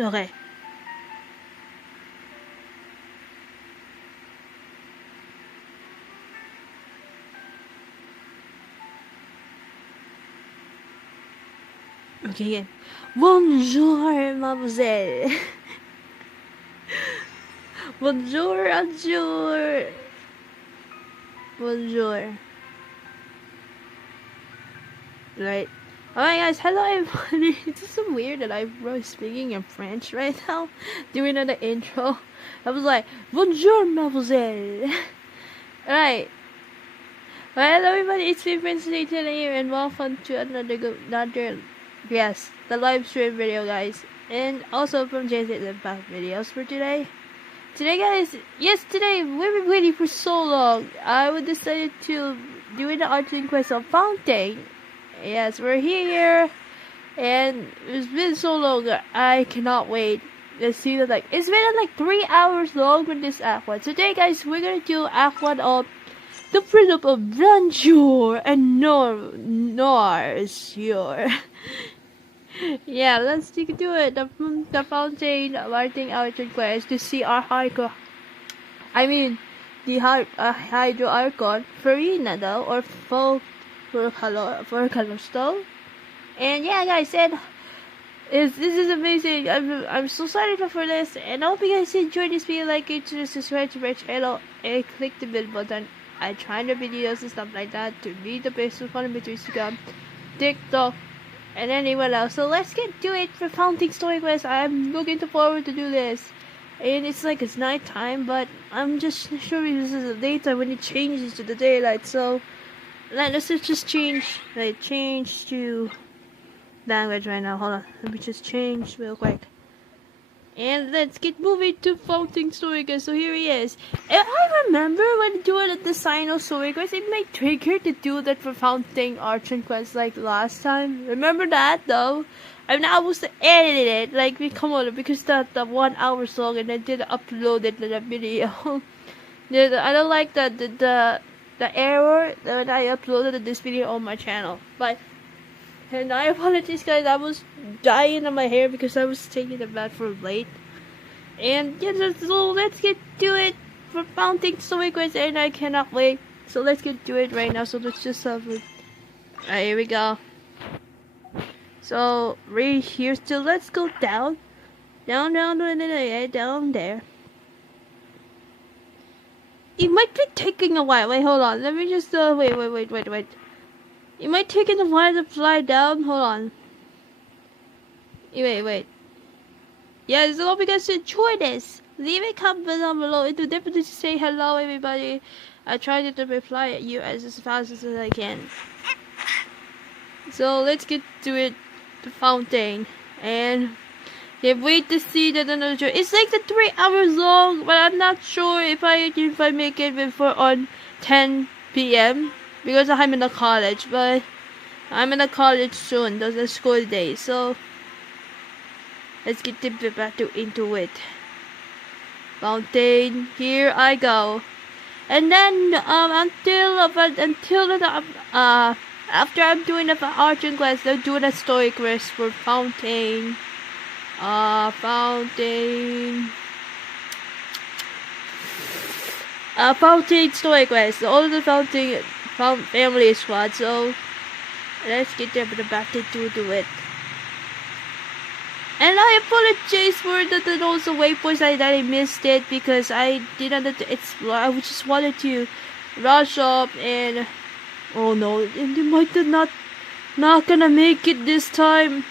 Okay. Okay, again. Bonjour, Mademoiselle. Bonjour, Bonjour. Bonjour. Right. Alright guys, hello everybody. It's just so weird that I'm speaking in French right now. Doing the intro. I was like, Bonjour, Mademoiselle. Alright. Well, hello everybody, it's me, Prince Nathan here, and welcome to another the live stream video, guys. And also from Genshin Impact videos for today. Today, guys, today we've been waiting for so long. I decided to do the Archon Quest of Fontaine. Yes, we're here, and it's been so long. I cannot wait. Let's see that. It's been like 3 hours long with this Act 1. Today, guys, we're gonna do Act 1 of the Freedom of Bonjour and Noir. Yeah, let's do it. The Fontaine Archon Quest to see our Hydro. The Hydro Archon Farina though, or Folk for Callisto. And yeah, guys, this is amazing. I'm so excited for this, and I hope you guys enjoyed this video. Like it, to subscribe to my channel, and click the bell button. I try the videos and stuff like that to be the best of fun between Instagram, TikTok, and anyone else. So let's get to it for Fountain Story Quest. I'm looking forward to do this. And it's night time, but I'm just sure this is the daytime when it changes to the daylight. So let's just change to language right now. Hold on, let me just change real quick. And let's get moving to Fountain Story Quest. So here he is. And I remember when doing the Sino Story Quest, it may trigger to do that for Fountain Archon Quest like last time. Remember that though? I'm not supposed to edit it, come on, because the 1 hour long, and I did upload it to the video. I don't like the error that I uploaded this video on my channel. And I apologize, guys. I was dying on my hair because I was taking it back from late. And yeah, so let's get to it for Fountain Story Quest, and I cannot wait. So let's get to it right now. So let's just have it. Alright, here we go. So right here, so let's go down there. It might be taking a while. Wait, hold on. Let me just wait. It might take a while to fly down. Hold on. Wait. Yeah, so hope you guys enjoy this. Leave a comment down below. It will definitely say hello, everybody. I tried to reply at you as fast as I can. So let's get to it. The Fountain, and can't wait to see that another show. It's like the 3 hours long, but I'm not sure if I make it before on 10 p.m. because I'm in a college. But I'm in a college soon. Those are school days, so let's get back into it. Fountain, here I go, and then after I'm doing the Archon Quest, I'll do the Story Quest for Fountain. Fountain Story Quest. All of the Fountain Family Squad. So let's get back to do it. And I apologize for those waypoints that I missed it because I didn't explore. I just wanted to rush up and. Oh no, they might not gonna make it this time.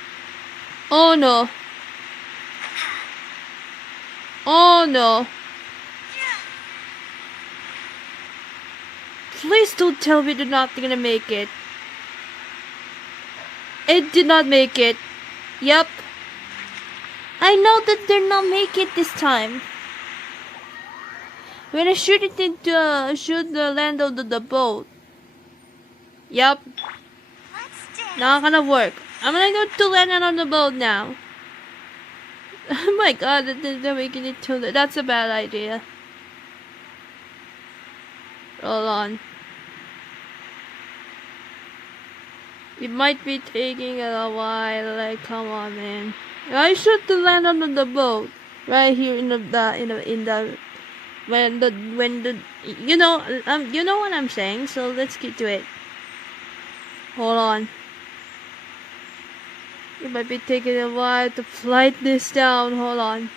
Oh no. Please don't tell me they're not gonna make it. It did not make it. Yep. I know that they're not make it this time. When I shoot the land of the boat. Yep. Not gonna work. I'm gonna go to land on the boat now. Oh my god, they're making it too late. That's a bad idea. Hold on. It might be taking a while. Like, come on, man. I should land on the boat right here in the when the you know what I'm saying. So let's get to it. Hold on. It might be taking a while to flight this down. Hold on.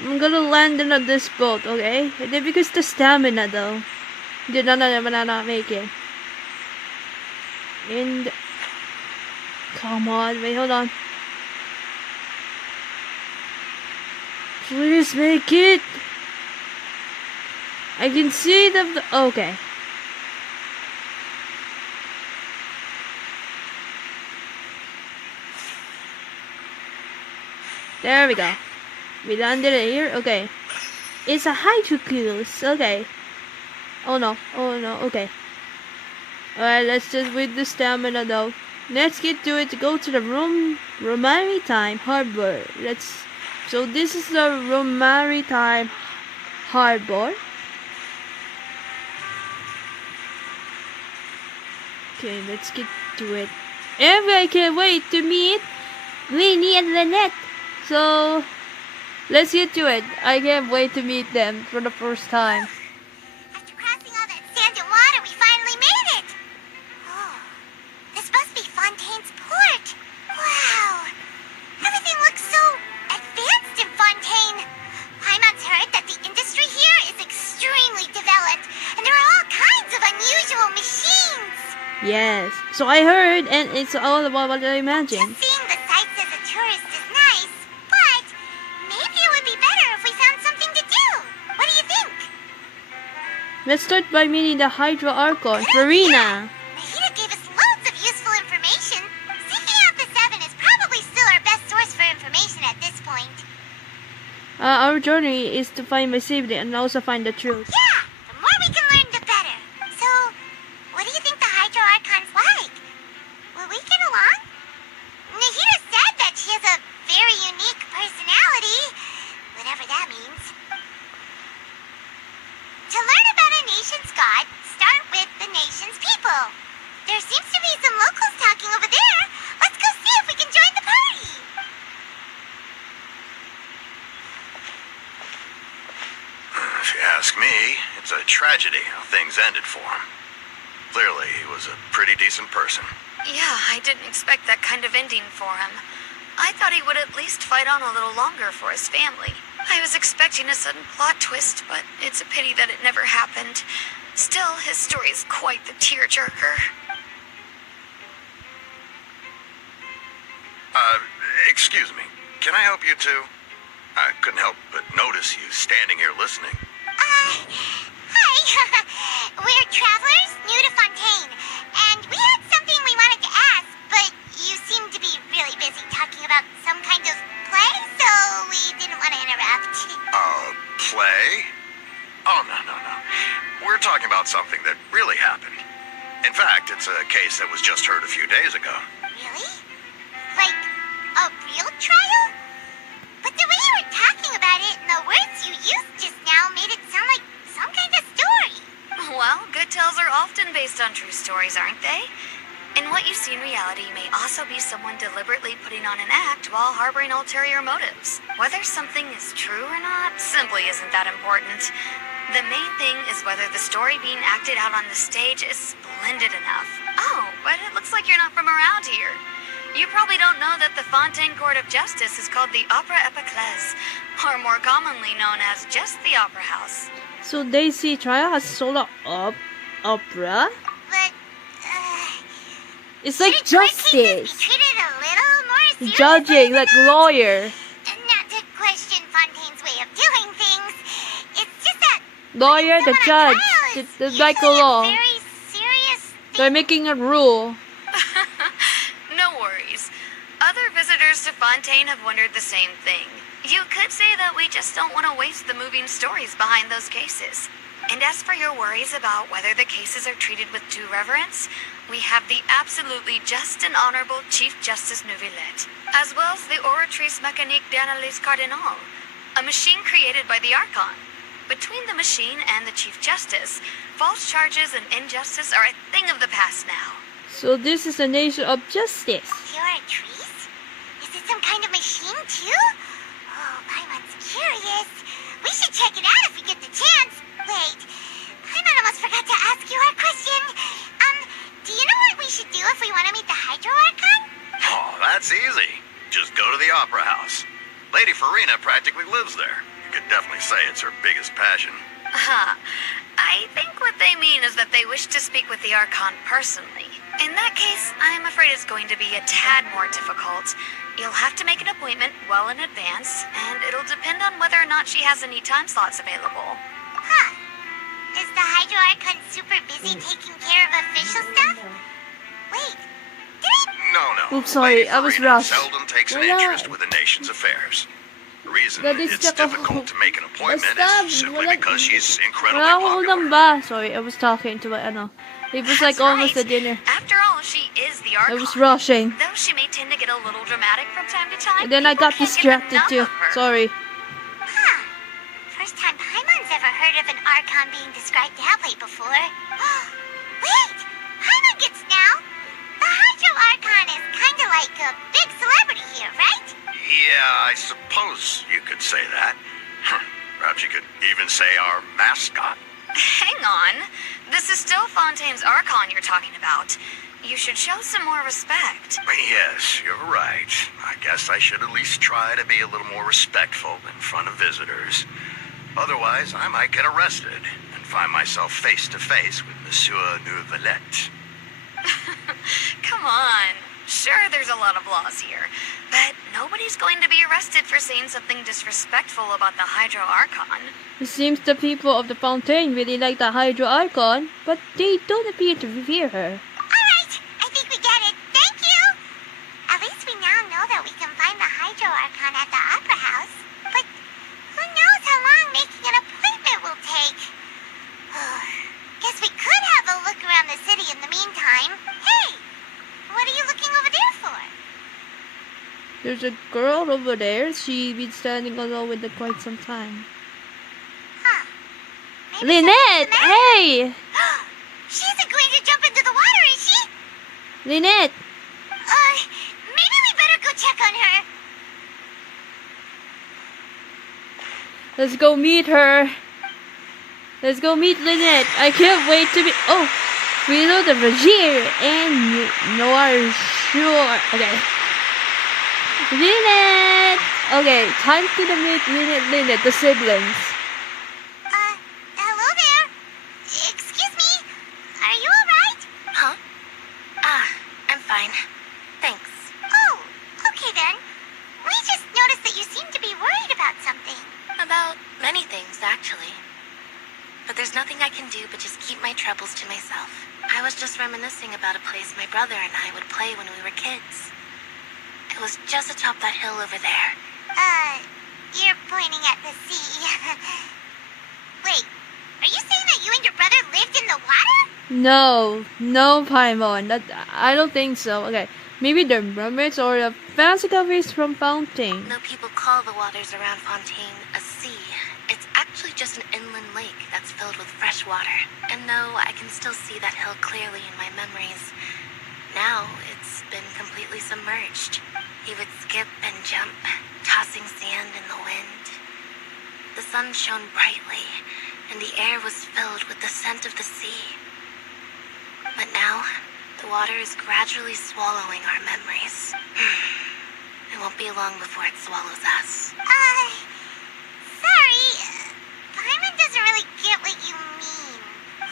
I'm gonna land on this boat, okay? Because the stamina though. Did not make it. And come on, wait, hold on. Please make it. I can see the okay. There we go. We landed it here. Okay. It's a hydrocruise. Okay. Oh no. Okay. Alright, let's just wait the stamina though. Let's get to it to go to the Maritime Harbor. So this is the Maritime Harbor. Okay, let's get to it. And I can't wait to meet Winnie and Lynette. So let's get to it. I can't wait to meet them for the first time. After crossing all that sand and water, we finally made it! Oh, this must be Fontaine's port. Wow! Everything looks so advanced in Fontaine. Paimon's heard that the industry here is extremely developed, and there are all kinds of unusual machines. Yes, so I heard, and it's all about what I imagined. Just seeing the sights as a tourist is nice, but maybe it would be better if we found something to do. What do you think? Let's start by meeting the Hydro Archon, Farina. Mahita gave us loads of useful information. Seeking out the Seven is probably still our best source for information at this point. Our journey is to find my safety and also find the truth. Yeah, the more we can learn, the better. So, what do you think the Hydro Archon's like? Will we get along? Nahida said that she has a very unique personality, whatever that means. To learn about a nation's god, start with the nation's people. There seems to be some locals talking over there. Let's go see if we can join the party. If you ask me, it's a tragedy how things ended for him. Clearly, he was a pretty decent person. Yeah, I didn't expect that kind of ending for him. I thought he would at least fight on a little longer for his family. I was expecting a sudden plot twist, but it's a pity that it never happened. Still, his story is quite the tearjerker. Excuse me. Can I help you too? I couldn't help but notice you standing here listening. Hi. We're travelers new to Fontaine, and we had something we wanted to ask, but you seem to be really busy talking about some kind of play, so we didn't want to interrupt. Play? Oh, no. We're talking about something that really happened. In fact, it's a case that was just heard a few days ago. Really? Like, a real trial? But the way you were talking about it and the words you used just now made it sound like some kind of story. Well, good tales are often based on true stories, aren't they? And what you see in reality may also be someone deliberately putting on an act while harboring ulterior motives. Whether something is true or not simply isn't that important. The main thing is whether the story being acted out on the stage is splendid enough. Oh, but it looks like you're not from around here. You probably don't know that the Fontaine Court of Justice is called the Opera Epiclese, or more commonly known as just the Opera House. So they see trial has solo opera. But, It's like should court cases justice, be treated a little more seriously judging, than like that? lawyer, Not to question Fontaine's way of doing things. It's just that lawyer, the someone on judge, trial is the like a usually a law. very serious They're thing. making a rule. No worries. Other visitors to Fontaine have wondered the same thing. You could say that we just don't want to waste the moving stories behind those cases. And as for your worries about whether the cases are treated with due reverence, we have the absolutely just and honorable Chief Justice Neuvillette, as well as the Oratrice Mécanique d'Analyse Cardinal. a machine created by the Archon. Between the machine and the Chief Justice, false charges and injustice are a thing of the past now. So this is a nation of justice. Pure trees? Is it some kind of machine too? Oh, Paimon's curious. We should check it out if we get the chance. Wait, Paimon almost forgot to ask you our question. Do you know what we should do if we want to meet the Hydro Archon? Oh, that's easy. Just go to the Opera House. Lady Farina practically lives there. You could definitely say it's her biggest passion. I think what they mean is that they wish to speak with the Archon personally. In that case, I'm afraid it's going to be a tad more difficult. You'll have to make an appointment well in advance, and it'll depend on whether or not she has any time slots available. Huh. Is the Hydro Archon super busy taking care of official stuff? Wait, did I... No. Oops, sorry, Lady I was Farina rushed. seldom takes an Wala. interest with the nation's affairs. The reason Nadis it's ako. difficult to make an appointment Basta, is simply wala- because she's incredibly Wala akong popular. ulam ba? Sorry, I was talking to my It was like That's almost right. a dinner. After all, she is the I Archon. was rushing. Though she may tend to get a little dramatic from time to time, And then I people got can't get distracted enough too. of her. Sorry. Huh. First time Paimon's ever heard of an Archon being described that way before. Wait! Paimon gets now! The Hydro Archon is kinda like a big celebrity here, right? Yeah, I suppose you could say that. Perhaps you could even say our mascot. Hang on. This is still Fontaine's Archon you're talking about. You should show some more respect. Yes, you're right. I guess I should at least try to be a little more respectful in front of visitors. Otherwise, I might get arrested and find myself face to face with Monsieur Nouvelette. Come on. Sure, there's a lot of laws here, but nobody's going to be arrested for saying something disrespectful about the Hydro Archon. It seems the people of the Fontaine really like the Hydro Archon, but they don't appear to revere her. Alright, I think we get it. Thank you! At least we now know that we can find the Hydro Archon at the Opera House. But who knows how long making an appointment will take? Guess we could have a look around the city in the meantime. Hey! What are you looking over there for? There's a girl over there. She's been standing alone with her quite some time. Huh. Maybe Lynette! something's the matter. Hey! She isn't going to jump into the water, is she? Lynette! Maybe we better go check on her. Let's go meet her. Let's go meet Lynette. I can't wait to meet... Oh! Philo the Vizier and Noir Sure. Okay. Lynette! Okay, time to meet Lynette, the siblings. Hello there. Excuse me. Are you alright? Huh? I'm fine. Thanks. Oh, okay then. We just noticed that you seem to be worried about something. About many things, actually. But there's nothing I can do but just keep my troubles to myself. I was just reminiscing about a place my brother and I would play when we were kids. It was just atop that hill over there. You're pointing at the sea. Wait, are you saying that you and your brother lived in the water? No, Paimon. I don't think so. Okay, maybe they're mermaids or the fancy cafes from Fontaine. No people call the waters around Fontaine a sea. It's actually just an inland lake that's filled with fresh water. And no, I can still see that hill clearly in my memories. Now, it's been completely submerged. He would skip and jump, tossing sand in the wind. The sun shone brightly, and the air was filled with the scent of the sea. But now, the water is gradually swallowing our memories. It won't be long before it swallows us. Sorry. Paimon doesn't really get what you mean.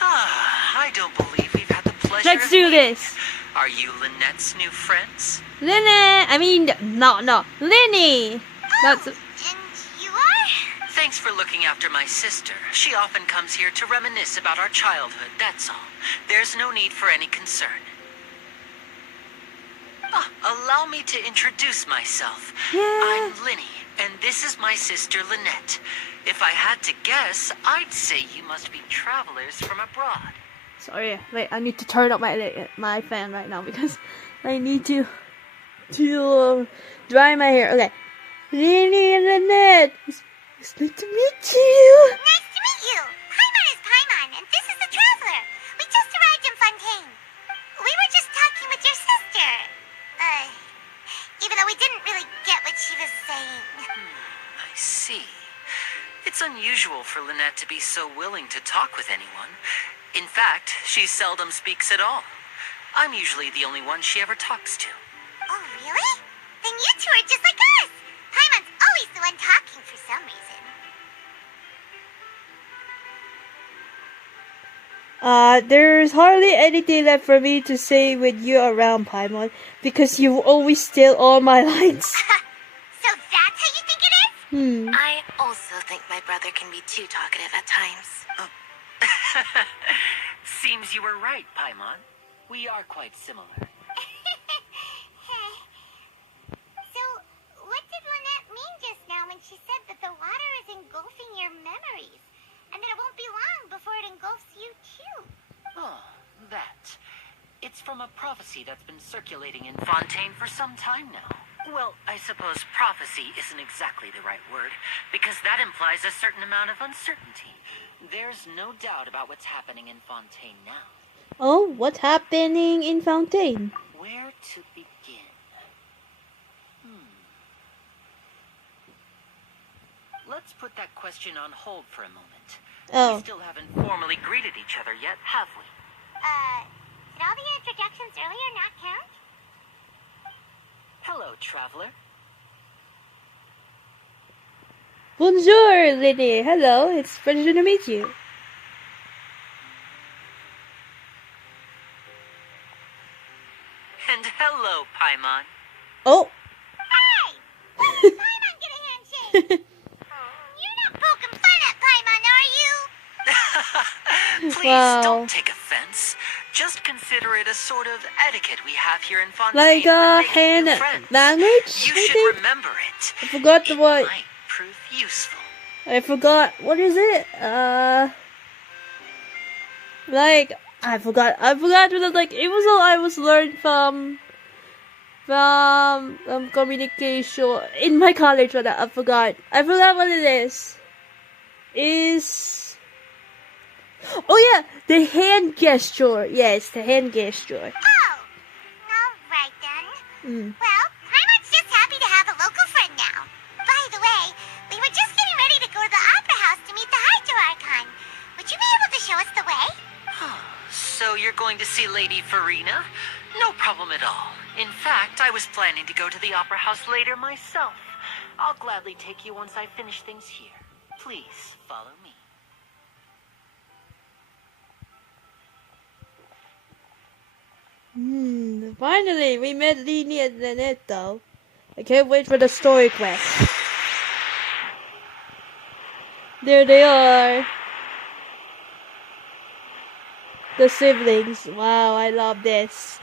I don't believe we've had the pleasure Let's of do meeting. this. Are you Lynette's new friends? Lynette! I mean, no. Linny! That's... And you are? Thanks for looking after my sister. She often comes here to reminisce about our childhood, that's all. There's no need for any concern. Allow me to introduce myself. Yeah. I'm Linny, and this is my sister Lynette. If I had to guess, I'd say you must be travelers from abroad. Sorry, wait, I need to turn up my fan right now because I need to dry my hair. Okay. Lynette! It's nice to meet you. Nice to meet you. Paimon is Paimon, and this is the Traveler. We just arrived in Fontaine. We were just talking with your sister. Even though we didn't really get what she was saying. I see. It's unusual for Lynette to be so willing to talk with anyone. In fact, she seldom speaks at all. I'm usually the only one she ever talks to. Oh, really? Then you two are just like us. Paimon's always the one talking for some reason. There's hardly anything left for me to say with you around, Paimon, because you always steal all my lines. So that's how you think it is? I also think my brother can be too talkative at times. Seems you were right, Paimon. We are quite similar. So, what did Lynette mean just now when she said that the water is engulfing your memories? And that it won't be long before it engulfs you too? Oh, that. It's from a prophecy that's been circulating in Fontaine for some time now. Well, I suppose prophecy isn't exactly the right word, because that implies a certain amount of uncertainty. There's no doubt about what's happening in Fontaine now. Oh, what's happening in Fontaine? Where to begin? Let's put that question on hold for a moment. Oh. We still haven't formally greeted each other yet, have we? Did all the introductions earlier not count? Hello, traveler. Bonjour, Lily. Hello, it's a pleasure to meet you. And hello, Paimon. Oh. Hey! Paimon, get a handshake! You're not poking fun at Paimon, are you? Please Wow. don't take offense. Just consider it a sort of etiquette we have here in Fontaine. Like when making hand new friends. language, You I should think? remember it. I forgot the It word. might prove useful. I forgot. What is it? Like I forgot. Because like it was all I was learned from communication in my college. But I forgot. I forgot what it is. Oh yeah, the hand gesture. Yes, the hand gesture. Oh, alright then. Well, Paimon's just happy to have a local friend now. By the way, we were just getting ready to go to the Opera House to meet the Hydro Archon. Would you be able to show us the way? So you're going to see Lady Farina? No problem at all. In fact, I was planning to go to the Opera House later myself. I'll gladly take you once I finish things here. Please follow me. Finally, we met Lini and Lynette though. I can't wait for the story quest. There they are. The siblings. Wow, I love this.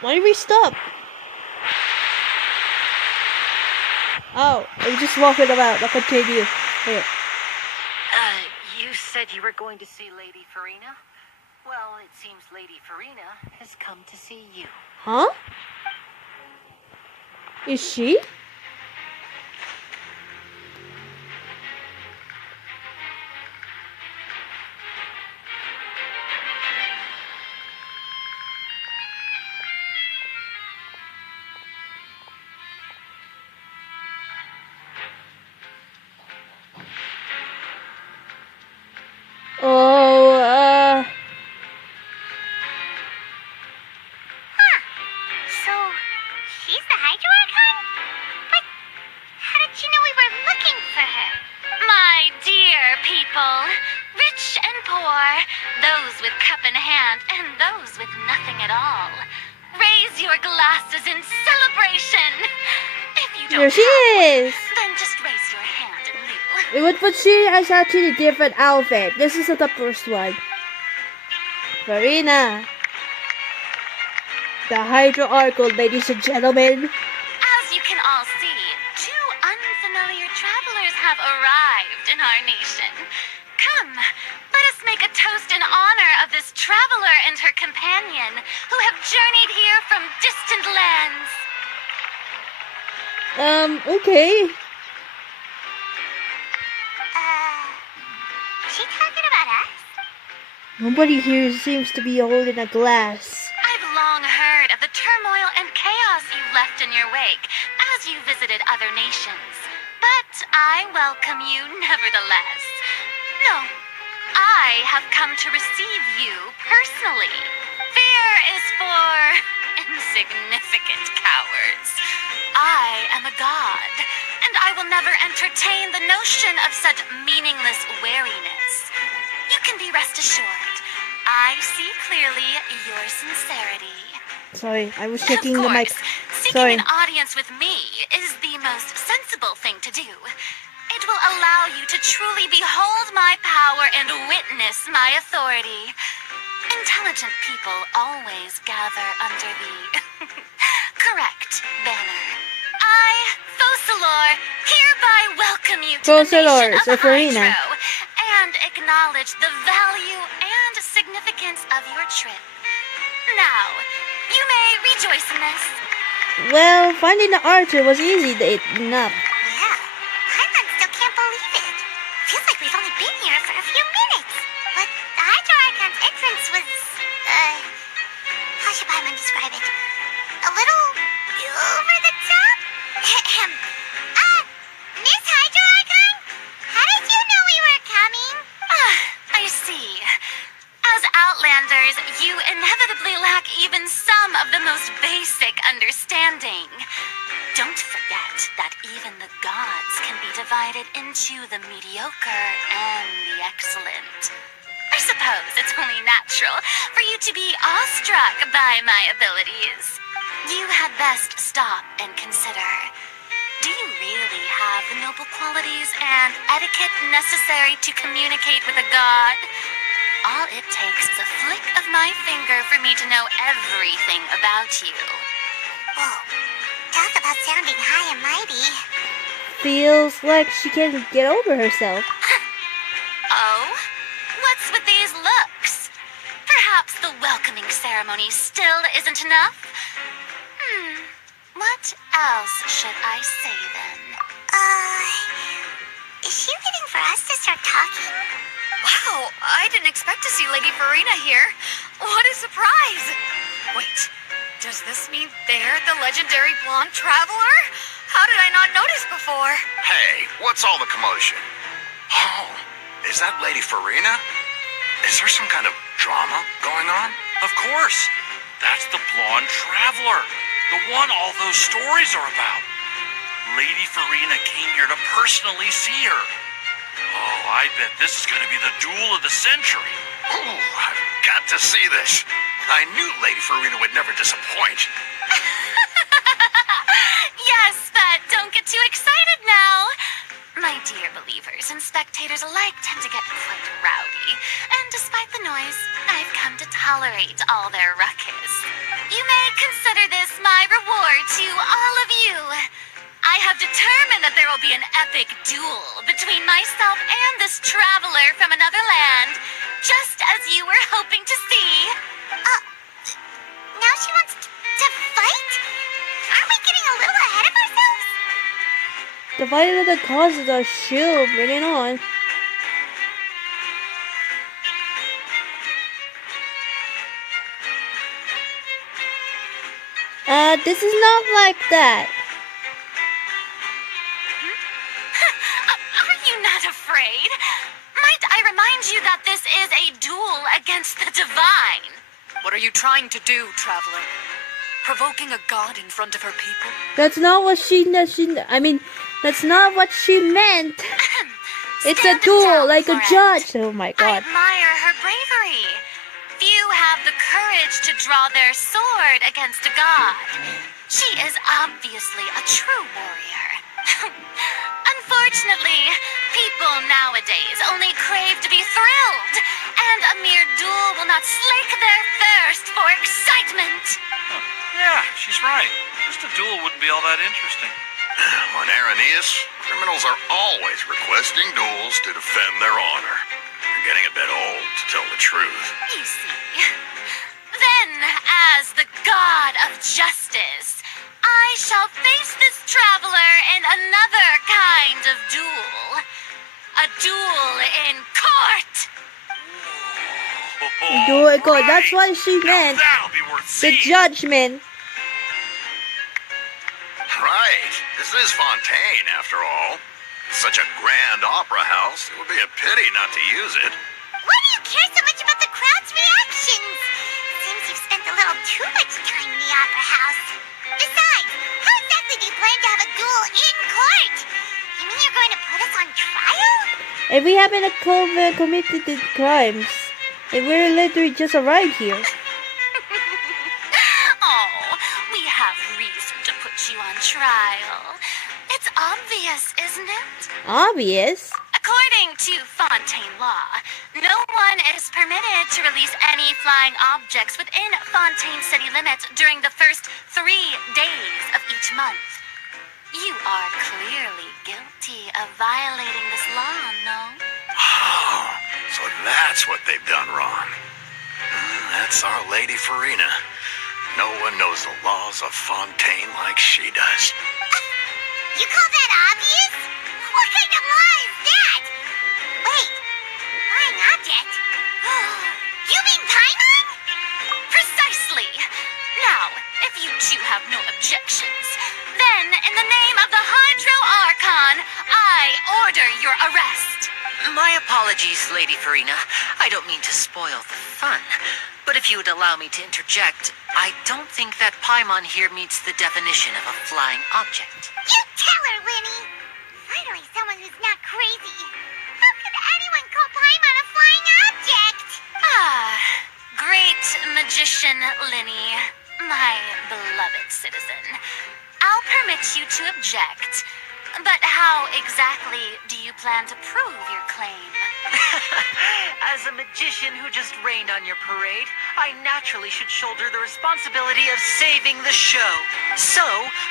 Why did we stop? Oh, I'm just walking about. I'll continue. Here. You said you were going to see Lady Farina? Well, it seems Lady Farina has come to see you. Huh? Is she? So, she's the Hydro Archon? But how did she know we were looking for her? My dear people, rich and poor, those with cup in hand and those with nothing at all, raise your glasses in celebration. If you don't There she have is! one, then just raise your hand in lieu. But she has actually a different outfit. This is not the first one. Farina. The Hydro Archon, ladies and gentlemen. As you can all see, two unfamiliar travelers have arrived in our nation. Come, let us make a toast in honor of this traveler and her companion who have journeyed here from distant lands. Okay. Is she talking about us? Nobody here seems to be holding a glass. I've long heard of the turmoil and chaos you left in your wake as you visited other nations. But I welcome you nevertheless. No, I have come to receive you personally. Fear is for insignificant cowards. I am a god, and I will never entertain the notion of such meaningless wariness. You can be rest assured, I see clearly your sincerity. Sorry, I was checking Of the mic. course, seeking Sorry. an audience with me is the most sensible thing to do. It will allow you to truly behold my power and witness my authority. Intelligent people always gather under the correct banner. I, Focalor, hereby welcome you to the Focalor, nation of Zephyrina. Hydro and acknowledge the value and significance of your trip. Now, you may rejoice in this. Well, finding the archer was easy enough. Yeah. Paimon still can't believe it. Feels like we've only been here for a few minutes. But the Hydro Archon's entrance was, how should Paimon describe it? A little over the top? Miss Hydro Archon? How did you know we were coming? I see. As Outlanders, you inevitably lack even some of the most basic understanding. Don't forget that even the gods can be divided into the mediocre and the excellent. I suppose it's only natural for you to be awestruck by my abilities. You had best stop and consider. Do you really have the noble qualities and etiquette necessary to communicate with a god? All it takes is a flick of my finger for me to know everything about you. Whoa. Talk about sounding high and mighty. Feels like she can't get over herself. Oh? What's with these looks? Perhaps the welcoming ceremony still isn't enough? What else should I say then? Is she waiting for us to start talking? Wow, I didn't expect to see Lady Farina here. What a surprise! Wait, does this mean they're the legendary blonde traveler? How did I not notice before? Hey, what's all the commotion? Oh, is that Lady Farina? Is there some kind of drama going on? Of course. That's the blonde traveler. The one all those stories are about. Lady Farina came here to personally see her. Oh, I bet this is going to be the duel of the century. Ooh, I've got to see this. I knew Lady Farina would never disappoint. Yes, but don't get too excited now. My dear believers and spectators alike tend to get quite rowdy, and despite the noise, I've come to tolerate all their ruckus. You may consider this my reward to all of you. I have determined that there will be an epic duel between myself and this traveler from another land, just as you were hoping to see. Now she wants to fight? Aren't we getting a little ahead of ourselves? Divided the causes are shield, bring it on. This is not like that. Are you not afraid? Might I remind you that this is a duel against the divine? What are you trying to do, traveler? Provoking a god in front of her people? That's not what that's not what she meant. It's a Stand duel, down like a for it. judge. Oh my I god. admire her bravery. Few have the courage to draw their sword against a god. She is obviously a true warrior. Unfortunately, people nowadays only crave to be thrilled, and a mere duel will not slake their thirst for excitement. Yeah, she's right. Just a duel wouldn't be all that interesting. On Aranias, criminals are always requesting duels to defend their honor. They're getting a bit old, to tell the truth. You see. Then, as the god of justice, I shall face this traveler another kind of duel. A duel in court. Do it, go. That's what she meant. That'll be worth The seeing. judgment. Right. This is Fontaine, after all. Such a grand opera house. It would be a pity not to use it. Why do you care so much about the crowd's reactions? Seems you've spent a little too much time in the opera house. Besides, how exactly do you plan to have a duel in court? You mean you're going to put us on trial? If we haven't committed the crimes, and we're literally just arrived here. Oh, we have reason to put you on trial. It's obvious, isn't it? Obvious. According to Fontaine law, no one is permitted to release any flying objects within Fontaine city limits during the first 3 days of each month. You are clearly guilty of violating this law, no? Oh, so that's what they've done wrong. That's Our Lady Farina. No one knows the laws of Fontaine like she does. You call that obvious? What kind of law is that? Wait, flying object? You mean Paimon? Precisely. Now, if you two have no objections, then in the name of the Hydro Archon, I order your arrest. My apologies, Lady Farina. I don't mean to spoil the fun. But if you would allow me to interject, I don't think that Paimon here meets the definition of a flying object. You tell her, Winnie. Finally, someone who's not crazy. How could anyone call Paimon a flying object? Ah, great magician Linny, my beloved citizen. I'll permit you to object. But how exactly do you plan to prove your claim? As a magician who just rained on your parade, I naturally should shoulder the responsibility of saving the show. So,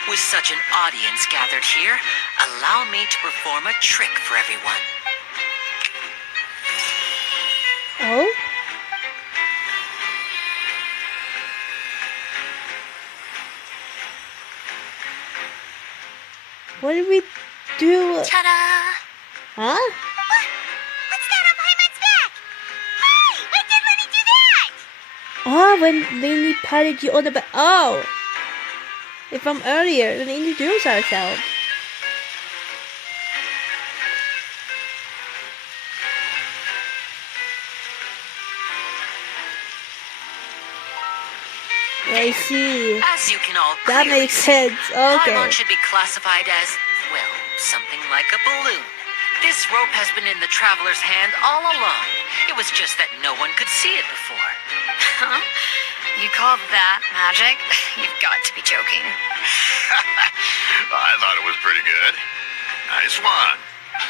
with such an audience gathered here, allow me to perform a trick for everyone. Oh? What did we do? Ta-da! Huh? What's that on Paimon's back? Hey, when did Winnie do that? Oh, when Lindy patted you on the back. Oh! If I'm earlier, then introduce ourselves. I see. As you can all That clearly makes see, sense. Okay. Paimon should be classified as, well, something like a balloon. This rope has been in the traveler's hand all along. It was just that no one could see it before. Huh? You call that magic? You've got to be joking. I thought it was pretty good. Nice one.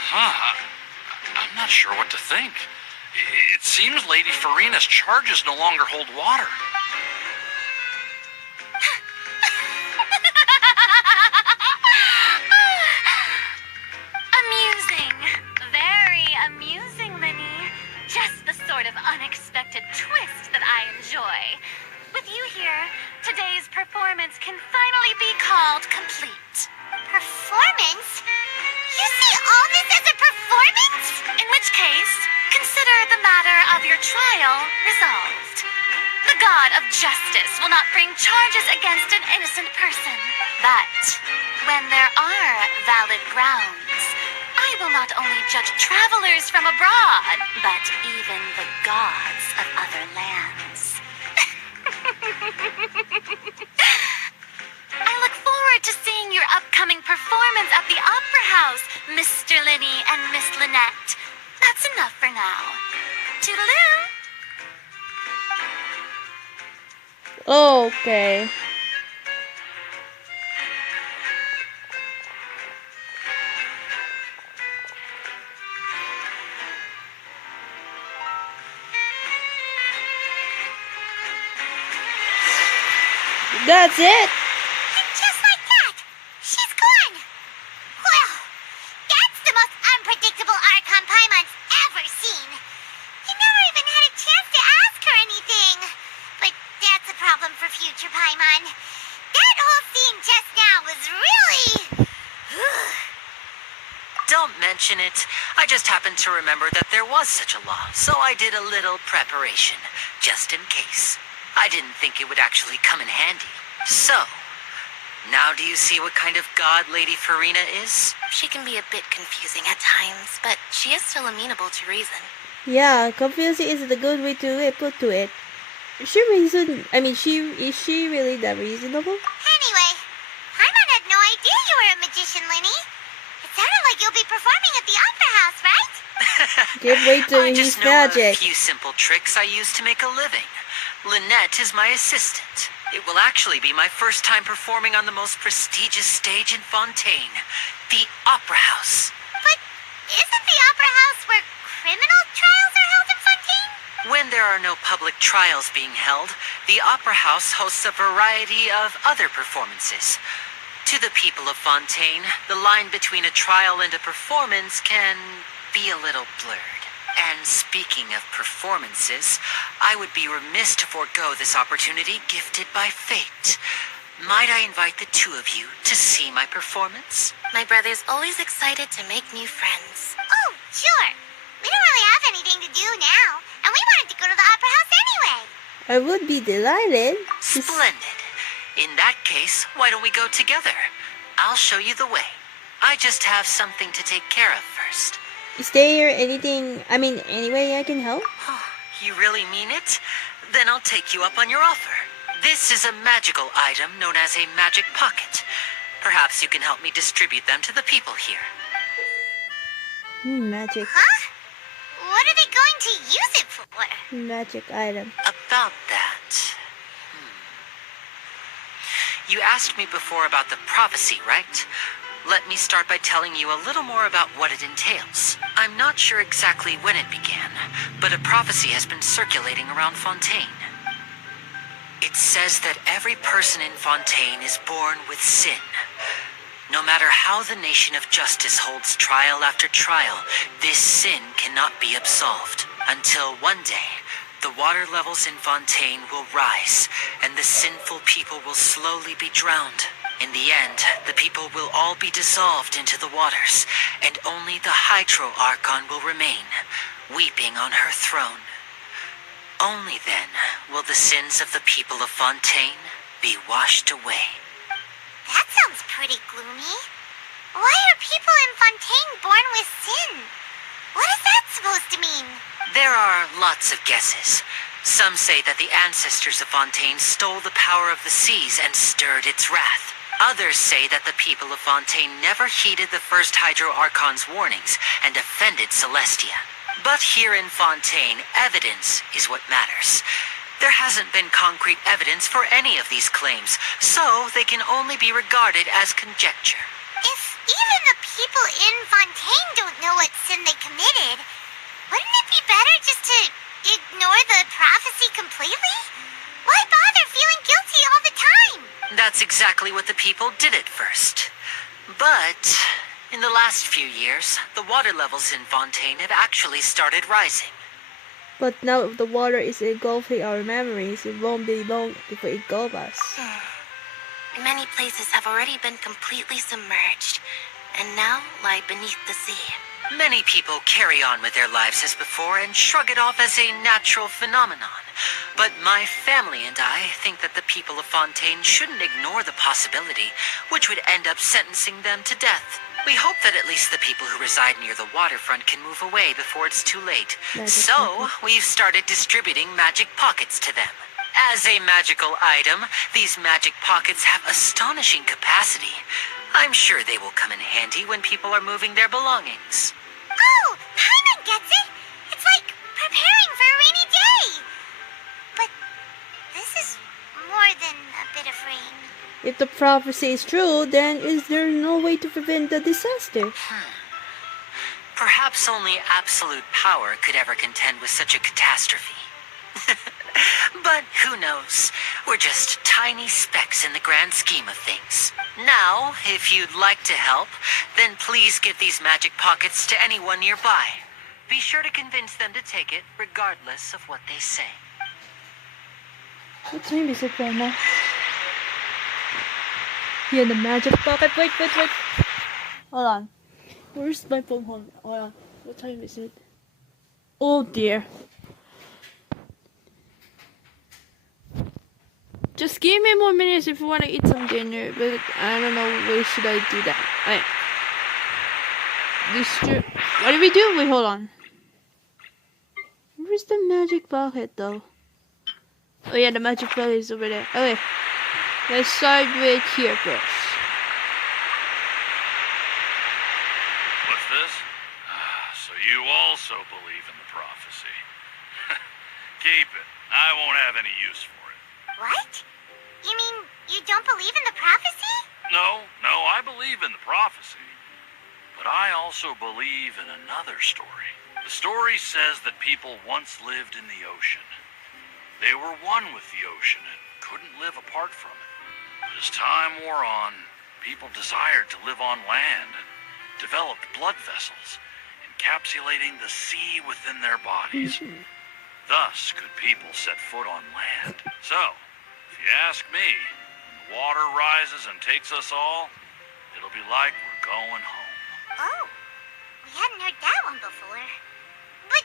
Huh. I'm not sure what to think. It seems Lady Farina's charges no longer hold water. Amusing. Very amusing, Linny. Just the sort of unexpected twist that I enjoy. With you here, today's performance can finally be called complete. Performance? You see all this as a performance? In which case, consider the matter of your trial resolved. The god of justice will not bring charges against an innocent person. But when there are valid grounds, I will not only judge travelers from abroad, but even the gods of other lands. I look forward to seeing your upcoming performance at the Opera House, Mr. Linny and Miss Lynette. That's enough for now. Toodaloo! Okay. That's it. And just like that, she's gone. Well, that's the most unpredictable Archon Paimon's ever seen. You never even had a chance to ask her anything. But that's a problem for future Paimon. That whole scene just now was really... mention it, I just happened to remember that there was such a law, so I did a little preparation, just in case. I didn't think it would actually come in handy. So, now do you see what kind of god Lady Farina is? She can be a bit confusing at times, but she is still amenable to reason. Yeah, confusing is the good way to put to it. Is she is she really that reasonable? Anyway, Paimon had no idea you were a magician, Linny. It sounded like you'll be performing at the Opera House, right? Can't wait to I use just know magic. a few simple tricks I use to make a living. Lynette is my assistant. It will actually be my first time performing on the most prestigious stage in Fontaine, the Opera House. But isn't the Opera House where criminal trials are held in Fontaine? When there are no public trials being held, the Opera House hosts a variety of other performances. To the people of Fontaine, the line between a trial and a performance can be a little blurred. And speaking of performances, I would be remiss to forego this opportunity gifted by fate. Might I invite the two of you to see my performance? My brother's always excited to make new friends. Oh, sure. We don't really have anything to do now, and we wanted to go to the Opera House anyway. I would be delighted. Splendid. In that case, why don't we go together? I'll show you the way. I just have something to take care of first. Is there any way I can help? You really mean it? Then I'll take you up on your offer. This is a magical item known as a magic pocket. Perhaps you can help me distribute them to the people here. Magic. Huh? What are they going to use it for? Magic item. About that. You asked me before about the prophecy, right? Let me start by telling you a little more about what it entails. I'm not sure exactly when it began, but a prophecy has been circulating around Fontaine. It says that every person in Fontaine is born with sin. No matter how the nation of justice holds trial after trial, this sin cannot be absolved. Until one day, the water levels in Fontaine will rise, and the sinful people will slowly be drowned. In the end, the people will all be dissolved into the waters, and only the Hydro Archon will remain, weeping on her throne. Only then will the sins of the people of Fontaine be washed away. That sounds pretty gloomy. Why are people in Fontaine born with sin? What is that supposed to mean? There are lots of guesses. Some say that the ancestors of Fontaine stole the power of the seas and stirred its wrath. Others say that the people of Fontaine never heeded the first Hydro Archon's warnings and offended Celestia. But here in Fontaine, evidence is what matters. There hasn't been concrete evidence for any of these claims, so they can only be regarded as conjecture. If even the people in Fontaine don't know what sin they committed, wouldn't it be better just to ignore the prophecy completely? Why bother feeling guilty all the time? That's exactly what the people did at first. But in the last few years, the water levels in Fontaine have actually started rising. But now the water is engulfing our memories. It won't be long before it engulfs us. Many places have already been completely submerged, and now lie beneath the sea. Many people carry on with their lives as before and shrug it off as a natural phenomenon. But my family and I think that the people of Fontaine shouldn't ignore the possibility, which would end up sentencing them to death. We hope that at least the people who reside near the waterfront can move away before it's too late. So, we've started distributing magic pockets to them. As a magical item, these magic pockets have astonishing capacity. I'm sure they will come in handy when people are moving their belongings. Oh, Paimon gets it! It's like preparing for a rainy day! But this is more than a bit of rain. If the prophecy is true, then is there no way to prevent the disaster? Perhaps only absolute power could ever contend with such a catastrophe. But who knows? We're just tiny specks in the grand scheme of things. Now, if you'd like to help, then please give these magic pockets to anyone nearby. Be sure to convince them to take it, regardless of what they say. What time is it right now? Here, the magic pocket. Wait. Hold on. Where's my phone? Hold on. What time is it? Oh dear. Just give me more minutes if you want to eat some dinner, but I don't know where should I do that. What do we do? Wait, hold on. Where's the magic bucket though? Oh yeah, the magic bucket is over there. Okay, let's start with here first. What's this? So you also believe in the prophecy. Keep it. I won't have any use for it. What? You mean you don't believe in the prophecy? No, I believe in the prophecy. But I also believe in another story. The story says that people once lived in the ocean. They were one with the ocean and couldn't live apart from it. But as time wore on, people desired to live on land and developed blood vessels, encapsulating the sea within their bodies. Thus could people set foot on land. So, if you ask me, when the water rises and takes us all, it'll be like we're going home. Oh, we hadn't heard that one before. But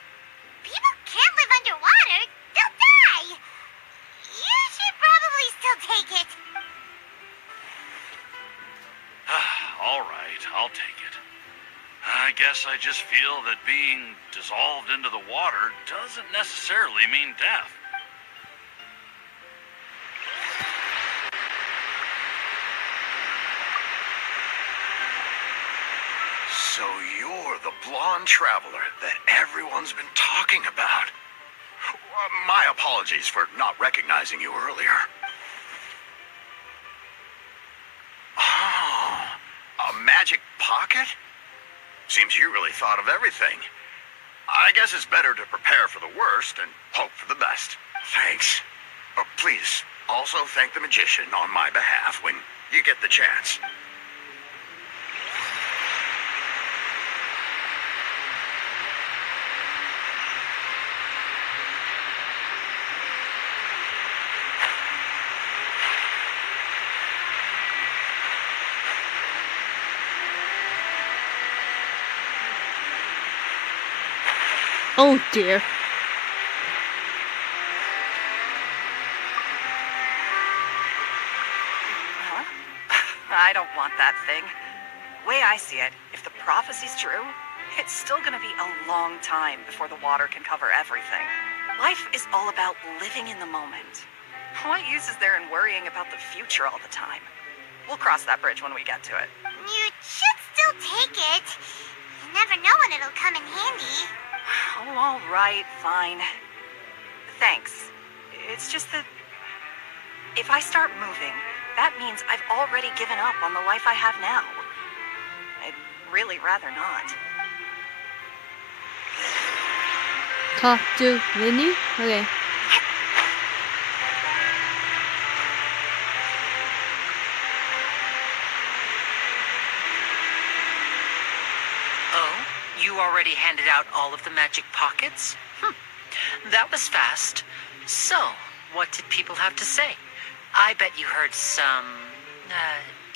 people can't live underwater. They'll die. You should probably still take it. All right, I'll take it. I guess I just feel that being dissolved into the water doesn't necessarily mean death. So you're the blonde traveler that everyone's been talking about. My apologies for not recognizing you earlier. Oh, a magic pocket? Seems you really thought of everything. I guess it's better to prepare for the worst and hope for the best. Thanks. Please, also thank the magician on my behalf when you get the chance. Oh dear. Huh? I don't want that thing. Way I see it, if the prophecy's true, it's still gonna be a long time before the water can cover everything. Life is all about living in the moment. What use is there in worrying about the future all the time? We'll cross that bridge when we get to it. You should still take it. You never know when it'll come in handy. Oh, all right, fine. Thanks. It's just that if I start moving, that means I've already given up on the life I have now. I'd really rather not. Talk to Vinny? Okay. You already handed out all of the magic pockets? That was fast. So, what did people have to say? I bet you heard some,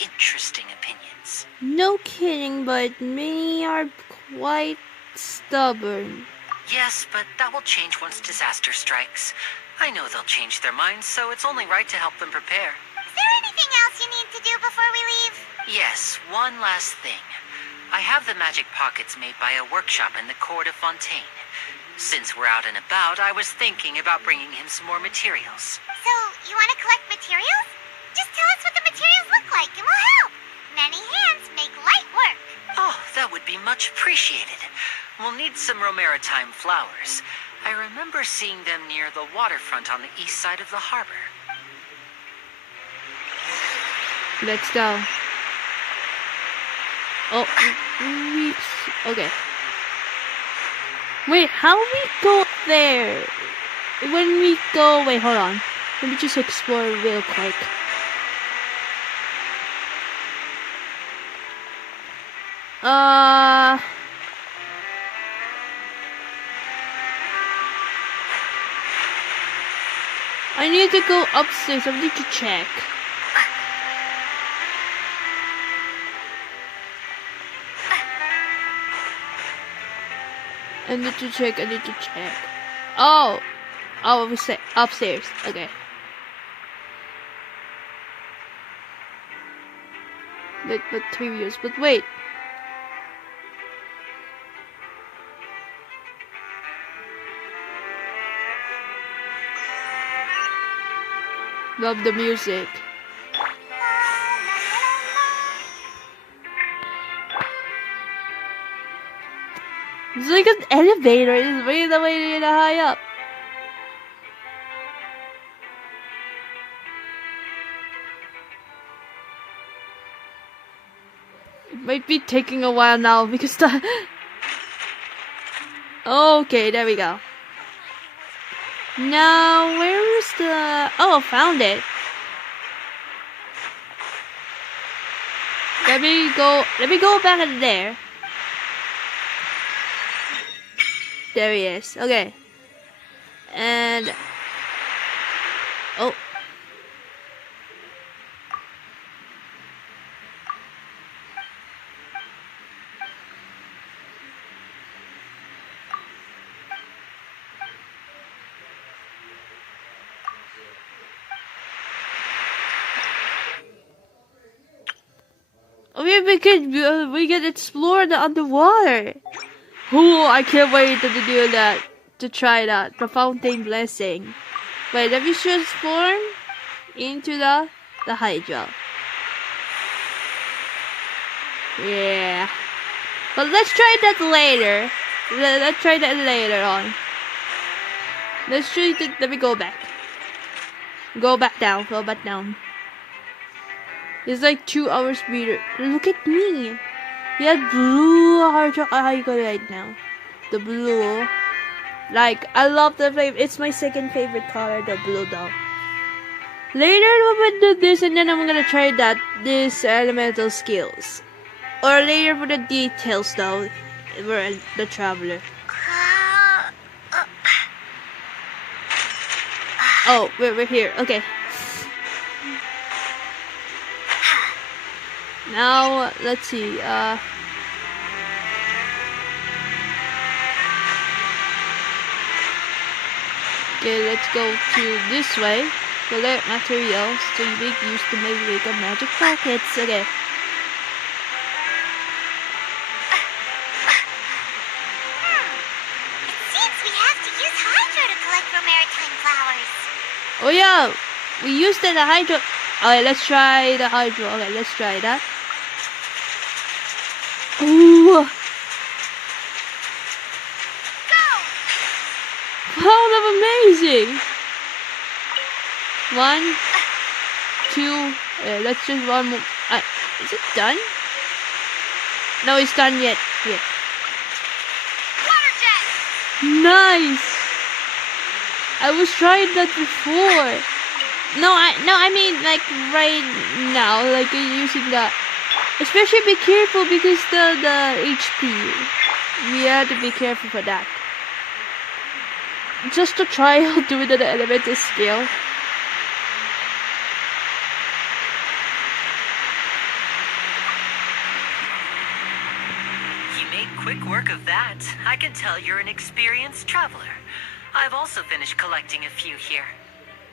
interesting opinions. No kidding, but many are quite stubborn. Yes, but that will change once disaster strikes. I know they'll change their minds, so it's only right to help them prepare. Is there anything else you need to do before we leave? Yes, one last thing. I have the magic pockets made by a workshop in the court of Fontaine. Since we're out and about, I was thinking about bringing him some more materials. So, you want to collect materials? Just tell us what the materials look like and we'll help. Many hands make light work. Oh, that would be much appreciated. We'll need some Romaritime flowers. I remember seeing them near the waterfront on the east side of the harbor. Let's go. Oh, okay. Wait, how we go there? When we go, wait, hold on. Let me just explore real quick. I need to go upstairs. I need to check. I need to check. Oh, we say upstairs. Okay. But 3 years. But wait. Love the music. It's like an elevator. It's way high up. It might be taking a while now because the... Okay, there we go. Now, where is the... Oh, I found it. Let me go back in there. There he is. Okay. And... Oh. We could explore the underwater. Oh, I can't wait to do that. To try that. The Fontaine Blessing. Wait, let me transform into the Hydra. Yeah. But let's try that later. Let's try that later on. Let's try it. Let me go back. Go back down. It's like 2 hours meter. Look at me. We have blue Archon right now. The blue. Like, I love the flavor. It's my second favorite color, the blue though. Later we'll do this and then I'm gonna try this elemental skills. Or later for the details though. We're the traveler. Oh, we're here. Okay. Now, let's see, okay, let's go to this way. Collect materials to make use to make a magic pockets. Okay. It seems we have to use Hydro to collect for maritime flowers. Oh yeah, we used the Hydro. Okay, let's try the Hydro. Okay, let's try that. Ooh! Go! Wow, that's amazing! 1, 2. Let's just one more. Is it done? No, it's done yet. Yeah. Water jet! Nice! I was trying that before. No, I mean like right now, like using that. Especially be careful because the HP. We have to be careful for that. Just to try out doing the elemental skill. You made quick work of that. I can tell you're an experienced traveler. I've also finished collecting a few here.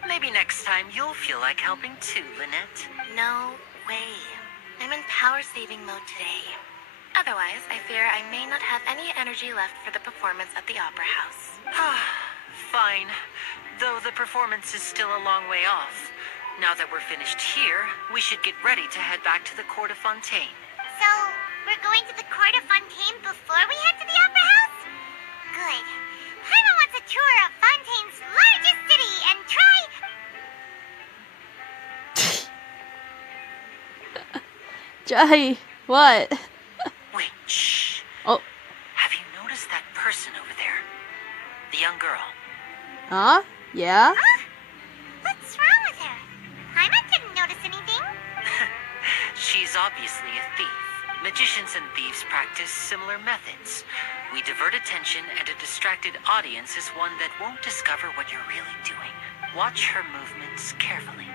Maybe next time you'll feel like helping too, Lynette. No way. I'm in power-saving mode today. Otherwise, I fear I may not have any energy left for the performance at the Opera House. Fine. Though the performance is still a long way off. Now that we're finished here, we should get ready to head back to the Court of Fontaine. So, we're going to the Court of Fontaine before we head to the Opera House? Good. Paimon wants a tour of Fontaine's largest city and try... Jai, what? Wait, shh. Oh. Have you noticed that person over there? The young girl. Huh? Yeah? Huh? What's wrong with her? Paimon didn't notice anything. She's obviously a thief. Magicians and thieves practice similar methods. We divert attention, and a distracted audience is one that won't discover what you're really doing. Watch her movements carefully.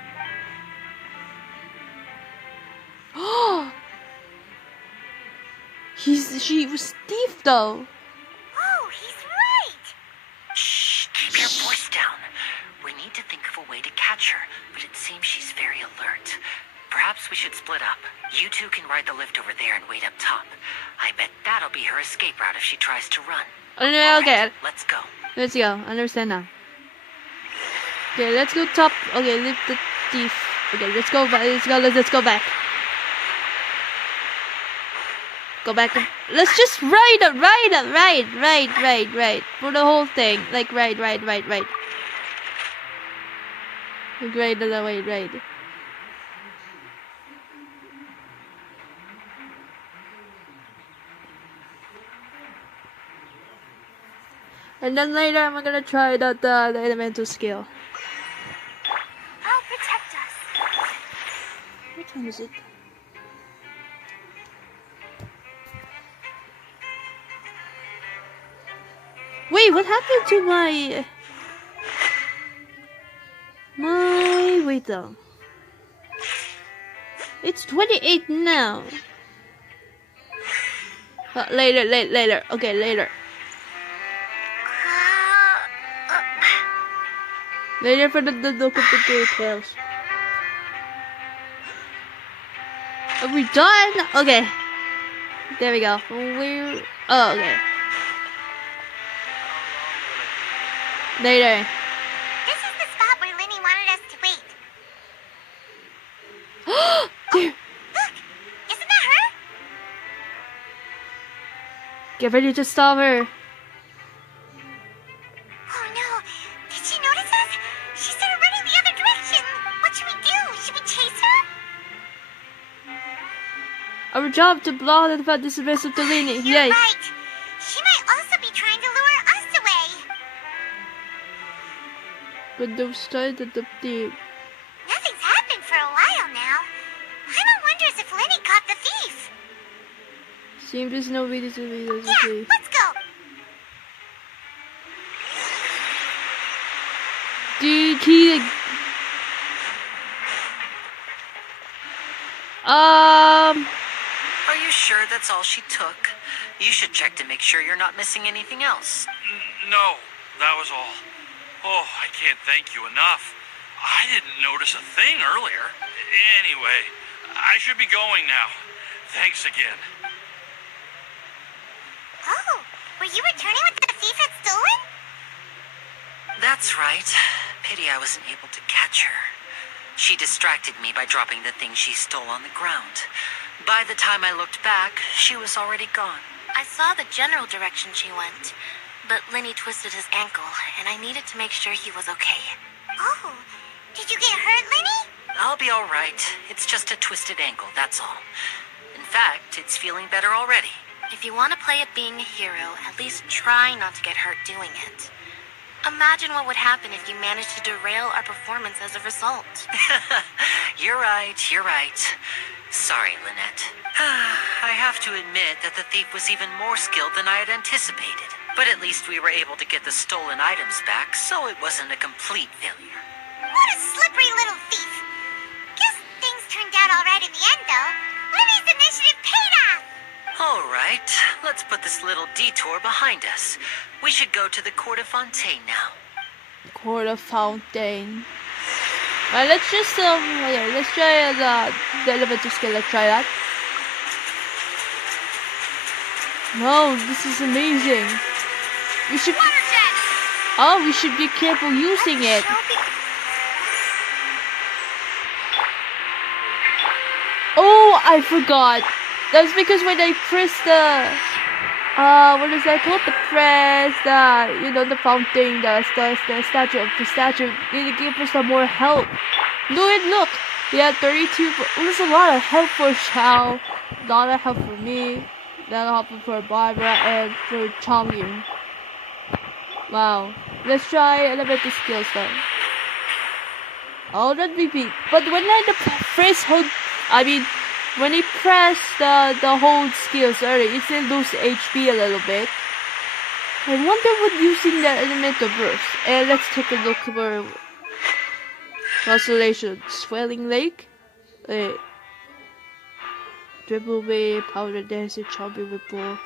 She was thief though. Oh, he's to catch her, but it seems she's very alert. Perhaps we should split up. You two can ride the lift over there and wait up top. I bet that'll be her escape route if she tries to run. Oh, no, okay. Right, let's go. Let's go. Understand now. Okay, let's go top. Okay, lift the thief. Okay, let's go back. Let's go back. Go back. Let's just ride. For the whole thing. Like, ride. Like, ride the way, ride. And then later I'm gonna try the elemental skill. I'll protect us. What time is it? Wait, what happened to my wait though? It's 28 now. Later. Okay, later. Later for the look of the details. Are we done? Okay. There we go. Oh, okay. Later. This is the spot where Lenny wanted us to wait. There. Look! Isn't that her? Get ready to stop her. Oh no! Did she notice us? She started running the other direction. What should we do? Should we chase her? Our job to block the participants of the Lenny. You're Yay. right. She might also be trying to lure us away. But those started the thief. Nothing's happened for a while now. Paimon wonders if Lenny caught the thief. Seems there's no way to be the Yeah, thief. let's go. The key. Are you sure that's all she took? You should check to make sure you're not missing anything else. No, that was all. Oh, I can't thank you enough. I didn't notice a thing earlier. Anyway, I should be going now. Thanks again. Oh, were you returning what the thief had stolen? That's right. Pity I wasn't able to catch her. She distracted me by dropping the thing she stole on the ground. By the time I looked back, she was already gone. I saw the general direction she went, but Lenny twisted his ankle, and I needed to make sure he was okay. Oh, did you get hurt, Lenny? I'll be all right. It's just a twisted ankle, that's all. In fact, it's feeling better already. If you want to play at being a hero, at least try not to get hurt doing it. Imagine what would happen if you managed to derail our performance as a result. You're right. Sorry, Lynette. I have to admit that the thief was even more skilled than I had anticipated. But at least we were able to get the stolen items back, so it wasn't a complete failure. What a slippery little thief. Guess things turned out all right in the end, though. Lenny's initiative paid off. All right, let's put this little detour behind us. We should go to the Court of Fontaine now. Court of Fontaine. Alright, let's just let's try the elevator skill. Let's try that. Wow, this is amazing. We should. Oh, we should be careful using it. Oh, I forgot. That's because when I press the what is that called? The press, the fountain, the statue, it gives us some more help. Look, we had 32. There's a lot of help for Xiao, a lot of help for me, a lot of help for Barbara and for Changyun. Wow, let's try elevator skills then. Oh, that be. But when when he pressed the hold skills earlier, it still lose HP a little bit. I wonder what using the elemental burst. And let's take a look for Constellation. Swelling Lake. Dribble Wave, Powder Dancer, Chubby Ripple.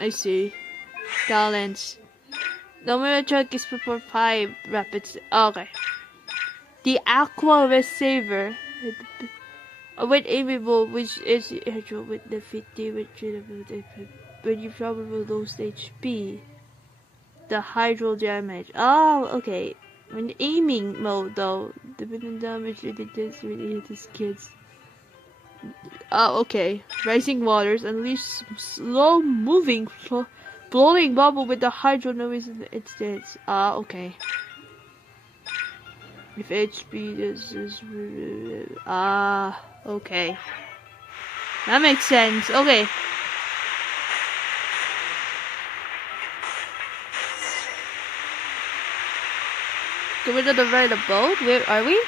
I see. Talents. Number truck is for 5 rapids. Okay. The Aqua Receiver. With aimable, which is with the 50, when you probably lose HP. The hydro damage. Oh, okay. When aiming mode though, the minimum damage really hit his kids. Oh, okay. Rising waters unleash slow moving blowing bubble with the hydro noise instead. Ah, okay. If HP is okay. That makes sense. Okay. Go into the right of boat? Where are we?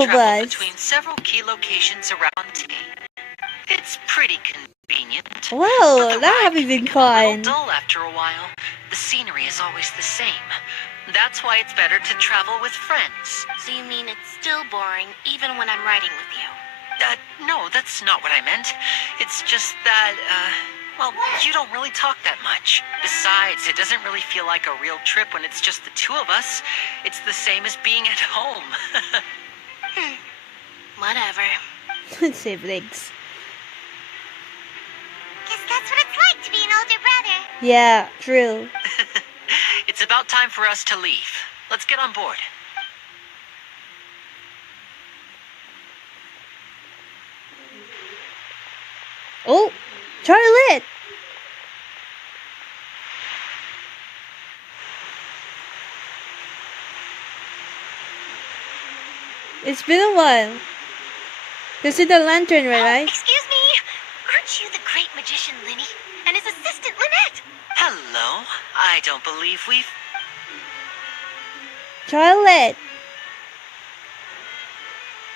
Travel between several key locations around Fontaine. It's pretty convenient. Wow, that having been fun. Dull after a while. The scenery is always the same. That's why it's better to travel with friends. So you mean it's still boring even when I'm riding with you? No, that's not what I meant. It's just that, well, you don't really talk that much. Besides, it doesn't really feel like a real trip when it's just the two of us. It's the same as being at home. Whatever. Siblings. Guess that's what it's like to be an older brother. Yeah, true. It's about time for us to leave. Let's get on board. Oh, Charlotte! It's been a while. You see the lantern, right? Excuse me. Aren't you the great magician Linny and his assistant Lynette? Hello. I don't believe we've... Charlotte!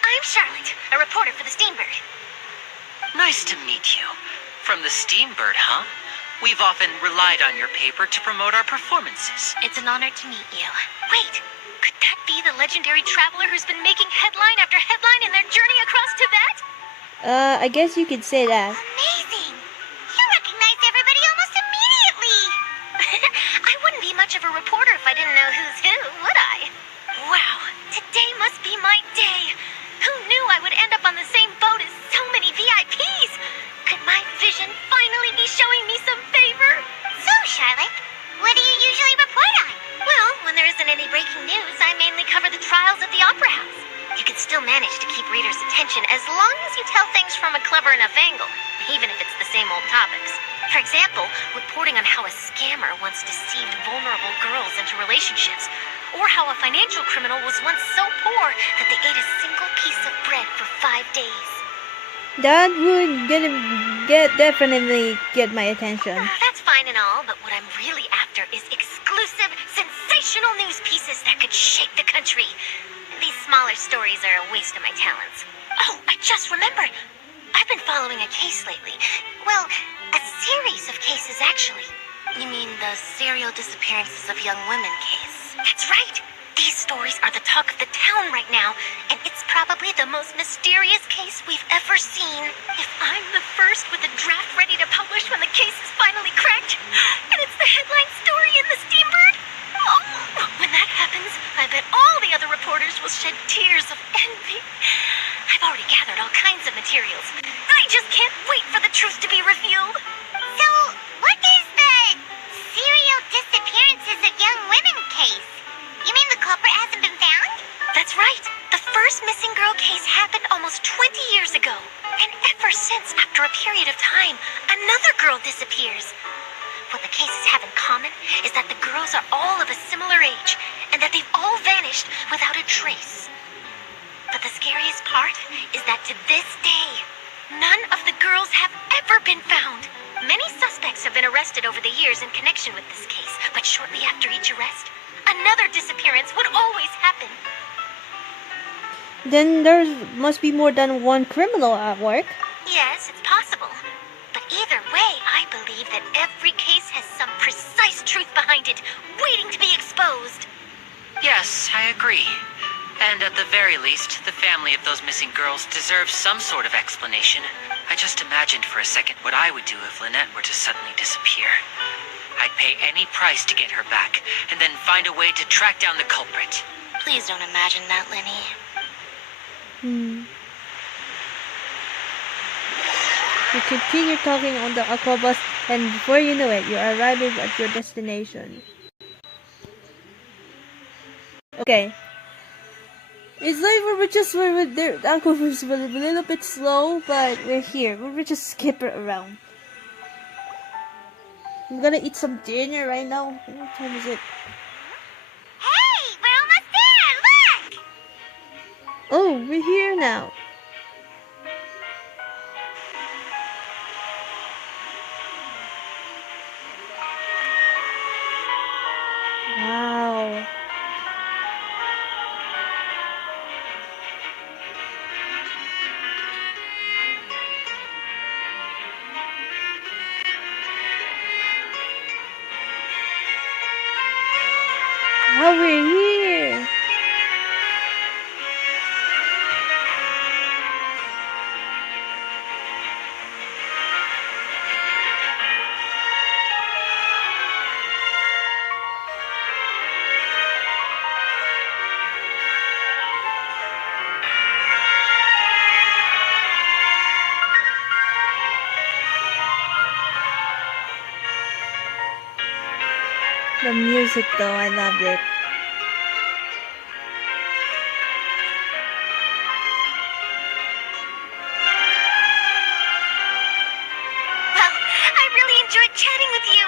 I'm Charlotte, a reporter for the Steambird. Nice to meet you. From the Steambird, huh? We've often relied on your paper to promote our performances. It's an honor to meet you. Wait, could that be the legendary traveler who's been making headline after headline in their journey across Tibet? I guess you could say that. Amazing! You recognized everybody almost immediately! I wouldn't be much of a reporter if I didn't know who's who, would I? Wow, today must be my day. Who knew I would end up on the same boat as so many VIPs? Could my vision finally be showing me some favor? So, Charlotte, what do you usually report on? Well, when there isn't any breaking news, I mainly cover the trials at the Opera House. You can still manage to keep readers' attention as long as you tell things from a clever enough angle, even if it's the same old topics. For example, reporting on how a scammer once deceived vulnerable girls into relationships, or how a financial criminal was once so poor that they ate a single piece of bread for 5 days. That would definitely get my attention. That's fine and all, but what I'm really after is exclusive, sensational news pieces that could shake the country. These smaller stories are a waste of my talents. Oh, I just remembered. I've been following a case lately. Well, a series of cases, actually. You mean the serial disappearances of young women case? That's right. These stories are the talk of the town right now, and it's probably the most mysterious case we've ever seen. If I'm the first with a draft ready to publish when the case is finally cracked, and it's the headline story in the Steambird, oh, when that happens, I bet all the other reporters will shed tears of envy. I've already gathered all kinds of materials. I just can't wait for the truth to be revealed. So, what is the serial disappearances of young women case? You mean the culprit hasn't been found? That's right. The first missing girl case happened almost 20 years ago. And ever since, after a period of time, another girl disappears. What the cases have in common is that the girls are all of a similar age, and that they've all vanished without a trace. But the scariest part is that to this day, none of the girls have ever been found. Many suspects have been arrested over the years in connection with this case, but shortly after each arrest, another disappearance would always happen. Then there must be more than one criminal at work. Yes, it's possible. But either way, I believe that every case has some precise truth behind it, waiting to be exposed. Yes, I agree. And at the very least, the family of those missing girls deserves some sort of explanation. I just imagined for a second what I would do if Lynette were to suddenly disappear. I'd pay any price to get her back, and then find a way to track down the culprit. Please don't imagine that, Lenny. You continue talking on the aquabus, and before you know it, you're arriving at your destination. Okay. It's like the aquabus were a little bit slow, but we're here. We're just skipping around. I'm gonna eat some dinner right now. What time is it? Hey, we're almost there! Look! Oh, we're here now. Wow. How we're here. The music though, I loved it. Well, I really enjoyed chatting with you.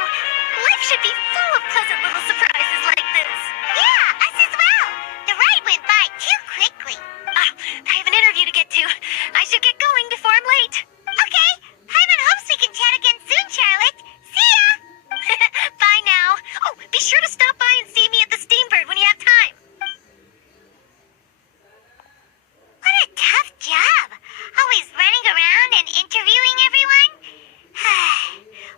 Life should be full of pleasant little surprises like this. Yeah, us as well. The ride went by too quickly. I have an interview to get to. I should get going before I'm late. Okay, Hyman hopes we can chat again soon, Charlotte. See ya! Bye now. Oh, be sure to stop by and see me at the Steambird when you have time. What a tough job. Always running around and interviewing everyone.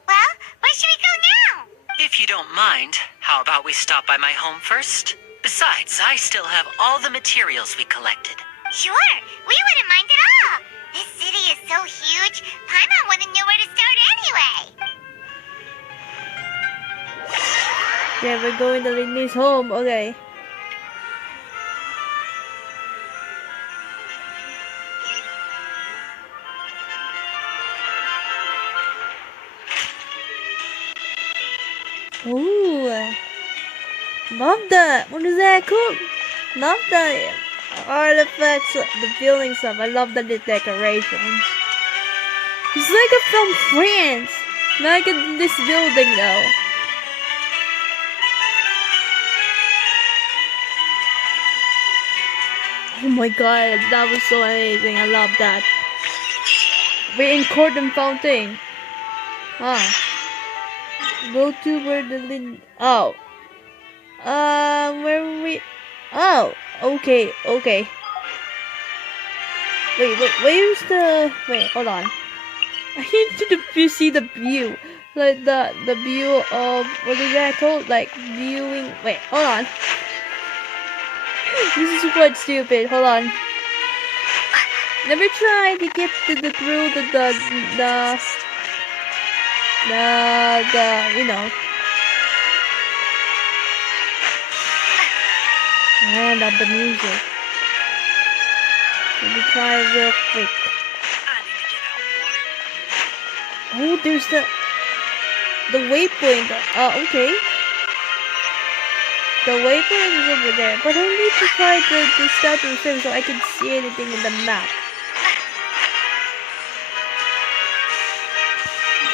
Well, where should we go now? If you don't mind, how about we stop by my home first? Besides, I still have all the materials we collected. Sure, we wouldn't mind at all. This city is so huge, Paimon wouldn't know where to start anyway. Yeah, we're going to Lindy's home. Okay. Ooh. Love that. What is that called? Love the artifacts, the building stuff. I love the decorations. It's like a from France. Like in this building though. Oh my god, that was so amazing. I love that. We're in Cordon Fontaine. Go to where the Lin. Oh. Where we. Oh, okay. Wait, where's the. Wait, hold on. I need to see the view. Like the view of. What is that called? Like viewing. Wait, hold on. This is quite stupid. Hold on. Let me try to get through the you know. I love the music. Let me try real quick. Oh, there's the waypoint. Okay. The waypoint is over there, but I need to find the statue of him so I can see anything in the map.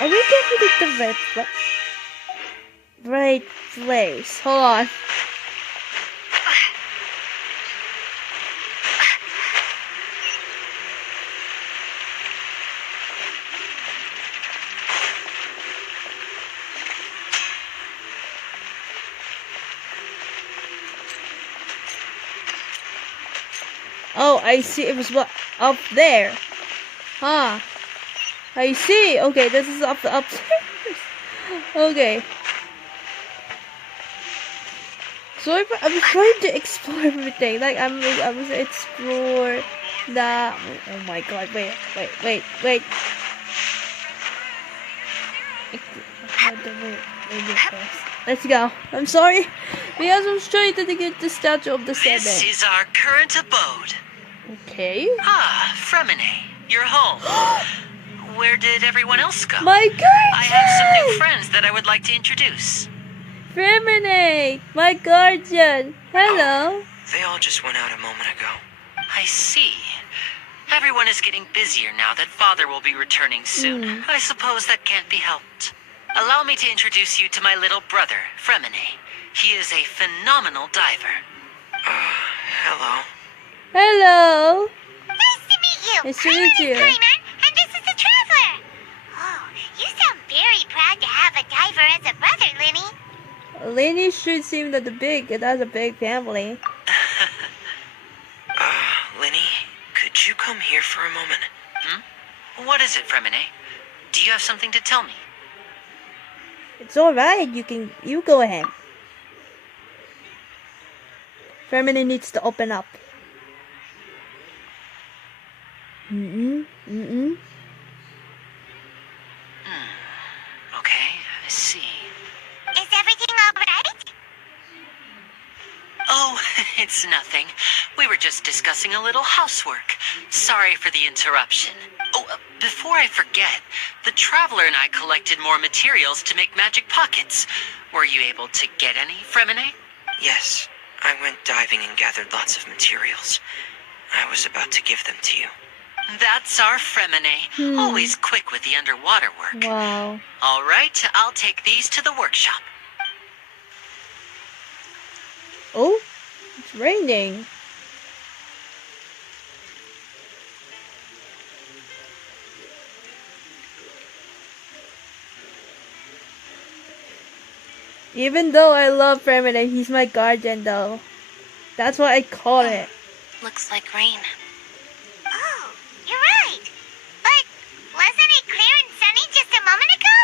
Are we getting at the right place? Hold on. Oh, I see. It was up there. Huh. I see. Okay, this is upstairs. Okay. So I'm trying to explore everything. Like I was explore the. Oh my god! Wait. Let's go. I'm sorry, because I'm trying to get the statue of the seven. This is our current abode. Okay. Ah, Fremine, you're home. Where did everyone else go? My guardian! I have some new friends that I would like to introduce. Fremine, my guardian. Hello. They all just went out a moment ago. I see. Everyone is getting busier now that Father will be returning soon. I suppose that can't be helped. Allow me to introduce you to my little brother, Fremine. He is a phenomenal diver. Hello. Hello. Nice to meet you. Nice to My meet name you. is Kramer, and this is the Traveler. Oh, you sound very proud to have a diver as a brother, Linny. Lenny should seem that that's a big family. Linny, could you come here for a moment? What is it, Fremine? Do you have something to tell me? It's alright, you go ahead. Femini needs to open up. Okay, I see. Is everything all right? Oh, it's nothing. We were just discussing a little housework. Sorry for the interruption. Oh, before I forget, the Traveler and I collected more materials to make magic pockets. Were you able to get any, Fremine? Yes, I went diving and gathered lots of materials. I was about to give them to you. That's our Fremine. Always quick with the underwater work. Wow. All right, I'll take these to the workshop. Oh, it's raining. Even though I love Fremine, he's my guardian though. That's what I call it. Looks like rain. Oh, you're right. But wasn't it clear and sunny just a moment ago?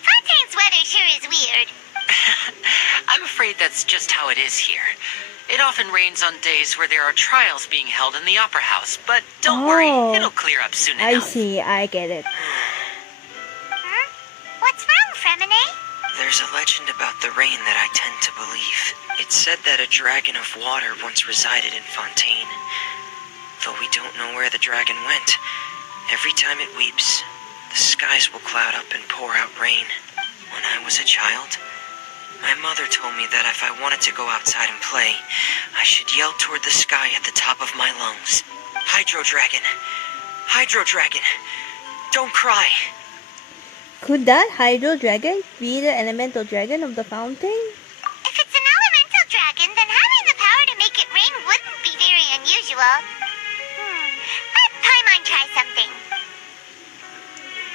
Fontaine's weather sure is weird. I'm afraid that's just how it is here. It often rains on days where there are trials being held in the Opera House, but don't worry, it'll clear up soon enough. I see, I get it. What's wrong, Fremine? There's a legend about the rain that I tend to believe. It's said that a dragon of water once resided in Fontaine. Though we don't know where the dragon went, every time it weeps, the skies will cloud up and pour out rain. When I was a child, my mother told me that if I wanted to go outside and play, I should yell toward the sky at the top of my lungs. Hydro Dragon! Hydro Dragon! Don't cry! Could that Hydro Dragon be the elemental dragon of the fountain? If it's an elemental dragon, then having the power to make it rain wouldn't be very unusual. Let Paimon try something.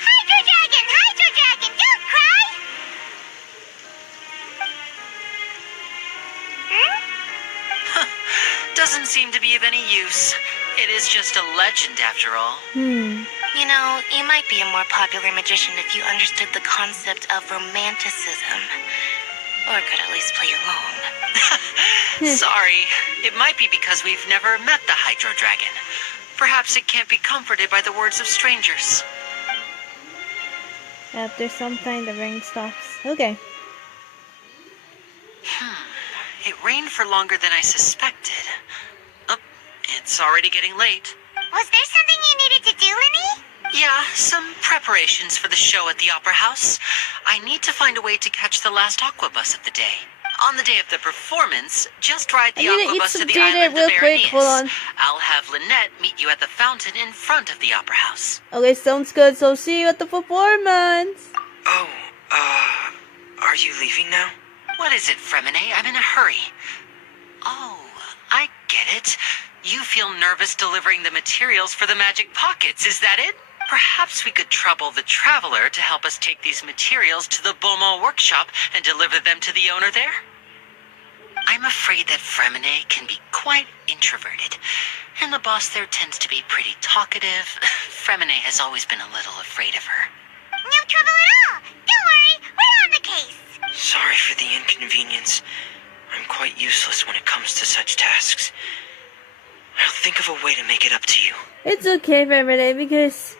Hydro Dragon, don't cry! Doesn't seem to be of any use. It is just a legend after all. You know, you might be a more popular magician if you understood the concept of romanticism. Or could at least play along. Sorry, it might be because we've never met the Hydro Dragon. Perhaps it can't be comforted by the words of strangers. After some time, the rain stops. Okay. It rained for longer than I suspected. It's already getting late. Was there something you needed to do, Linny? Yeah, some preparations for the show at the Opera House. I need to find a way to catch the last aqua bus of the day. On the day of the performance, just ride the aqua bus to the island of Berenice. Hold on. I'll have Lynette meet you at the fountain in front of the Opera House. Okay, sounds good. So see you at the performance. Oh, are you leaving now? What is it, Fremine? I'm in a hurry. Oh, I get it. You feel nervous delivering the materials for the magic pockets, is that it? Perhaps we could trouble the Traveler to help us take these materials to the Beaumont workshop and deliver them to the owner there? I'm afraid that Fremine can be quite introverted, and the boss there tends to be pretty talkative. Fremine has always been a little afraid of her. No trouble at all. Don't worry, we're on the case. Sorry for the inconvenience. I'm quite useless when it comes to such tasks. I'll think of a way to make it up to you. It's okay, Femine, because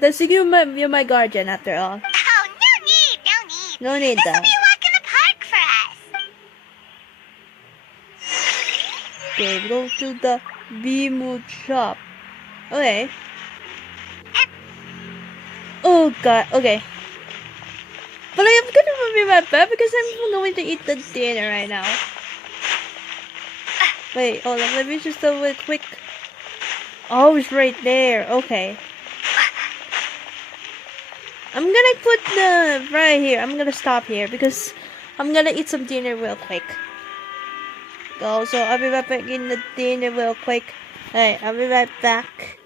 you're my guardian after all. Oh, no need, no need. No need, This'll though. be a walk in the park for us. Okay, we go to the Beemood shop. Okay. Oh god, okay. But I'm gonna be right back because I'm going to eat the dinner right now. Wait, hold on, let me just do it quick. Oh, it's right there, okay. I'm gonna put the right here. I'm gonna stop here because I'm gonna eat some dinner real quick. Go, so I'll be right back in the dinner real quick. Alright, I'll be right back.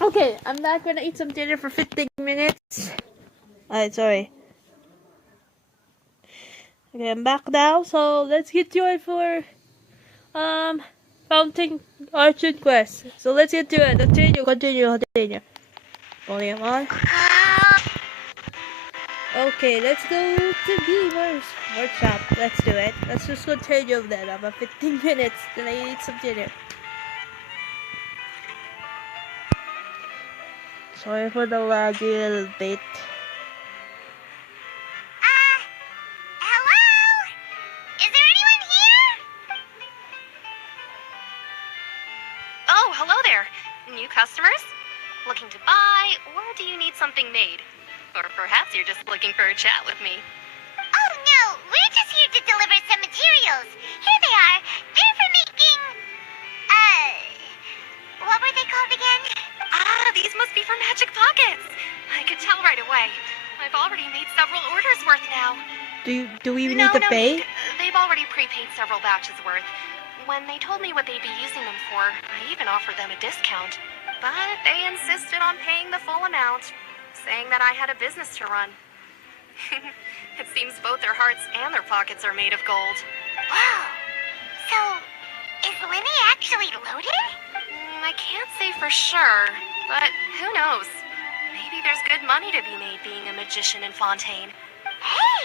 Okay, I'm not gonna eat some dinner for 15 minutes. Alright, sorry. Okay, I'm back now, so let's get to it for Fontaine Archon Quest. So let's get to it. Continue. Volume on. Okay, let's go to Gamer's Workshop. Let's do it. Let's just continue then. About 15 minutes, then I eat some dinner. Sorry for the laggy little bit. Hello? Is there anyone here? Oh, hello there. New customers? Looking to buy, or do you need something made? Or perhaps you're just looking for a chat with me. Oh no, we're just here to deliver some materials. Here they are. They're for making, what were they called again? These must be for magic pockets. I could tell right away. I've already made several orders worth now. Do we need to pay? They've already prepaid several batches worth. When they told me what they'd be using them for, I even offered them a discount. But they insisted on paying the full amount, saying that I had a business to run. It seems both their hearts and their pockets are made of gold. Wow. So, is Winnie actually loaded? I can't say for sure, but who knows? Maybe there's good money to be made being a magician in Fontaine. Hey,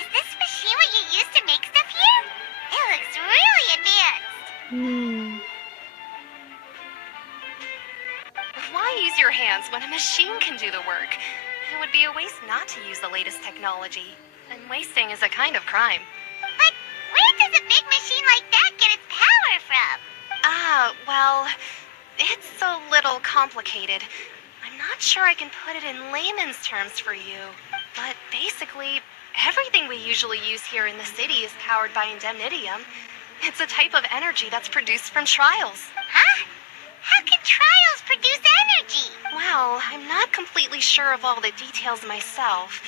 is this machine what you use to make stuff here? It looks really advanced. Why use your hands when a machine can do the work? It would be a waste not to use the latest technology. And wasting is a kind of crime. But where does a big machine like that get its power from? Well, it's a little complicated. I'm not sure I can put it in layman's terms for you. But basically, everything we usually use here in the city is powered by indemnitium. It's a type of energy that's produced from trials. Huh? How can trials produce energy? Well, I'm not completely sure of all the details myself,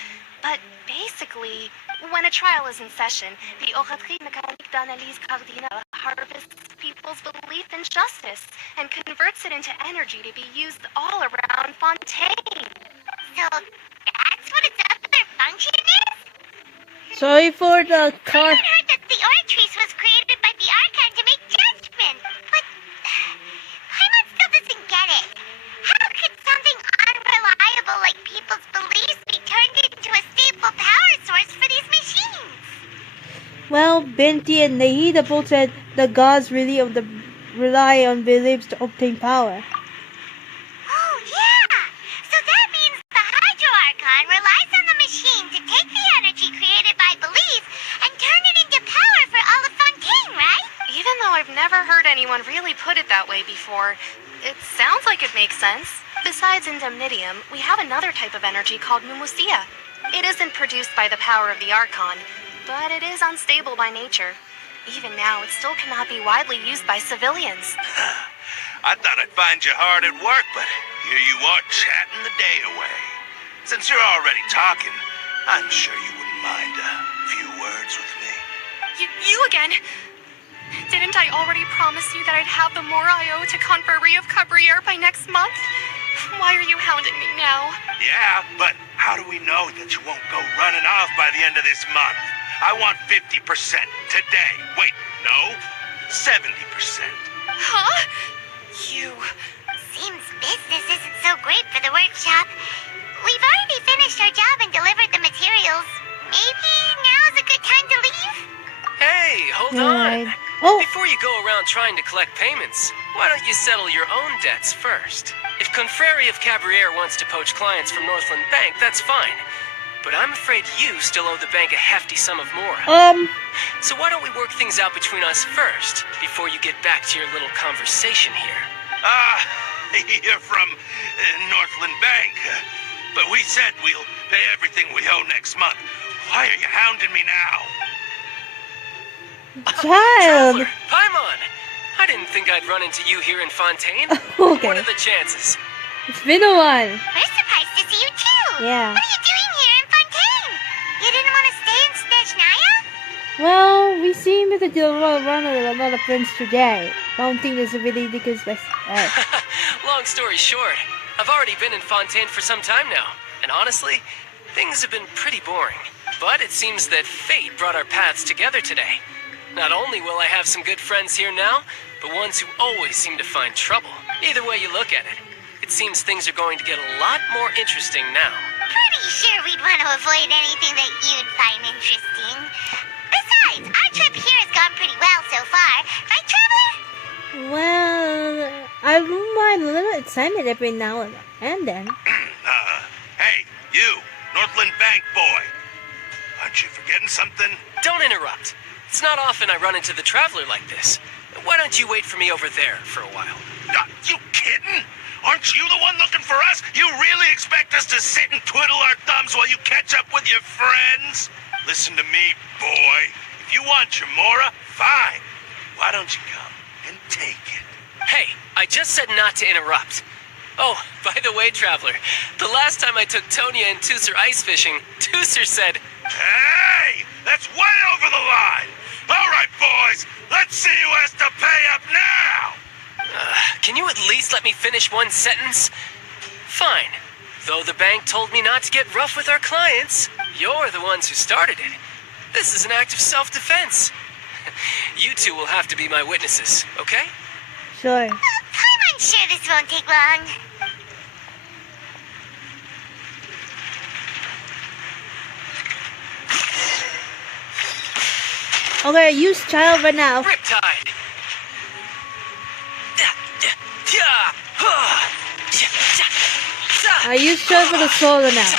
but basically, when a trial is in session, the Oratrice Mécanique d'Analyse Cardinale harvests people's belief in justice and converts it into energy to be used all around Fontaine. So, that's what its other function is? Sorry for the car. I heard that the Oratrice was created by the Archon to make judgment, but Paimon still doesn't get it. How could something unreliable like people's beliefs be turned into a stable power source for these machines? Well, Binti and Nahida both said the gods really rely on beliefs to obtain power. Oh, yeah! So that means the Hydro Archon relies on the machine to take the energy created by belief and turn it into power for all of Fontaine, right? Even though I've never heard anyone really put it that way before, it sounds like it makes sense. Besides indemnitium, we have another type of energy called Mumusia. It isn't produced by the power of the Archon, but it is unstable by nature. Even now, it still cannot be widely used by civilians. I thought I'd find you hard at work, but here you are chatting the day away. Since you're already talking, I'm sure you wouldn't mind a few words with me. You again? Didn't I already promise you that I'd have the more I owe to Conferry of Cabriere by next month? Why are you hounding me now? Yeah, but how do we know that you won't go running off by the end of this month? I want 50% today. Wait, no, 70%. Huh? You... Seems business isn't so great for the workshop. We've already finished our job and delivered the materials. Maybe now's a good time to leave? Hey, hold Right. on. Oh. Before you go around trying to collect payments, why don't you settle your own debts first? If Confrere of Cabriere wants to poach clients from Northland Bank, that's fine. But I'm afraid you still owe the bank a hefty sum of more. So why don't we work things out between us first, before you get back to your little conversation here? You're from Northland Bank. But we said we'll pay everything we owe next month. Why are you hounding me now? Child! Traveler, Paimon! I didn't think I'd run into you here in Fontaine. Okay. What are the chances? It's been a while. We're surprised to see you too. Yeah. What are you doing here in Fontaine? You didn't want to stay in Snezhnaya? Well, we seem to run a lot of friends today. Fontaine is a really ridiculous place. Long long story short, I've already been in Fontaine for some time now, and honestly, things have been pretty boring. But it seems that fate brought our paths together today. Not only will I have some good friends here now, but ones who always seem to find trouble. Either way you look at it, it seems things are going to get a lot more interesting now. Pretty sure we'd want to avoid anything that you'd find interesting. Besides, our trip here has gone pretty well so far. Right, Traveler? Well, I don't mind a little excitement every now and then. Hey, you, Northland Bank boy. Aren't you forgetting something? Don't interrupt. It's not often I run into the Traveler like this. Why don't you wait for me over there for a while? You kidding? Aren't you the one looking for us? You really expect us to sit and twiddle our thumbs while you catch up with your friends? Listen to me, boy. If you want Jamora, fine. Why don't you come and take it? Hey, I just said not to interrupt. Oh, by the way, Traveler, the last time I took Tonya and Tooser ice fishing, Tooser said, Hey! That's way over the line! All right, boys, let's see who has to pay up now! Can you at least let me finish one sentence? Fine. Though the bank told me not to get rough with our clients, you're the ones who started it. This is an act of self-defense. You two will have to be my witnesses, okay? Sure. I'm sure this won't take long. Okay, use child right now. Riptide! I use child for the solar now.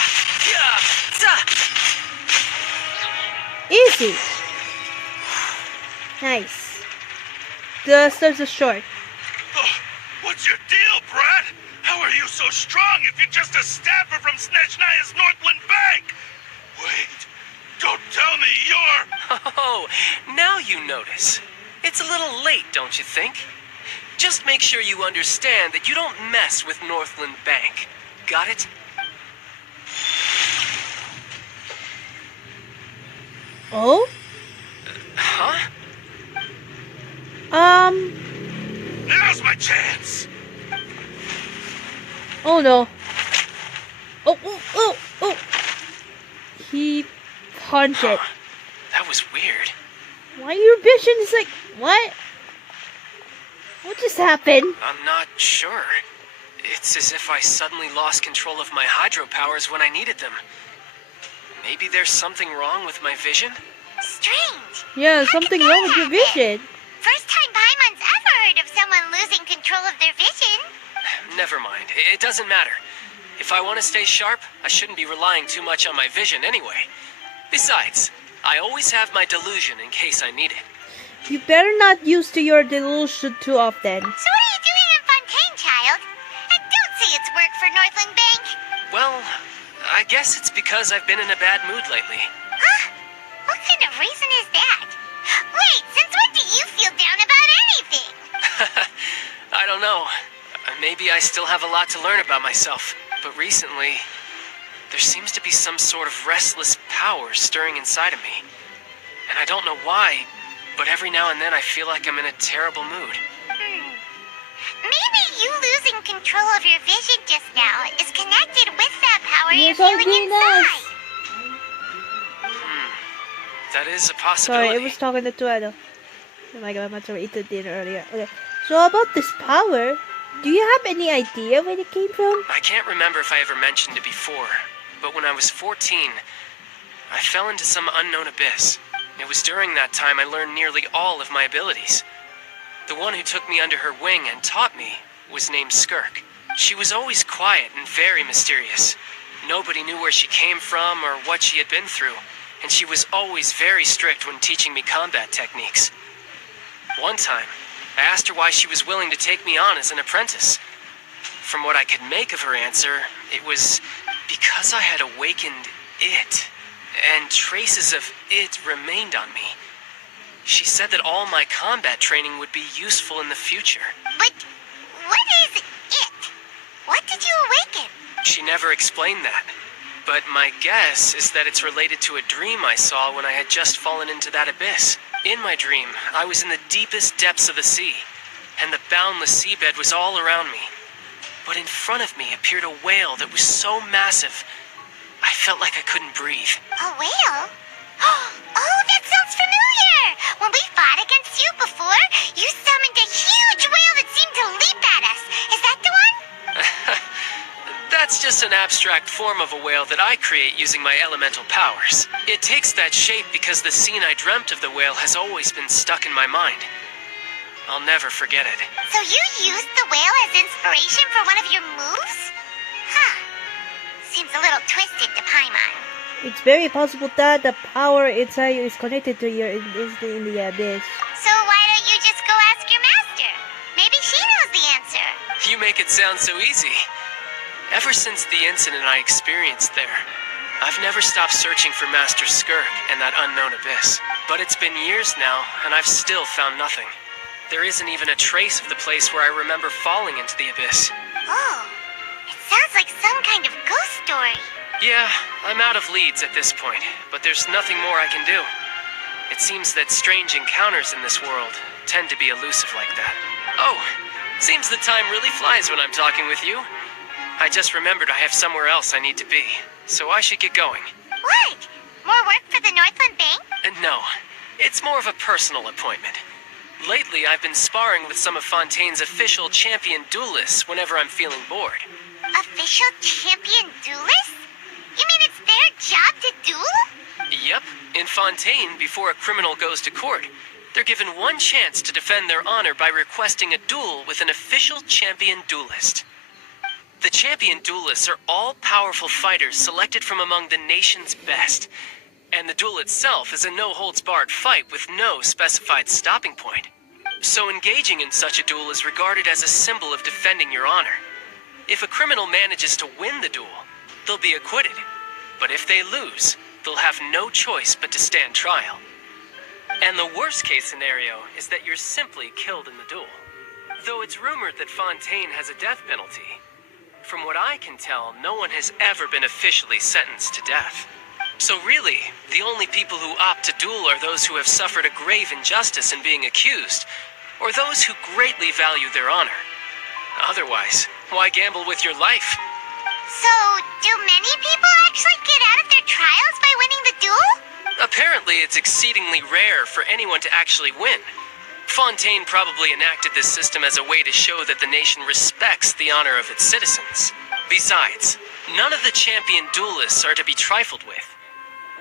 Easy. Nice. The stars are short. What's your deal, Brad? How are you so strong if you're just a staffer from Snezhnaya's Northland Bank? Wait, don't tell me you're... Oh, now you notice. It's a little late, don't you think? Just make sure you understand that you don't mess with Northland Bank. Got it? Oh? Huh? Now's my chance! Oh no. Oh. He punched it. That was weird. Why your vision is like, what? What just happened? I'm not sure. It's as if I suddenly lost control of my hydro powers when I needed them. Maybe there's something wrong with my vision? Strange. Yeah, something wrong with your vision. First time Paimon's ever heard of someone losing control of their vision. Never mind. It doesn't matter. If I want to stay sharp, I shouldn't be relying too much on my vision anyway. Besides, I always have my delusion in case I need it. You better not use your delusion too often. So what are you doing in Fontaine, child? I don't see its work for Northland Bank. Well, I guess it's because I've been in a bad mood lately. Huh? What kind of reason is that? Wait, since when do you feel down about anything? I don't know. Maybe I still have a lot to learn about myself. But recently, there seems to be some sort of restless power stirring inside of me. And I don't know why, but every now and then I feel like I'm in a terrible mood. Maybe you losing control of your vision just now is connected with that power you're Yes, I feeling do know. inside. That is a possibility. Sorry, I was talking to Tuedo. Oh my god, I must have eaten dinner earlier. Okay, so about this power, do you have any idea where it came from? I can't remember if I ever mentioned it before, but when I was 14, I fell into some unknown abyss. It was during that time I learned nearly all of my abilities. The one who took me under her wing and taught me was named Skirk. She was always quiet and very mysterious. Nobody knew where she came from or what she had been through, and she was always very strict when teaching me combat techniques. One time, I asked her why she was willing to take me on as an apprentice. From what I could make of her answer, it was because I had awakened it, and traces of it remained on me. She said that all my combat training would be useful in the future. But what is it? What did you awaken? She never explained that, but my guess is that it's related to a dream I saw when I had just fallen into that abyss. In my dream, I was in the deepest depths of the sea, and the boundless seabed was all around me. but in front of me appeared a whale that was so massive, I felt like I couldn't breathe. A whale? Oh, that sounds familiar! When we fought against you before, you summoned a huge whale that seemed to leap at us. Is that the one? That's just an abstract form of a whale that I create using my elemental powers. It takes that shape because the scene I dreamt of the whale has always been stuck in my mind. I'll never forget it. So you used the whale as inspiration for one of your moves? Huh. Seems a little twisted to Paimon. It's very possible that the power inside you is connected to your instinct in the abyss. So why don't you just go ask your master? Maybe she knows the answer. You make it sound so easy. Ever since the incident I experienced there, I've never stopped searching for Master Skirk and that unknown abyss. But it's been years now, and I've still found nothing. There isn't even a trace of the place where I remember falling into the abyss. Oh, it sounds like some kind of ghost story. Yeah, I'm out of leads at this point, but there's nothing more I can do. It seems that strange encounters in this world tend to be elusive like that. Oh, seems the time really flies when I'm talking with you. I just remembered I have somewhere else I need to be, so I should get going. What? More work for the Northland Bank? No, it's more of a personal appointment. Lately, I've been sparring with some of Fontaine's official champion duelists whenever I'm feeling bored. Official champion duelists? You mean it's their job to duel? Yep. In Fontaine, before a criminal goes to court, they're given one chance to defend their honor by requesting a duel with an official champion duelist. The champion duelists are all-powerful fighters selected from among the nation's best, and the duel itself is a no-holds-barred fight with no specified stopping point. So engaging in such a duel is regarded as a symbol of defending your honor. If a criminal manages to win the duel, they'll be acquitted. But if they lose, they'll have no choice but to stand trial. And the worst-case scenario is that you're simply killed in the duel. Though it's rumored that Fontaine has a death penalty, from what I can tell, no one has ever been officially sentenced to death. So really, the only people who opt to duel are those who have suffered a grave injustice in being accused, or those who greatly value their honor. Otherwise, why gamble with your life? So, do many people actually get out of their trials by winning the duel? Apparently, it's exceedingly rare for anyone to actually win. Fontaine probably enacted this system as a way to show that the nation respects the honor of its citizens. Besides, none of the champion duelists are to be trifled with,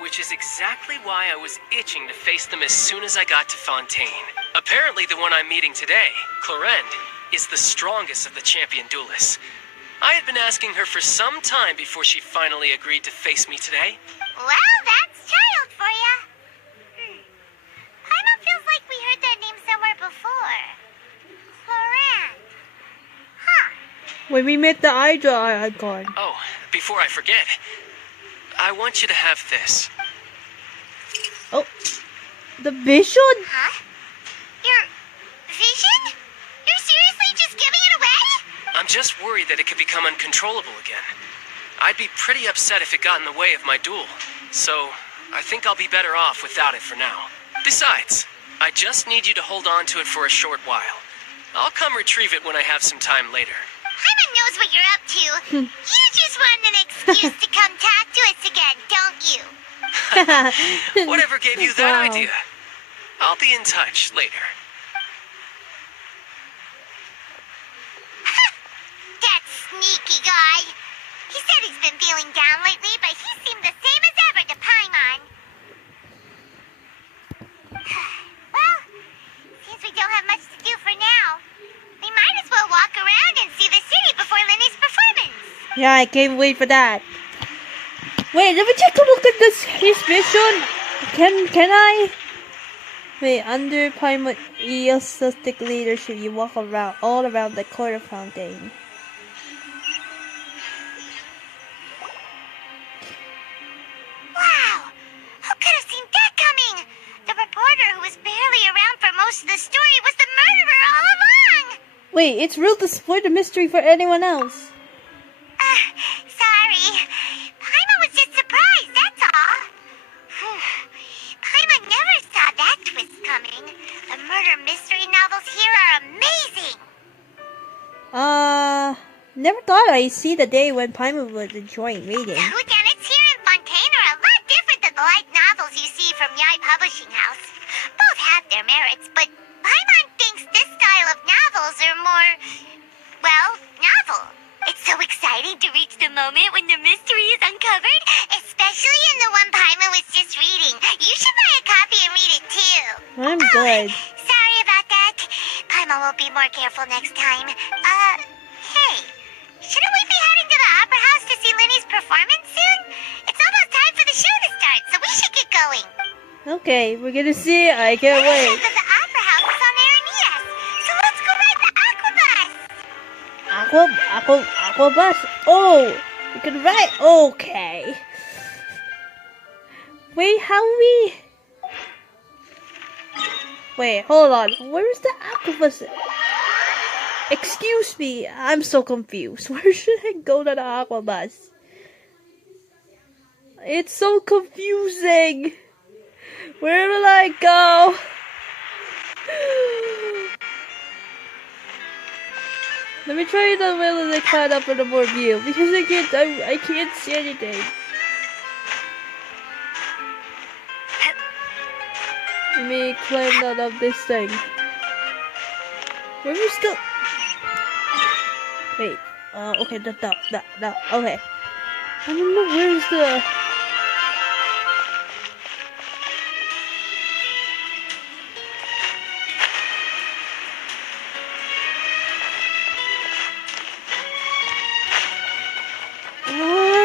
which is exactly why I was itching to face them as soon as I got to Fontaine. Apparently, the one I'm meeting today, Clorinde, is the strongest of the champion duelists. I had been asking her for some time before she finally agreed to face me today. Well, that's child for ya. Paimon feels like we heard that name somewhere before. Clorinde. Huh. When we met the Hydra icon. Oh, before I forget, I want you to have this. Oh, the vision? Huh? Your vision? You're seriously just giving it away? I'm just worried that it could become uncontrollable again. I'd be pretty upset if it got in the way of my duel, so I think I'll be better off without it for now. Besides, I just need you to hold on to it for a short while. I'll come retrieve it when I have some time later. Paimon knows what you're up to. You just want an excuse to come talk to us again, don't you? Whatever gave you that Wow. idea? I'll be in touch later. That sneaky guy. He said he's been feeling down lately, but he seemed the same as ever to Paimon. Well, since we don't have much to do for now, we might as well walk around and see the city before Linny's performance. Yeah, I can't wait for that. Wait, let me take a look at his vision. Can I? Wait, under Paimon Eostic leadership, you walk around all around the court of Fontaine. Wow! Who could have seen that coming? The reporter who was barely around for most of the story was the murderer all along! Wait, it's real to spoil the mystery for anyone else. Sorry. Paimon was just surprised, that's all. Paimon never saw that twist coming. The murder mystery novels here are amazing. Never thought I'd see the day when Paimon was enjoying reading. Whodunits here in Fontaine are a lot different than the light novels you see from Yai Publishing House. Both have their merits, but Paimon thinks this style of novels are more, well, novel. It's so exciting to reach the moment when the mystery is uncovered, especially in the one Paimon was just reading. You should buy a copy and read it too. I'm good. Sorry about that. Paimon will be more careful next time. Hey, shouldn't we be heading to the Opera House to see Linny's performance soon? It's almost time for the show to start, so we should get going. Okay, we're gonna see it. I can't wait. The Opera House is on Aranias, so let's go ride the Aquabus. Aquabus. Oh, we can ride. Okay. Wait, how we? Wait, hold on. Where is the Aquabus? Excuse me, I'm so confused. Where should I go to the Aquabus? It's so confusing. Where will I go? Let me try the way that I climb up for the more view because I can't see anything. Let me climb out of this thing. Where is the? Wait. Okay. That. Okay. I don't know where's the.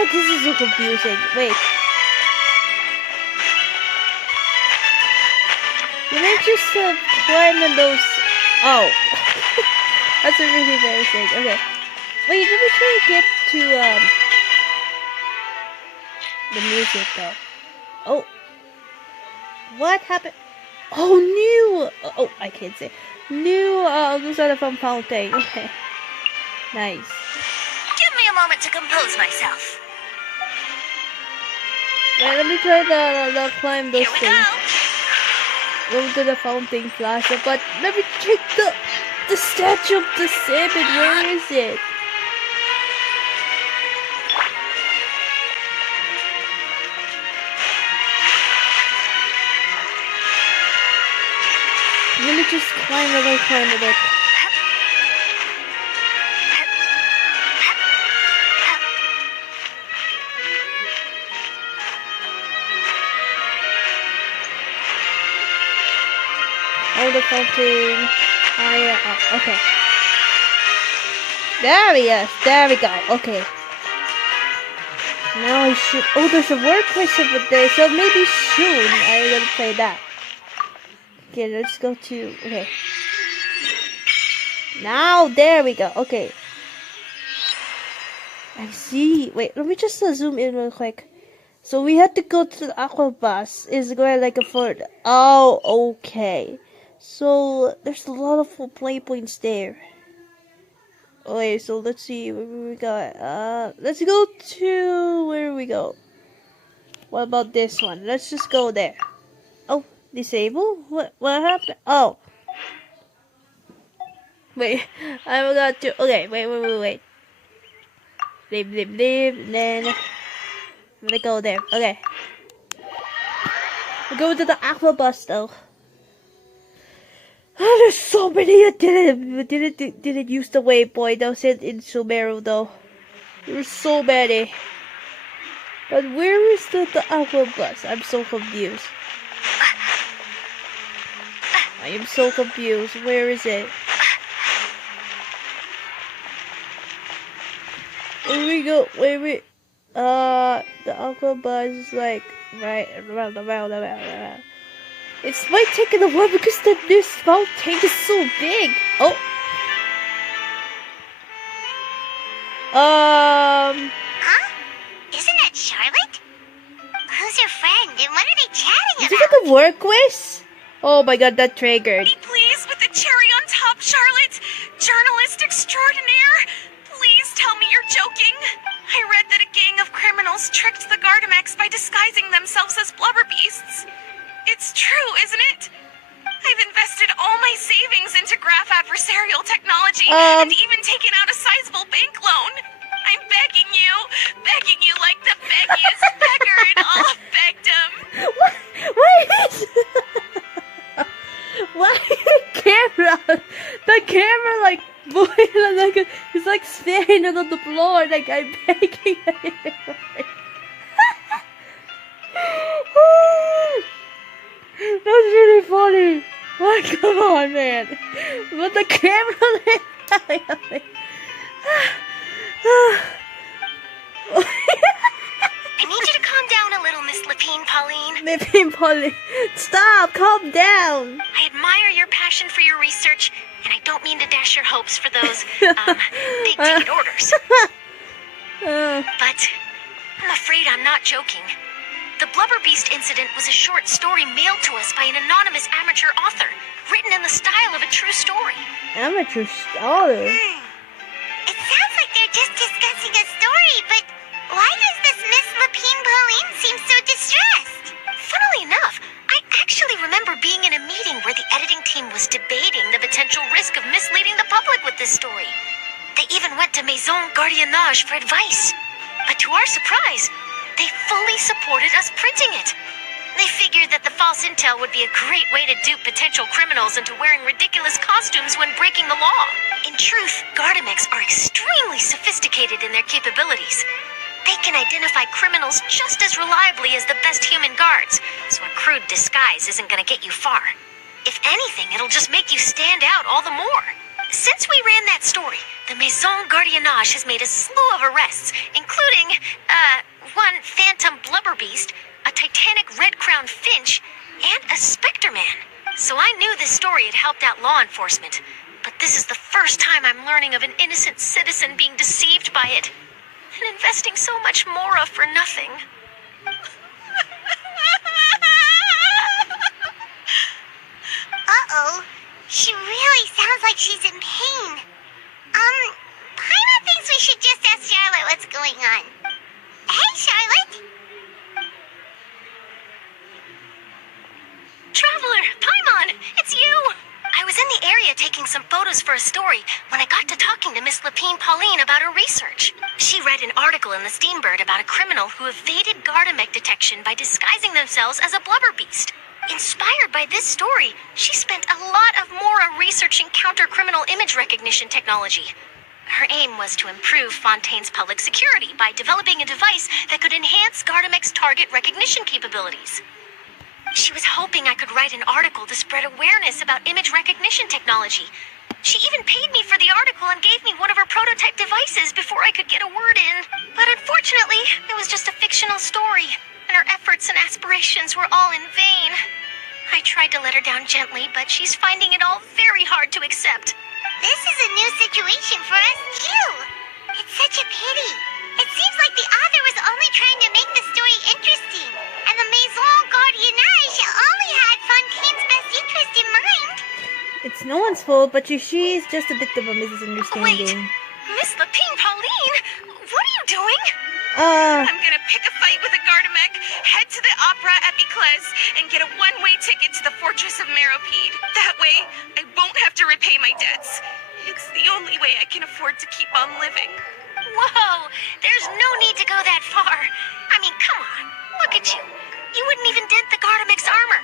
This is so confusing. Wait. Can I just climb in those? Oh. That's really embarrassing. Okay. Wait, let me try to get to the music though. Oh. What happened? Oh, new. Oh, I can't say. New those are from Fontaine. Okay. Nice. Give me a moment to compose myself. Wait, let me try the climb those Here we things. go. Go to the Fontaine Plaza, but let me check the statue of the salmon. Where is it? Let me just climb a bit. Oh, the Fontaine. Okay. There we go. Okay. Now I should. Oh, there's a workplace over there, so maybe soon I'm gonna play that. Okay, let's go to. Okay. Now, there we go. Okay. I see. Wait, let me just zoom in real quick. So we had to go to the Aquabus. Is going like a foot. Oh, okay. So there's a lot of play points there. Okay, so let's see where we got. Let's go to where we go. What about this one? Let's just go there. Oh, disable? What happened? Oh. Wait, I forgot to. Okay, wait. Leave, and then let go there. Okay. We'll go to the Aquabus though. Oh, there's so many that didn't use the waypoint that was in Sumeru though. There's so many. But where is the Aquabus? I'm so confused. I am so confused. Where is it? Where we go? Wait. The Aquabus is like right around. It's might take a while because this Fontaine is so big. Oh. Huh? Isn't that Charlotte? Who's your friend and what are they chatting Is about? it the work quiz? Oh my god, that triggered. Please, with the cherry on top, Charlotte. Journalist extraordinaire. Please tell me you're joking. I read that a gang of criminals tricked the Gardamex by disguising themselves as blubber beasts. It's true, isn't it? I've invested all my savings into graph adversarial technology and even taken taken out a sizable bank loan. I'm begging you like the beggiest beggar in all of begdom. Why the camera? The camera like it's like staring at the floor like I'm begging him. That's really funny. Oh, come on, man. But the camera I need you to calm down a little, Miss Lapine, Pauline. Lapine, Pauline. Stop, calm down. I admire your passion for your research, and I don't mean to dash your hopes for those, big-ticket orders. But I'm afraid I'm not joking. The Blubber Beast incident was a short story mailed to us by an anonymous amateur author, written in the style of a true story. Amateur story? It sounds like they're just discussing a story, but why does this Miss Lapine Pauline seem so distressed? Funnily enough, I actually remember being in a meeting where the editing team was debating the potential risk of misleading the public with this story. They even went to Maison Gardiennage for advice. But to our surprise, they fully supported us printing it. They figured that the false intel would be a great way to dupe potential criminals into wearing ridiculous costumes when breaking the law. In truth, Gardamex are extremely sophisticated in their capabilities. They can identify criminals just as reliably as the best human guards, so a crude disguise isn't gonna get you far. If anything, it'll just make you stand out all the more. Since we ran that story, the Maison Gardiennage has made a slew of arrests, including, one phantom blubber beast, a titanic red-crowned finch, and a specter man. So I knew this story had helped out law enforcement, but this is the first time I'm learning of an innocent citizen being deceived by it, and investing so much more for nothing. Uh-oh. She really sounds like she's in pain. Paimon thinks we should just ask Charlotte what's going on. Hey, Charlotte! Traveler, Paimon, it's you! I was in the area taking some photos for a story when I got to talking to Miss Lapine Pauline about her research. She read an article in the Steambird about a criminal who evaded Gardamex detection by disguising themselves as a blubber beast. Inspired by this story, she spent a lot of Mora researching counter-criminal image recognition technology. Her aim was to improve Fontaine's public security by developing a device that could enhance Gardamex target recognition capabilities. She was hoping I could write an article to spread awareness about image recognition technology. She even paid me for the article and gave me one of her prototype devices before I could get a word in. But unfortunately, it was just a fictional story, and her efforts and aspirations were all in vain. I tried to let her down gently, but she's finding it all very hard to accept. This is a new situation for us, too. It's such a pity. It seems like the author was only trying to make the story interesting, and the Maison Gardiennage only had Fontaine's best interest in mind. It's no one's fault, but she's just a bit of a misunderstanding. Wait, Miss Lapine Pauline, what are you doing? I'm gonna pick a fight with a Gardamex, head to the Opera at Biclez, and get a one-way ticket to the Fortress of Meropide. That way, I won't have to repay my debts. It's the only way I can afford to keep on living. Whoa, there's no need to go that far. I mean, come on, look at you. You wouldn't even dent the Gardamex armor.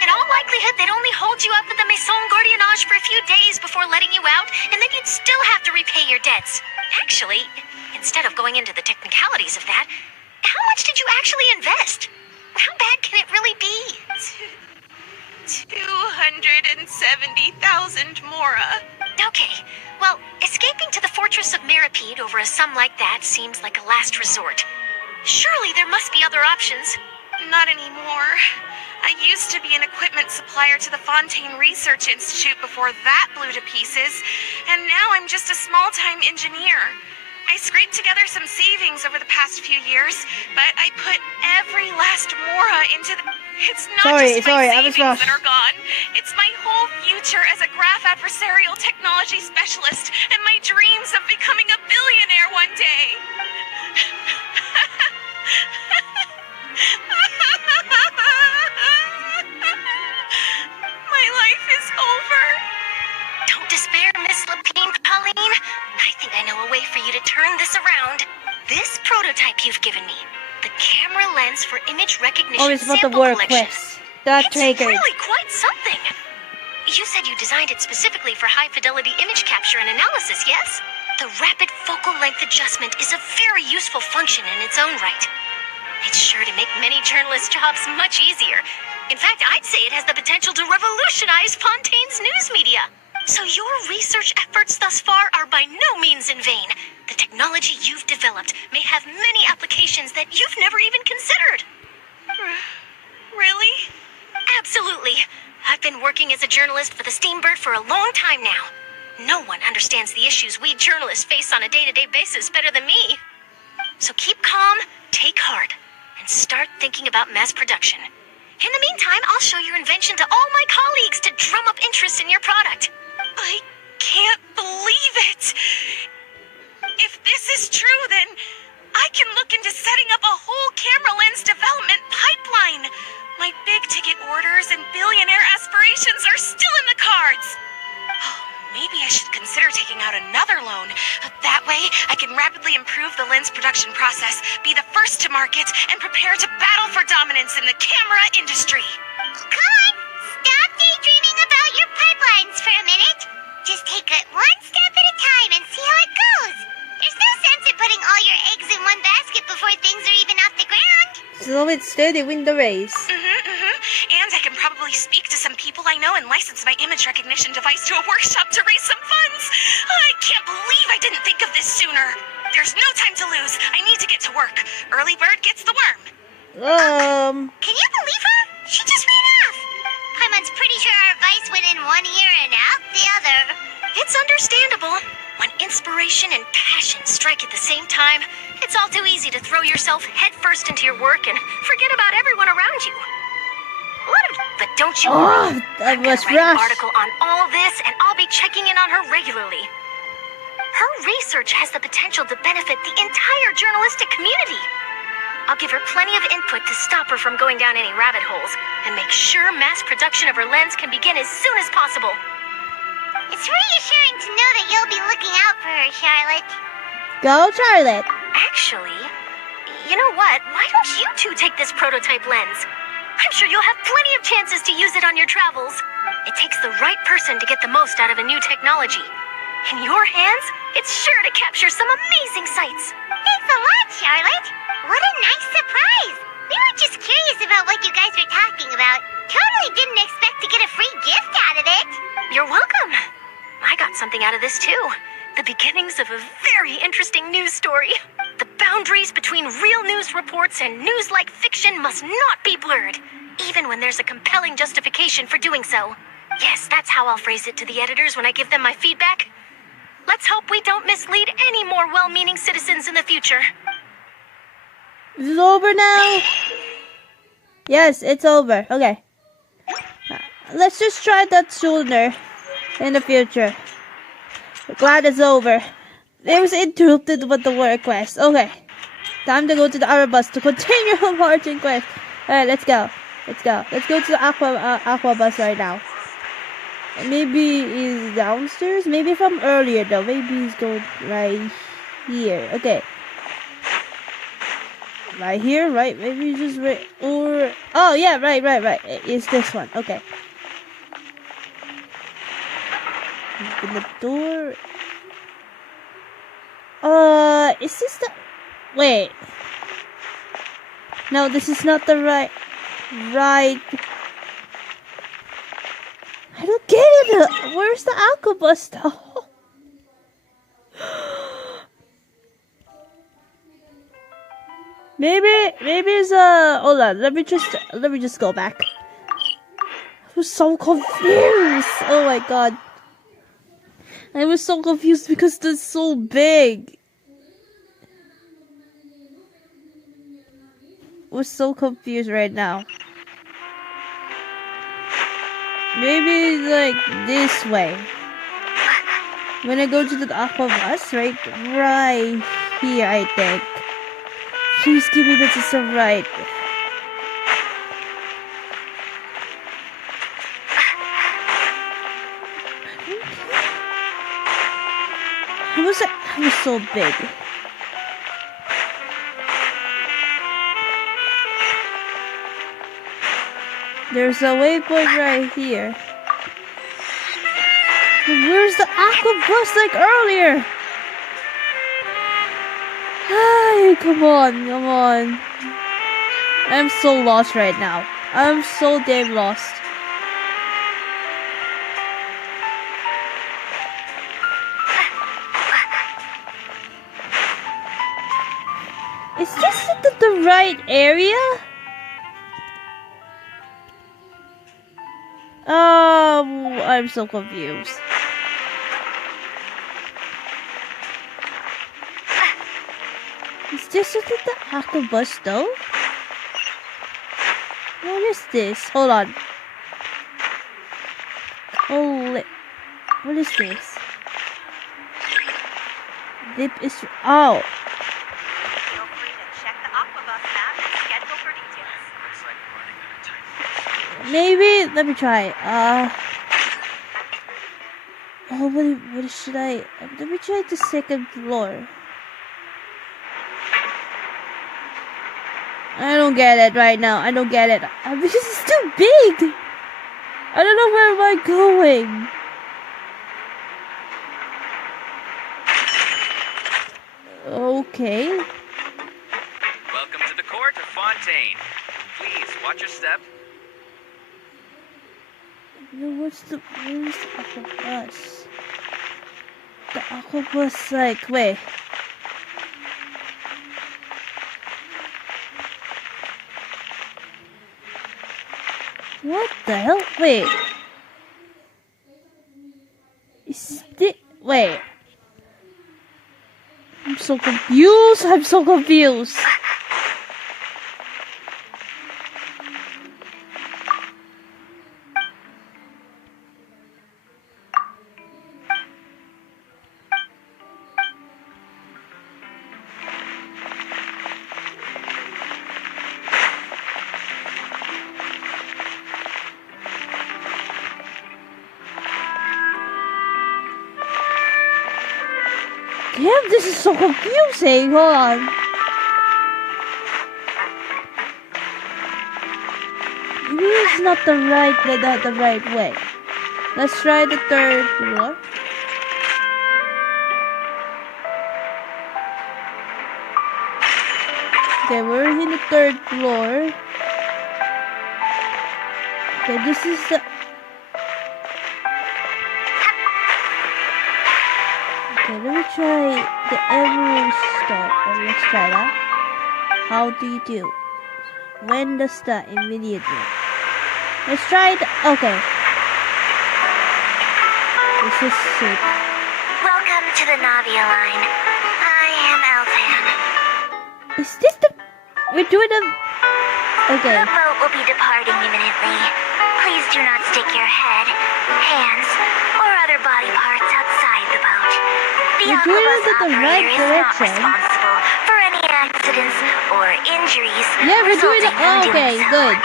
In all likelihood, they'd only hold you up at the Maison Gardiennage for a few days before letting you out, and then you'd still have to repay your debts. Actually, instead of going into the technicalities of that, how much did you actually invest? How bad can it really be? 270,000 Mora. Okay, well, escaping to the Fortress of Meropide over a sum like that seems like a last resort. Surely there must be other options. Not anymore. I used to be an equipment supplier to the Fontaine Research Institute before that blew to pieces, and now I'm just a small-time engineer. I scraped together some savings over the past few years, but I put every last Mora into the... It's not just my savings that are gone. It's my whole future as a graph adversarial technology specialist and my dreams of becoming a billionaire one day. My life is over. Don't despair, Miss Lapine Pauline. found this prototype you've given me. The camera lens for image recognition Oh, it's about the sample war collection. quest. That It's triggered. really quite something. You said you designed it specifically for high-fidelity image capture and analysis, yes? The rapid focal length adjustment is a very useful function in its own right. It's sure to make many journalists' jobs much easier. In fact, I'd say it has the potential to revolutionize Fontaine's news media. So your research efforts thus far are by no means in vain. The technology you've developed may have many applications that you've never even considered. Really? Absolutely. I've been working as a journalist for the Steambird for a long time now. No one understands the issues we journalists face on a day-to-day basis better than me. So keep calm, take heart, and start thinking about mass production. In the meantime, I'll show your invention to all my colleagues to drum up interest in your product. I can't believe it. If this is true, then I can look into setting up a whole camera lens development pipeline. My big-ticket orders and billionaire aspirations are still in the cards. Oh, maybe I should consider taking out another loan. That way, I can rapidly improve the lens production process, be the first to market, and prepare to battle for dominance in the camera industry. Come on, stop daydreaming about your pipelines for a minute. Just take it one step at a time and see how it goes. There's no sense in putting all your eggs in one basket before things are even off the ground. Slow it steady, win the race. And I can probably speak to some people I know and license my image recognition device to a workshop to raise some funds. I can't believe I didn't think of this sooner. There's no time to lose. I need to get to work. Early bird gets the worm. Can you believe her? She just ran off. Paimon's pretty sure our advice went in one ear and out the other. It's understandable. When inspiration and passion strike at the same time, it's all too easy to throw yourself headfirst into your work and forget about everyone around you. But don't you worry. That was I'm gonna write an rushed. article on all this, and I'll be checking in on her regularly. Her research has the potential to benefit the entire journalistic community. I'll give her plenty of input to stop her from going down any rabbit holes, and make sure mass production of her lens can begin as soon as possible. It's reassuring to know that you'll be looking out for her, Charlotte. Go, Charlotte. Actually, you know what? Why don't you two take this prototype lens? I'm sure you'll have plenty of chances to use it on your travels. It takes the right person to get the most out of a new technology. In your hands, it's sure to capture some amazing sights. Thanks a lot, Charlotte. What a nice surprise. We were just curious about what you guys were talking about. Totally didn't expect to get a free gift out of it. You're welcome. I got something out of this too. The beginnings of a very interesting news story. The boundaries between real news reports and news-like fiction must not be blurred, even when there's a compelling justification for doing so. Yes, that's how I'll phrase it to the editors when I give them my feedback. Let's hope we don't mislead any more well-meaning citizens in the future. Is it over now? Yes, it's over. Okay. Let's just try that sooner in the future. Glad it's over. It was interrupted with the work quest. Okay. Time to go to the other bus to continue the Archon Quest. Alright, let's go. Let's go. Let's go to the Aqua bus right now. Maybe he's downstairs? Maybe from earlier though. Maybe he's going right here. Okay. Right here, right? Maybe just right, or... Oh, yeah, right. It's this one. Okay. Open the door. Is this the... Wait. No, this is not the right... I don't get it. Where's the Aquabus though? Maybe it's hold on, let me just go back. I was so confused. Oh my god. I was so confused because it's so big. I was so confused right now. Maybe like this way. When I go to the Aqua bus, right here, I think. Please give me that it's right. How was so big? There's a waypoint right here. Where's the aqua bus like earlier? Ay, come on. I'm so lost right now. I'm so damn lost. Is this the right area? Oh, I'm so confused. Is this the aqua bus though? What is this? Hold on. What is this? Dip is oh. Feel free to check the Aquabus map and schedule for details. Looks like we're running out of time. Maybe let me try. Oh, what should I? Let me try the second floor. I don't get it right now. I don't get it because it's too big. I don't know where am I going. Okay. Welcome to the court of Fontaine. Please watch your step. Where's the aquabus? The aquabus, like, wait. What the hell? Wait. Wait. I'm so confused. Damn, this is so confusing. Hold on. Maybe it's not the right way. Let's try the third floor. Okay, we're in the third floor. Okay, this is the... Okay, let me try the emerald star. Let's try that. How do you do? When does that immediately? Let's try it. Okay. This is sick. Welcome to the Navia line. I am Elfan. Is this the... We're doing a... Okay. The boat will be departing imminently. Please do not stick your head, hands, or other body parts outside the boat. The We're doing it in the right operator is not direction. responsible for any accidents or injuries. Yeah, we're doing it. resulting from Okay, doing so. good.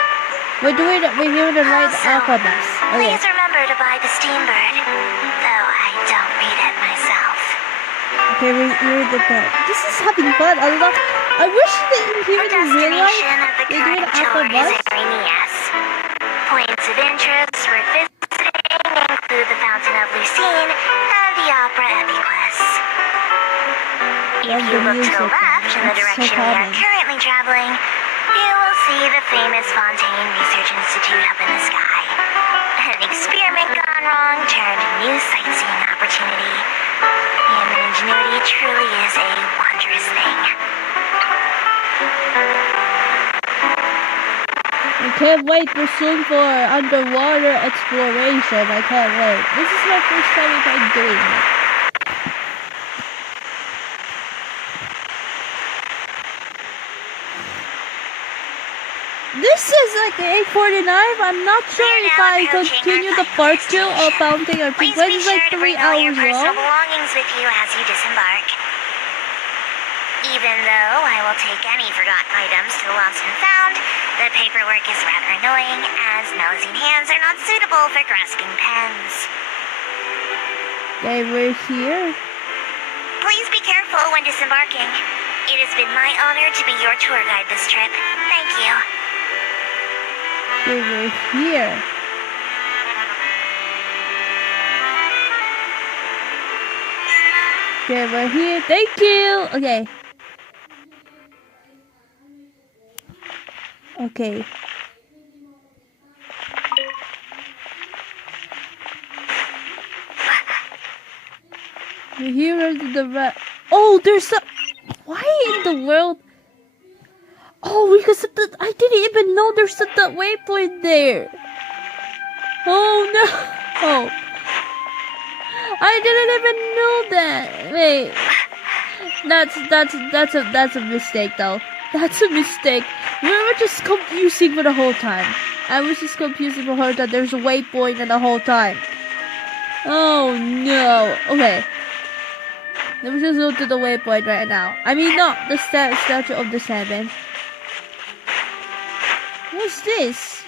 We're doing the right Also, aquabus. Okay. Please remember to buy the steambird, though I don't read it myself. Okay, we're the boat. This is having fun. I wish they here The in real life destination of the they do an current tour is aquabus. Arrhenius. Points of interest worth visiting include the Fountain of Lucine and the Opera Epiquest. If Love you the look to music. the left in the It's so direction we are calming. currently traveling, you will see the famous Fontaine Research Institute up in the sky. An experiment gone wrong turned new sightseeing opportunity. Human ingenuity truly is a wondrous thing. I can't wait for soon for underwater exploration. I can't wait. This is my first time I'm doing it. This is like 8:49. I'm not sure if I continue the part 2 of Fontaine Archon Please Quests. be It's sure like to 3 bring all your hours personal long. belongings with you as you disembark. Even though I will take any forgotten items to the lost and found, the paperwork is rather annoying, as nosing hands are not suitable for grasping pens. Okay, we're here. Please be careful when disembarking. It has been my honor to be your tour guide this trip. Thank you. Okay, we're here. Okay, we're here. Thank you. Okay. Okay. We're here to the Oh, there's a. Why in the world? Oh, because of the. I didn't even know there's a waypoint there. Oh no! Oh. I didn't even know that. Wait. That's a mistake though. That's a mistake. We were just confusing for the whole time. I was just confusing for her that there's a waypoint in the whole time. Oh no. Okay. Let me just go to the waypoint right now. I mean, not the statue of the 7. What's this?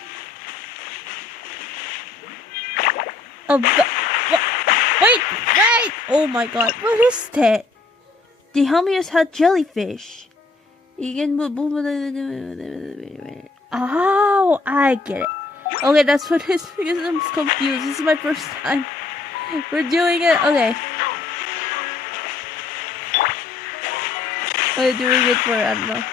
Wait! Oh my god, what is that? The Helmius had jellyfish. You can Oh, I get it. Okay, that's what it is because I'm confused. This is my first time. We're doing it. Okay. We're doing it for, I don't know.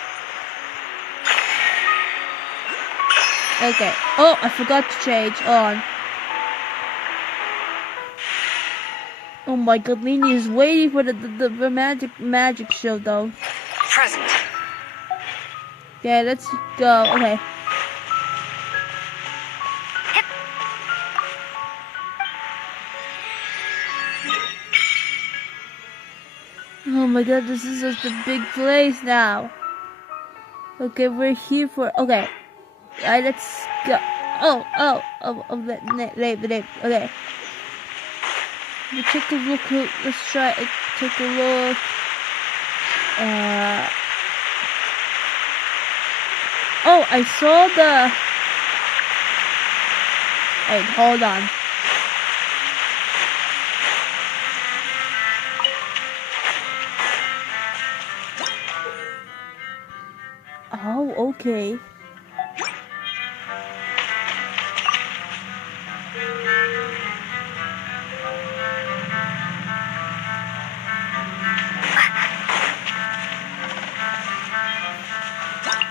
Okay. Oh, I forgot to change on. Oh my god, Lini is waiting for the magic show though. Present. Okay, let's go. Okay. Oh my god, this is such a big place now. Okay, we're here for. Okay. Alright, let's go. Okay. Let's take a look. Let's try it. Take a look. Oh, I saw the. Wait, hold on. Oh, okay.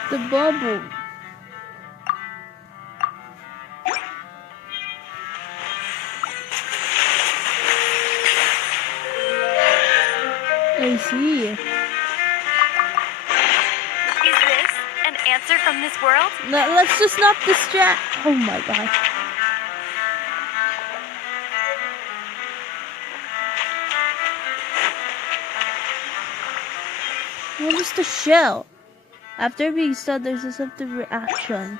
The bubble. I see. Is this an answer from this world? Let's just not distract. Oh my god. What is the shell? After being stunned, there's a something reaction.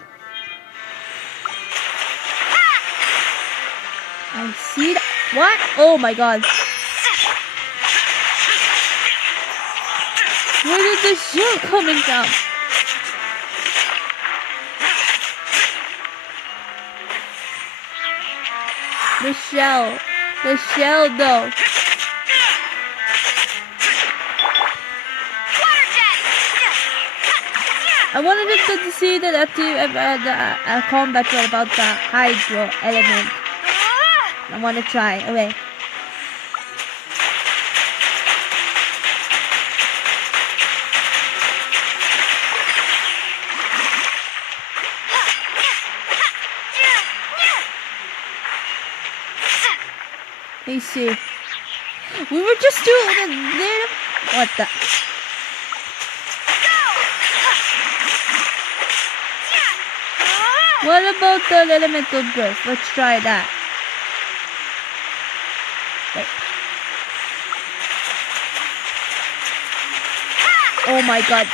I see that. What? Oh my god. Where did the shell coming from? The shell. The shell though. I wanted him to see that the combat about the hydro element. I want to try. Okay. Let's see. We were just doing a little. What the? What about the elemental burst? Let's try that. Wait. Oh my god.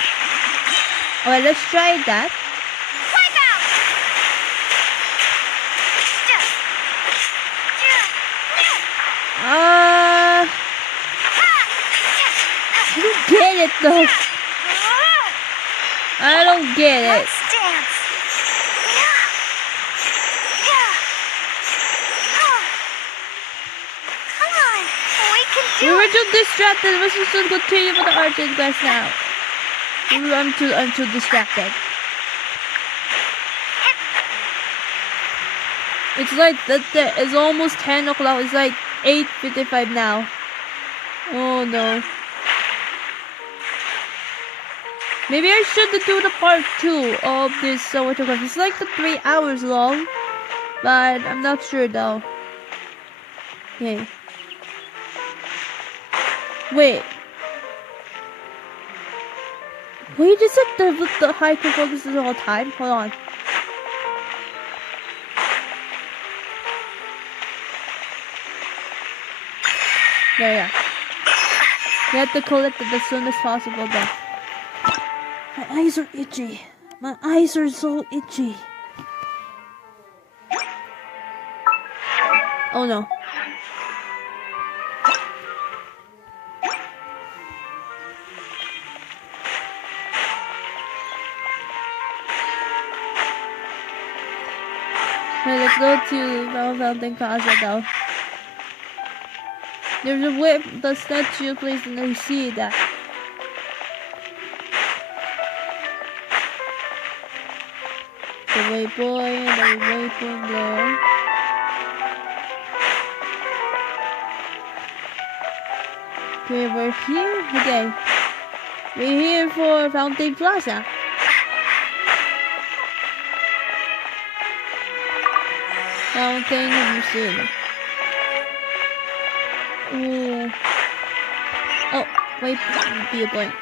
Okay, let's try that. I don't get it though. I don't get it. We were too distracted. Let's just continue with the Archon Quest now. I'm too distracted. It's like it's almost 10 o'clock. It's like 8:55 now. Oh no. Maybe I should do the part 2 of this Archon Quest. It's like 3 hours long, but I'm not sure though. Okay. Wait, is it the high focus the whole time? Hold on. There, yeah. We have to collect it as soon as possible though. My eyes are itchy. My eyes are so itchy. Oh no. Okay, let's go to Fontaine Plaza though. There's a whip, the statue place, and I see that. The waypoint there. Okay, we're here. Okay, we're here for Fontaine Plaza. Fontaine Museum. Ooh. Oh, wait, be a point.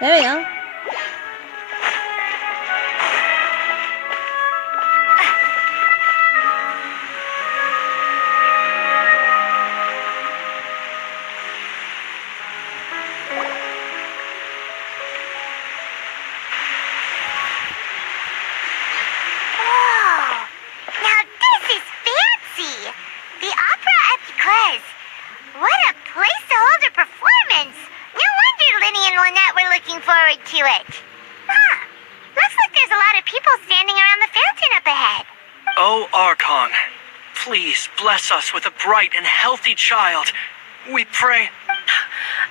There we go. Bless us with a bright and healthy child. We pray.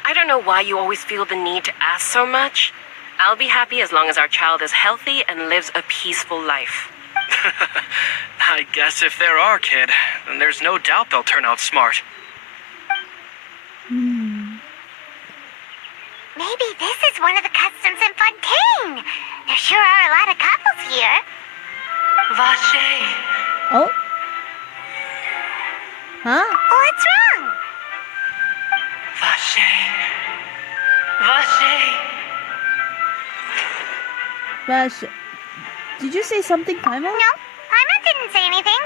I don't know why you always feel the need to ask so much. I'll be happy as long as our child is healthy and lives a peaceful life. I guess if they're our kid, then there's no doubt they'll turn out smart. Maybe this is one of the customs in Fontaine. There sure are a lot of couples here. Vache. Oh. Huh? What's wrong? Vache. Did you say something, Paimon? No, Paimon didn't say anything.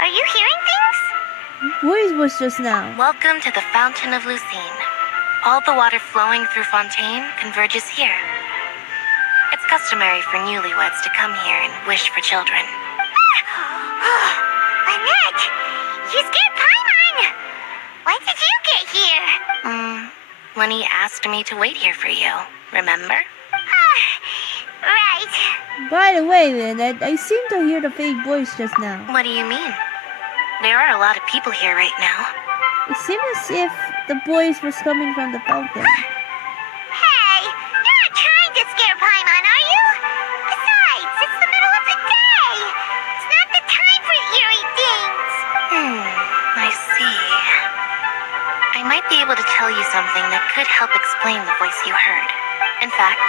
Are you hearing things? Voice was just now. Welcome to the Fountain of Lucine. All the water flowing through Fontaine converges here. It's customary for newlyweds to come here and wish for children. Lynette! You scared Paimon! When did you get here? When he asked me to wait here for you, remember? Right. By the way, Lynette, I seem to hear the fake voice just now. What do you mean? There are a lot of people here right now. It seemed as if the voice was coming from the fountain. Hey, you're not trying to scare Paimon, are you? Besides, it's the middle of the day. It's not the time for eerie things. I see. I might be able to tell you something that could help explain the voice you heard. In fact,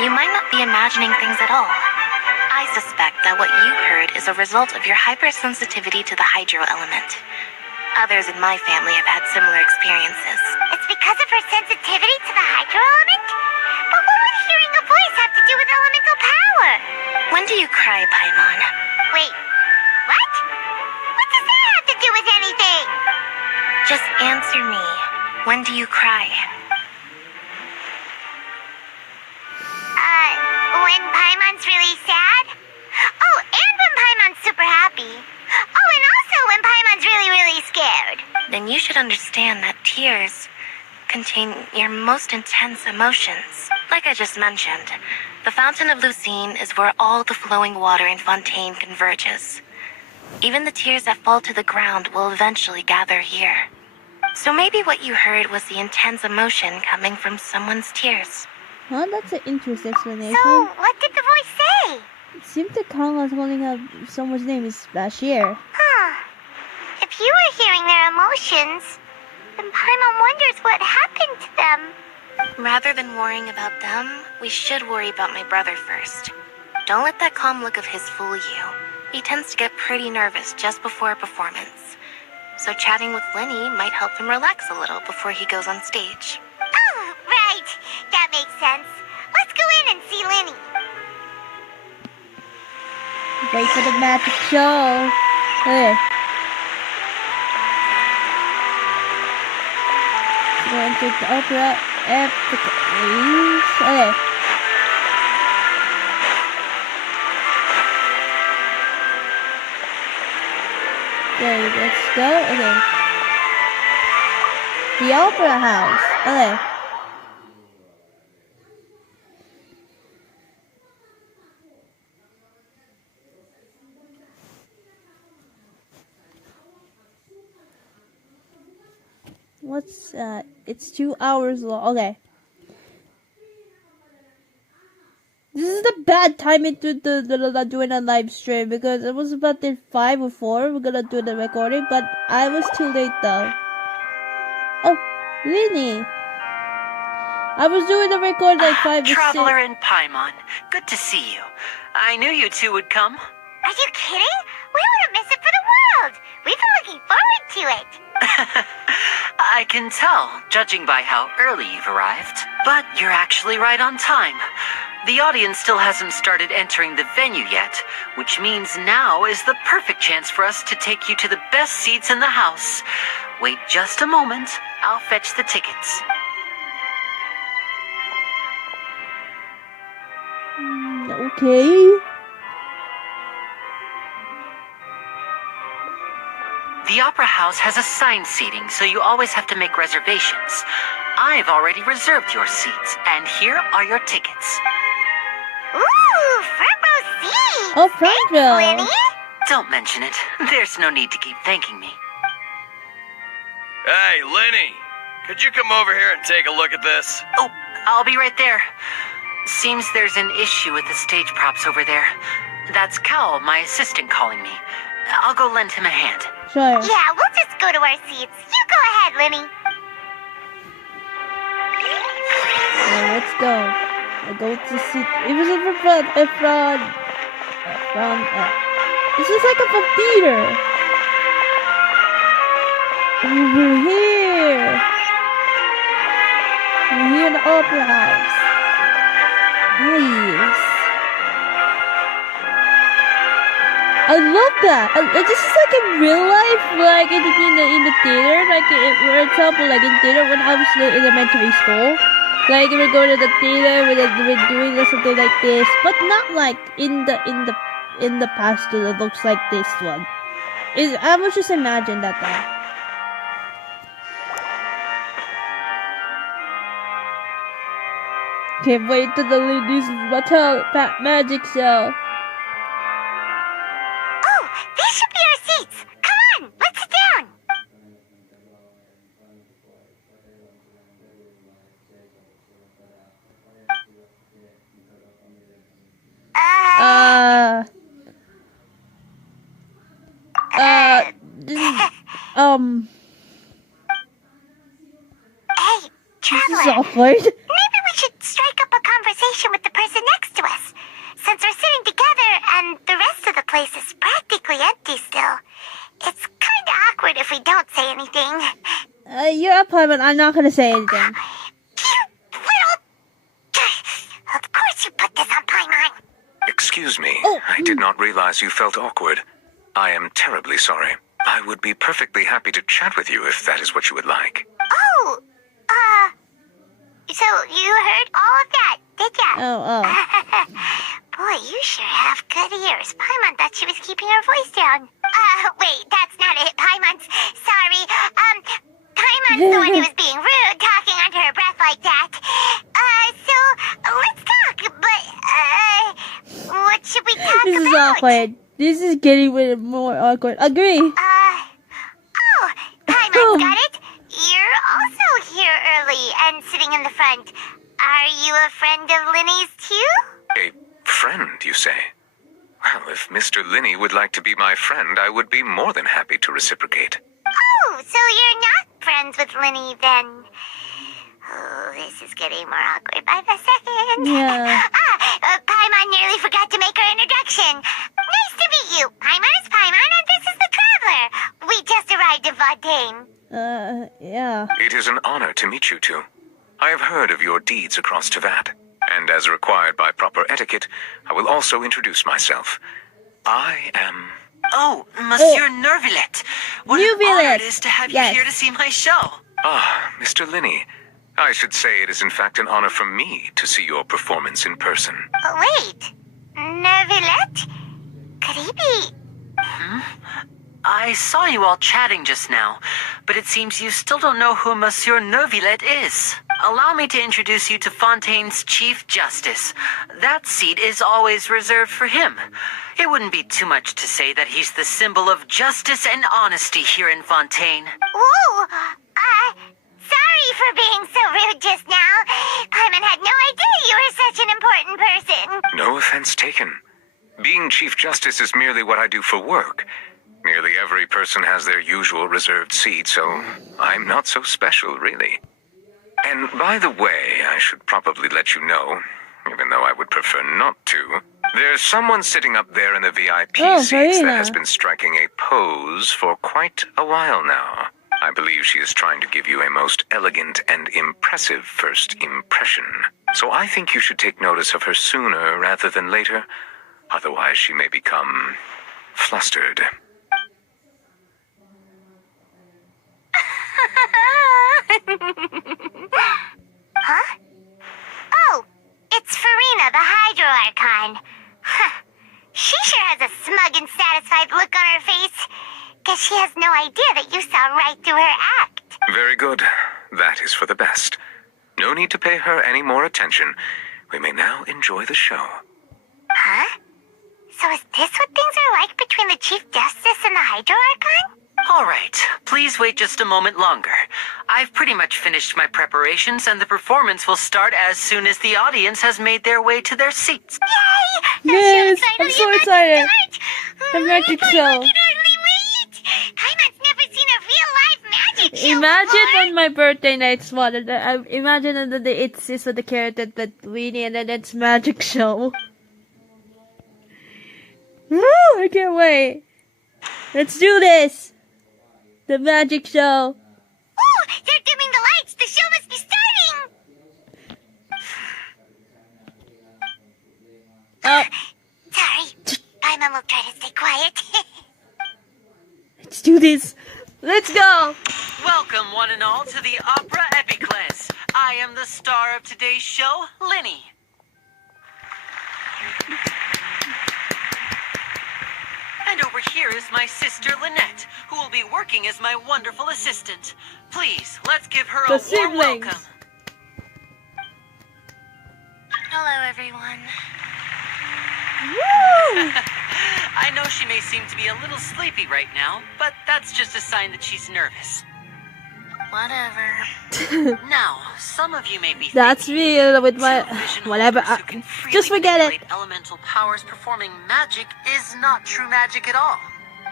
you might not be imagining things at all. I suspect that what you heard is a result of your hypersensitivity to the hydro element. Others in my family have had similar experiences. It's because of her sensitivity to the hydro element? But what would hearing a voice have to do with elemental power? When do you cry, Paimon? Wait, what? What does that have to do with anything? Just answer me. When do you cry? When Paimon's really sad? Oh, and when Paimon's super happy. Oh, and also when Paimon's really, really scared. Then you should understand that tears contain your most intense emotions. Like I just mentioned, the Fountain of Lucine is where all the flowing water in Fontaine converges. Even the tears that fall to the ground will eventually gather here. So maybe what you heard was the intense emotion coming from someone's tears. Well, that's an interesting explanation. So, what did the voice say? It seemed to Kong was holding up someone's name is Bashir. Huh. If you were hearing their emotions, then Paimon wonders what happened to them. Rather than worrying about them, we should worry about my brother first. Don't let that calm look of his fool you. He tends to get pretty nervous just before a performance. So chatting with Lenny might help him relax a little before he goes on stage. Oh, right. That makes sense. Let's go in and see Lenny. Wait for the magic show. Okay. So enter the opera epic. Okay. Okay, let's go. Okay. The opera house. Okay. What's it's 2 hours long. Okay. This is the bad timing to doing a live stream because it was about 5 or 4. We're gonna do the recording, but I was too late though. Oh, Lenny. I was doing the record like 5 or 6. Traveler and Paimon, good to see you. I knew you two would come. Are you kidding? We wouldn't miss it for the world. We've been looking forward to it. I can tell, judging by how early you've arrived. But you're actually right on time. The audience still hasn't started entering the venue yet, which means now is the perfect chance for us to take you to the best seats in the house. Wait just a moment. I'll fetch the tickets. Okay. The Opera House has assigned seating, so you always have to make reservations. I've already reserved your seats, and here are your tickets. Ooh, front row seats. Oh, front row. Lenny? Don't mention it. There's no need to keep thanking me. Hey, Lenny, could you come over here and take a look at this? Oh, I'll be right there. Seems there's an issue with the stage props over there. That's Cal, my assistant, calling me. I'll go lend him a hand. Sure. Yeah, we'll just go to our seats. You go ahead, Lenny. Let's go. I go to see. It was in front. This is like a theater. We're here. We're here in the opera house. Nice. I love that. This is like in real life, like in the theater, like for example, like in theater when I was in elementary school. Like we go to the theater, we're doing something like this, but not like in the past that looks like this one. I was just imagine that though. Can't wait to the ladies hotel magic show. Oh, these should be our seats. Come on, let's sit down. This is, Hey, this traveler. is awkward. Maybe we should strike up a conversation with the person next to us. Since we're sitting together and the rest of the place is practically empty still, it's kind of awkward if we don't say anything. You're up, but I'm not gonna say anything. You little... Of course you put this on Paimon. Excuse me. I did not realize you felt awkward. I am terribly sorry. I would be perfectly happy to chat with you if that is what you would like. Oh, so you heard all of that, did ya? Oh. Boy, you sure have good ears. Paimon thought she was keeping her voice down. Wait, that's not it. Paimon's sorry. Paimon's the one who was being rude, talking under her breath like that. So, let's talk, but, what should we talk This is about? awkward. This is getting way more awkward. Agree. Paimon's got it. You're also here early and sitting in the front. Are you a friend of Lenny's too? A friend, you say? Well, if Mr. Linney would like to be my friend, I would be more than happy to reciprocate. Oh, so you're not friends with Linny then? Oh, this is getting more awkward by the second. Yeah. Paimon nearly forgot to make her introduction. Nice to meet you. Paimon is Paimon, and this is the Traveler. We just arrived in Fontaine. Yeah. It is an honor to meet you two. I have heard of your deeds across Tevat, and as required by proper etiquette, I will also introduce myself. I am... Oh, Monsieur Nervillet. What an honor it is to have you here to see my show. Ah, Mr. Linney. I should say it is in fact an honor for me to see your performance in person. Oh, wait. Nervillet? Could he be... I saw you all chatting just now, but it seems you still don't know who Monsieur Nervillet is. Allow me to introduce you to Fontaine's Chief Justice. That seat is always reserved for him. It wouldn't be too much to say that he's the symbol of justice and honesty here in Fontaine. Ooh, sorry for being so rude just now. Paimon had no idea you were such an important person. No offense taken. Being Chief Justice is merely what I do for work. Nearly every person has their usual reserved seat, so I'm not so special, really. And by the way, I should probably let you know, even though I would prefer not to, there's someone sitting up there in the VIP seats that has been striking a pose for quite a while now. I believe she is trying to give you a most elegant and impressive first impression. So I think you should take notice of her sooner rather than later. Otherwise, she may become flustered. Huh? Oh, it's Farina, the Hydro Archon. She sure has a smug and satisfied look on her face. Guess she has no idea that you saw right through her act. Very good. That is for the best. No need to pay her any more attention. We may now enjoy the show. Huh? So is this what things are like between the Chief Justice and the Hydro Archon? All right, please wait just a moment longer. I've pretty much finished my preparations, and the performance will start as soon as the audience has made their way to their seats. Yay! Yes, I'm so excited. The magic show. Paimon's never seen a real live magic show Imagine before. on my birthday night spot. Imagine on the day it's for the character that Weenie, and then it's magic show. Woo! I can't wait. Let's do this. The magic show. Oh, they're dimming the lights. The show must be starting. Oh. Sorry. Paimon will try to stay quiet. Let's do this. Let's go. Welcome, one and all, to the Opera Epicles. I am the star of today's show, Linny. And over here is my sister, Lynette, who will be working as my wonderful assistant. Please, let's give her a warm welcome. Hello, everyone. Woo! I know she may seem to be a little sleepy right now, but that's just a sign that she's nervous. Whatever. Now, some of you may be That's me with my whatever. Just forget it. Elemental powers performing magic is not true magic at all.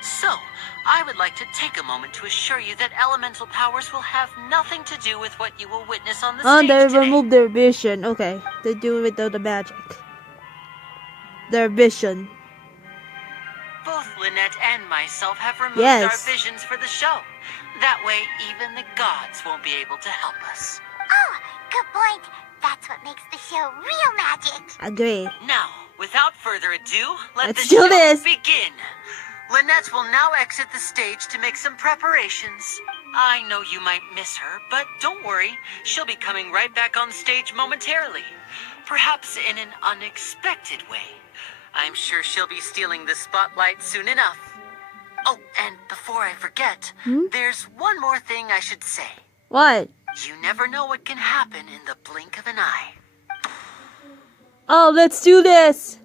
So, I would like to take a moment to assure you that elemental powers will have nothing to do with what you will witness on the stage They today. removed their vision. Okay, they do it without the magic. Their vision. Both Lynette and myself have removed Yes. our visions for the show. That way, even the gods won't be able to help us. Oh, good point. That's what makes the show real magic. Agree. Now, without further ado, Let's the do show this. begin. Lynette will now exit the stage to make some preparations. I know you might miss her, but don't worry. She'll be coming right back on stage momentarily. Perhaps in an unexpected way. I'm sure she'll be stealing the spotlight soon enough. Oh, and before I forget, there's one more thing I should say. What? You never know what can happen in the blink of an eye. Oh, let's do this.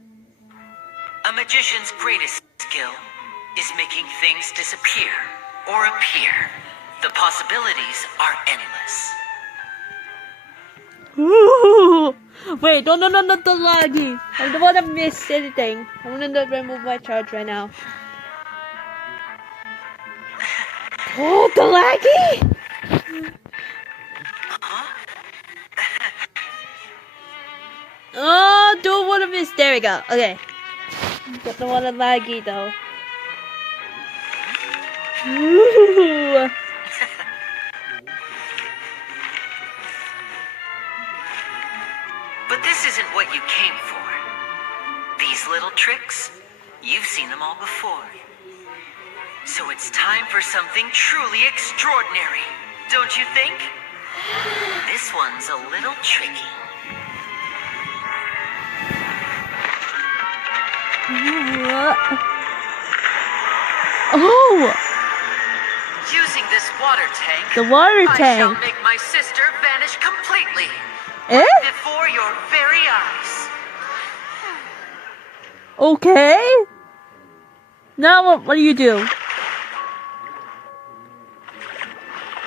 A magician's greatest skill is making things disappear or appear. The possibilities are endless. Ooh, Wait, no, the laggy. I don't want to miss anything. I'm gonna remove my charge right now. Oh, the laggy! Oh, don't want to miss. There we go. Okay. Don't want to laggy though. Ooh. But this isn't what you came for. These little tricks, you've seen them all before. So it's time for something truly extraordinary, don't you think? This one's a little tricky. Oh! Using this water tank, The water I tank. shall make my sister vanish completely. Eh? Before your very eyes. Okay. Now what do you do?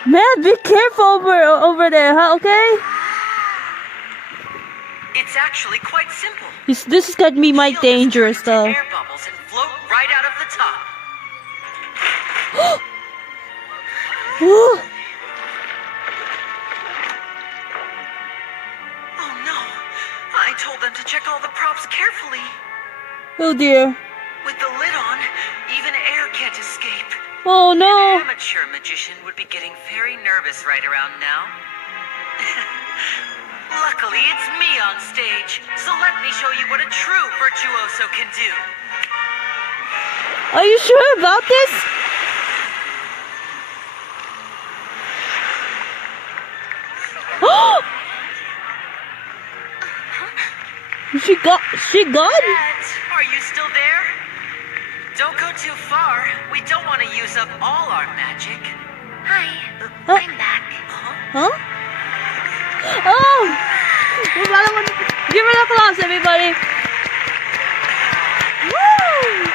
Man, be careful over there, huh? Okay. It's actually quite simple. This is gonna be my dangerous though. Air bubbles and float right out of the top. Ooh. Oh no! I told them to check all the props carefully. Oh dear. With the lid on, even air can't escape. Oh no. An amateur magician would be getting very nervous right around now. Luckily, it's me on stage, so let me show you what a true virtuoso can do. Are you sure about this? Oh! She gone? Are you still there? Don't go too far. We don't want to use up all our magic. Hi, I'm back. Huh? Oh! Give her the applause, everybody! Woo!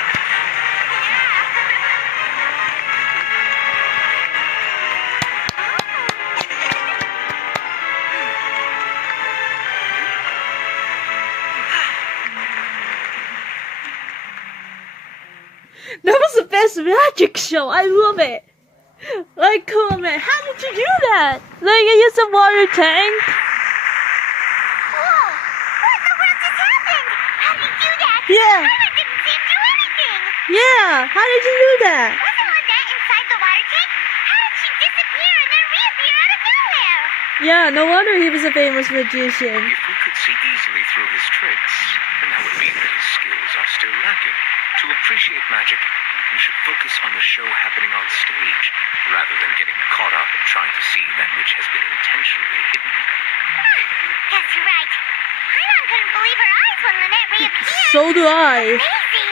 That was the best magic show. I love it. Like, come on, man. How did you do that? Like, you used a water tank. Whoa! What in the world just happened? How did you do that? Yeah. Paimon didn't see him do anything. Yeah. How did you do that? Wasn't Lynette inside the water tank? How did she disappear and then reappear out of nowhere? Yeah, no wonder he was a famous magician. If we could see easily through his tricks, then that would mean that his skills are still lacking. To appreciate magic, you should focus on the show happening on stage, rather than getting caught up in trying to see that which has been intentionally hidden. Guess you're right. Paimon couldn't believe her eyes when Lynette reappeared. So do I. Amazing.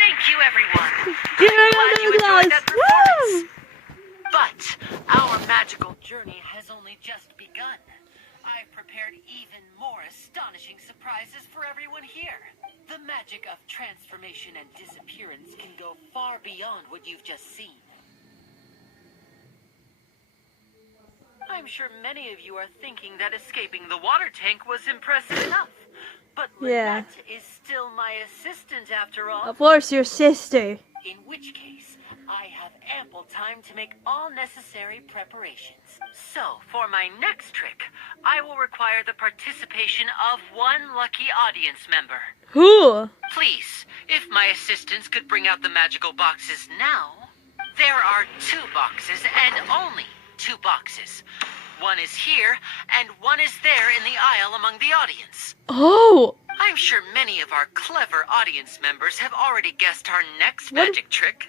Thank you, everyone. Give her Glad you another enjoyed applause. that performance. Woo! But our magical journey has only just begun. I've prepared even more astonishing surprises for everyone here. The magic of transformation and disappearance can go far beyond what you've just seen. I'm sure many of you are thinking that escaping the water tank was impressive enough. But Yeah. Lynette is still my assistant after all. Of course, your sister. In which case, I have ample time to make all necessary preparations. So, for my next trick, I will require the participation of one lucky audience member. Who? Please, if my assistants could bring out the magical boxes now. There are 2 boxes and only 2 boxes. One is here, and one is there in the aisle among the audience. Oh! I'm sure many of our clever audience members have already guessed our next magic trick.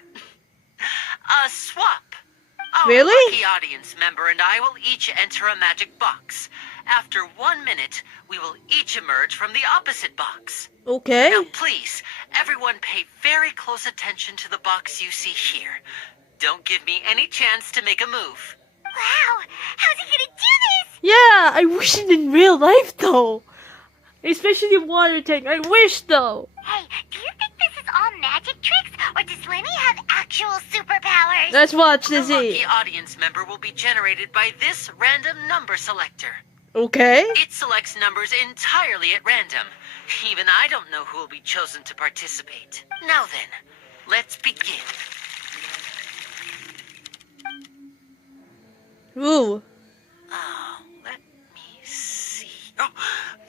A swap. Our Really? lucky audience member and I will each enter a magic box. After 1 minute, we will each emerge from the opposite box. Okay. Now, please, everyone pay very close attention to the box you see here. Don't give me any chance to make a move. Wow, how's he gonna do this? Yeah, I wish it in real life though. Especially in water tank. I wish though. Hey, do you think this is all magic tricks, or does Lenny have actual superpowers? Let's watch The this. lucky audience member will be generated by this random number selector. Okay. It selects numbers entirely at random. Even I don't know who will be chosen to participate. Now then, let's begin. Ooh. Oh, let me see. Oh,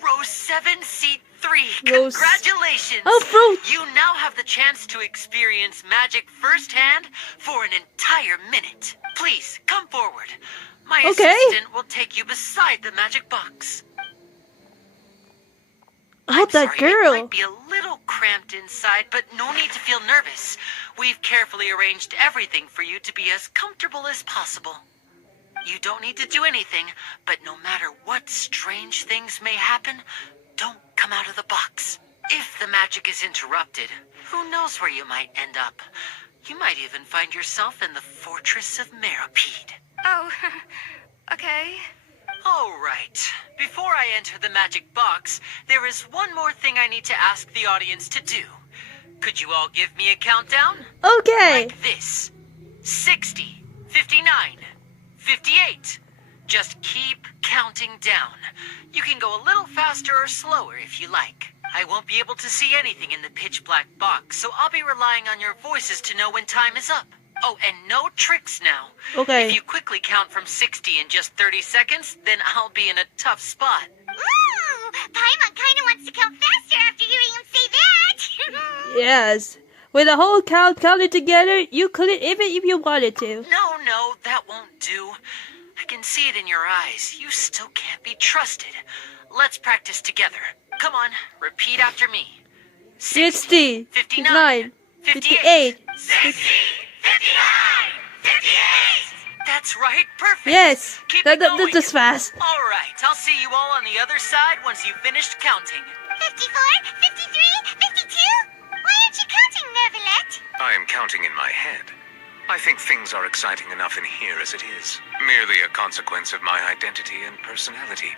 row 7, seat 3. Row Congratulations! Oh, fruit! You now have the chance to experience magic firsthand for an entire minute. Please, come forward. My Okay. assistant will take you beside the magic box. Oh, that Sorry, girl. it might be a little cramped inside, but no need to feel nervous. We've carefully arranged everything for you to be as comfortable as possible. You don't need to do anything, but no matter what strange things may happen, don't come out of the box. If the magic is interrupted, who knows where you might end up? You might even find yourself in the Fortress of Meropide. Oh, okay. All right. Before I enter the magic box, there is one more thing I need to ask the audience to do. Could you all give me a countdown? Okay. Like this. 60, 59, 58. Just keep counting down. You can go a little faster or slower if you like. I won't be able to see anything in the pitch black box, so I'll be relying on your voices to know when time is up. Oh, and no tricks now. Okay. If you quickly count from 60 in just 30 seconds, then I'll be in a tough spot. Ooh, Paimon kind of wants to count faster after hearing him say that. Yes. With the whole count counted together, you couldn't even if you wanted to. No, that won't do. I can see it in your eyes. You still can't be trusted. Let's practice together. Come on, repeat after me. 60, 59, 58. 60, 59, 58. That's right, perfect. Yes. Keep it going. That's fast. All right, I'll see you all on the other side once you've finished counting. 54, 53, 52? Why aren't you counting, Nervalet? I am counting in my head. I think things are exciting enough in here as it is. Merely a consequence of my identity and personality.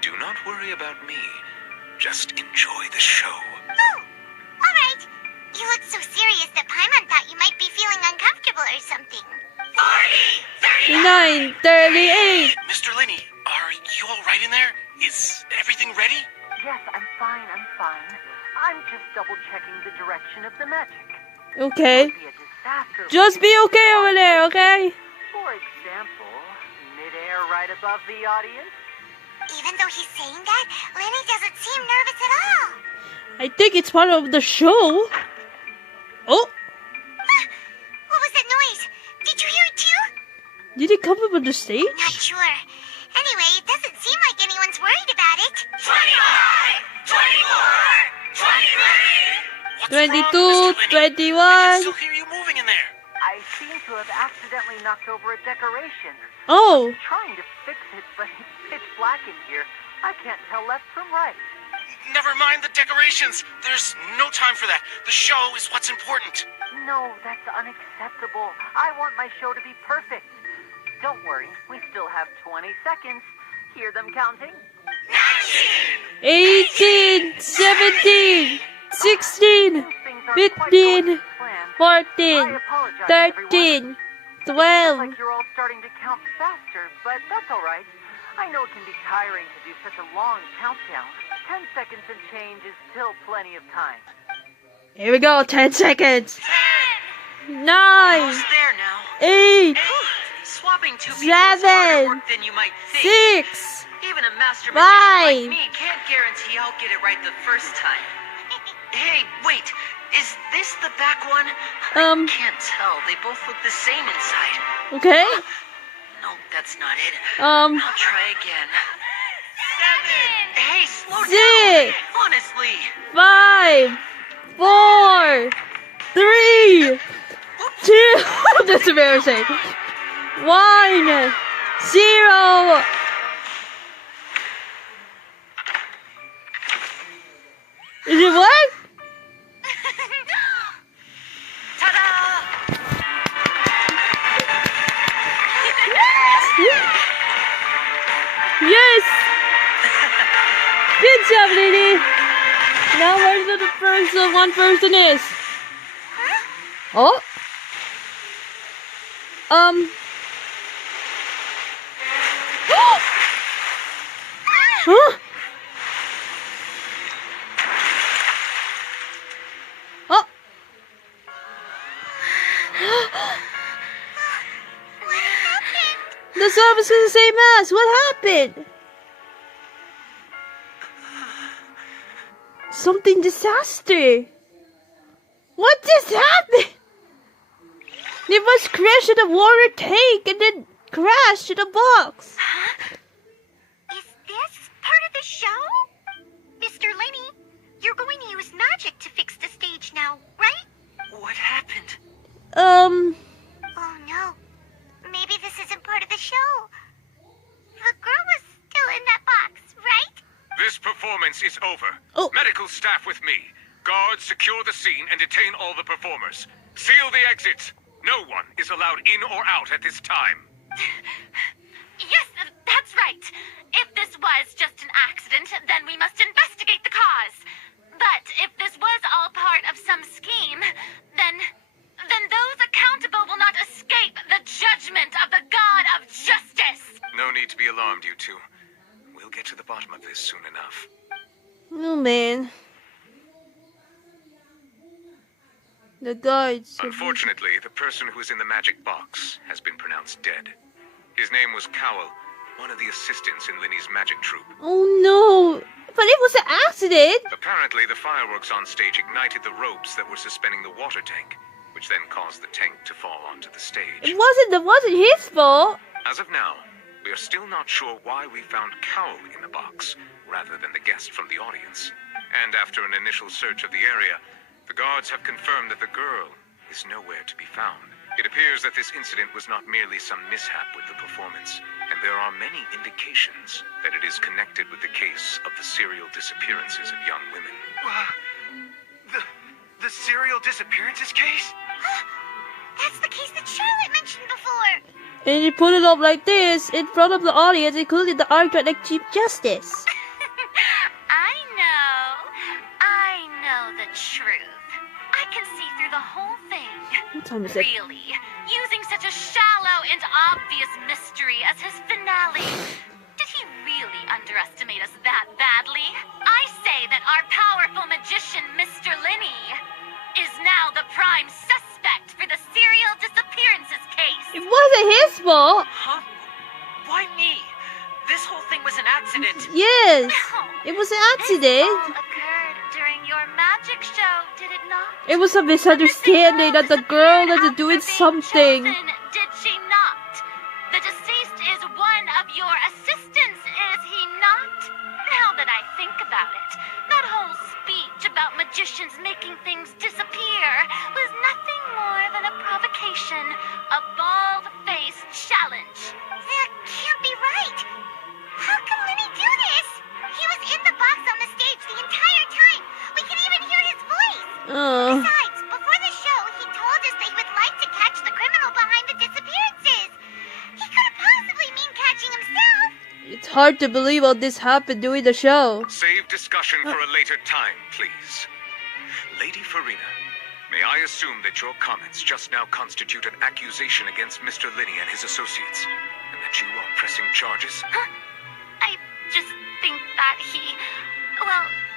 Do not worry about me. Just enjoy the show. Oh, all right. You look so serious that Paimon thought you might be feeling uncomfortable or something. 40, 9, 38. Mr. Linney, are you all right in there? Is everything ready? Yes, I'm fine. I'm just double-checking the direction of the magic. Okay. It would be a disaster. Just be okay over there, okay? For example, midair right above the audience. Even though he's saying that, Lenny doesn't seem nervous at all. I think it's part of the show. Oh, What was that noise? Did you hear it too? did it come up on the stage? Not sure. Anyway, it doesn't seem like anyone's worried about it. 25, 24, 23. What's 22, wrong, Mr. Linney? I can 21. still hear you moving in there. I seem to have accidentally knocked over a decoration. Oh, Trying to fix it, but it's pitch black in here. I can't tell left from right. Never mind the decorations. There's no time for that. The show is what's important. No, that's unacceptable. I want my show to be perfect. Don't worry, we still have 20 seconds. Hear them counting? 18, 17, 16, 15, 14, 13, 12. Like you're all starting to count faster, but that's all right. I know it can be tiring to do such a long countdown. 10 seconds and change is still plenty of time. Here we go, 10 seconds. 9, Almost there now. 8, Swapping two people is harder 7, work than you might think. 6, Even a master magician 5. like me can't guarantee I'll get it right the first time. Hey, wait. Is this the back one? I can't tell. They both look the same inside. Okay. No, that's not it. Um, I'll try again. 7. Hey, slow 6, down. Honestly. 5, 4, 3, 2. That's embarrassing. 1, 0. Is it what? Ta-da! Yes! Good job, Lily! Now where's the first one person is? Oh? Huh? Oh! What happened? The service is the same as. What happened? Something disaster. What just happened? They must crash in the water tank and then crash in the box. Is this part of the show? Mr. Lenny, you're going to use magic to fix the stage now, right? What happened? Oh no. Maybe this isn't part of the show. The girl was still in that box, right? This performance is over. Oh. Medical staff with me. Guards, secure the scene and detain all the performers. Seal the exits. No one is allowed in or out at this time. Yes, that's right. If this was just an accident, then we must investigate the cause. But if this was all part of some scheme, then those accountable will not escape the judgment of the God of Justice. No need to be alarmed, you two. We'll get to the bottom of this soon enough. Oh man. The guards. Unfortunately, the person who is in the magic box has been pronounced dead. His name was Cowell, one of the assistants in Linny's magic troupe. Oh no! But it was an accident! Apparently, the fireworks on stage ignited the ropes that were suspending the water tank, which then caused the tank to fall onto the stage. It wasn't his fault! As of now, we are still not sure why we found Cowell in the box, rather than the guest from the audience. And after an initial search of the area, the guards have confirmed that the girl is nowhere to be found. It appears that this incident was not merely some mishap with the performance, and there are many indications that it is connected with the case of the serial disappearances of young women. The serial disappearances case? That's the case that Charlotte mentioned before. And you put it up like this, in front of the audience, including the Archon Chief Justice. I know the truth. I can see through the whole thing. What time is it? Really? Using such a shallow and obvious mystery as his finale. Did he really underestimate us that badly? I say that our powerful magician, Mr. Linney, is now the prime suspect for the serial disappearances case. It wasn't his fault! Huh? Why me? This whole thing was an accident. Yes! It was an accident! This all occurred during your magic show, did it not? It was a misunderstanding that the girl was doing something. Did she not? The deceased is one of your assistants, is he not? Now that I think about it, that whole speech about magicians making things disappear was nothing more than a provocation, a bald-faced challenge. That can't be right. How can Lenny do this? He was in the box on the stage the entire time. We can even hear his voice. Besides, before the show, he told us that he would like to catch the criminal behind the disappearances. He couldn't possibly mean catching himself. It's hard to believe all this happened during the show. Save discussion for a later time, please. Lady Farina, may I assume that your comments just now constitute an accusation against Mr. Linney and his associates, and that you are pressing charges? I just think that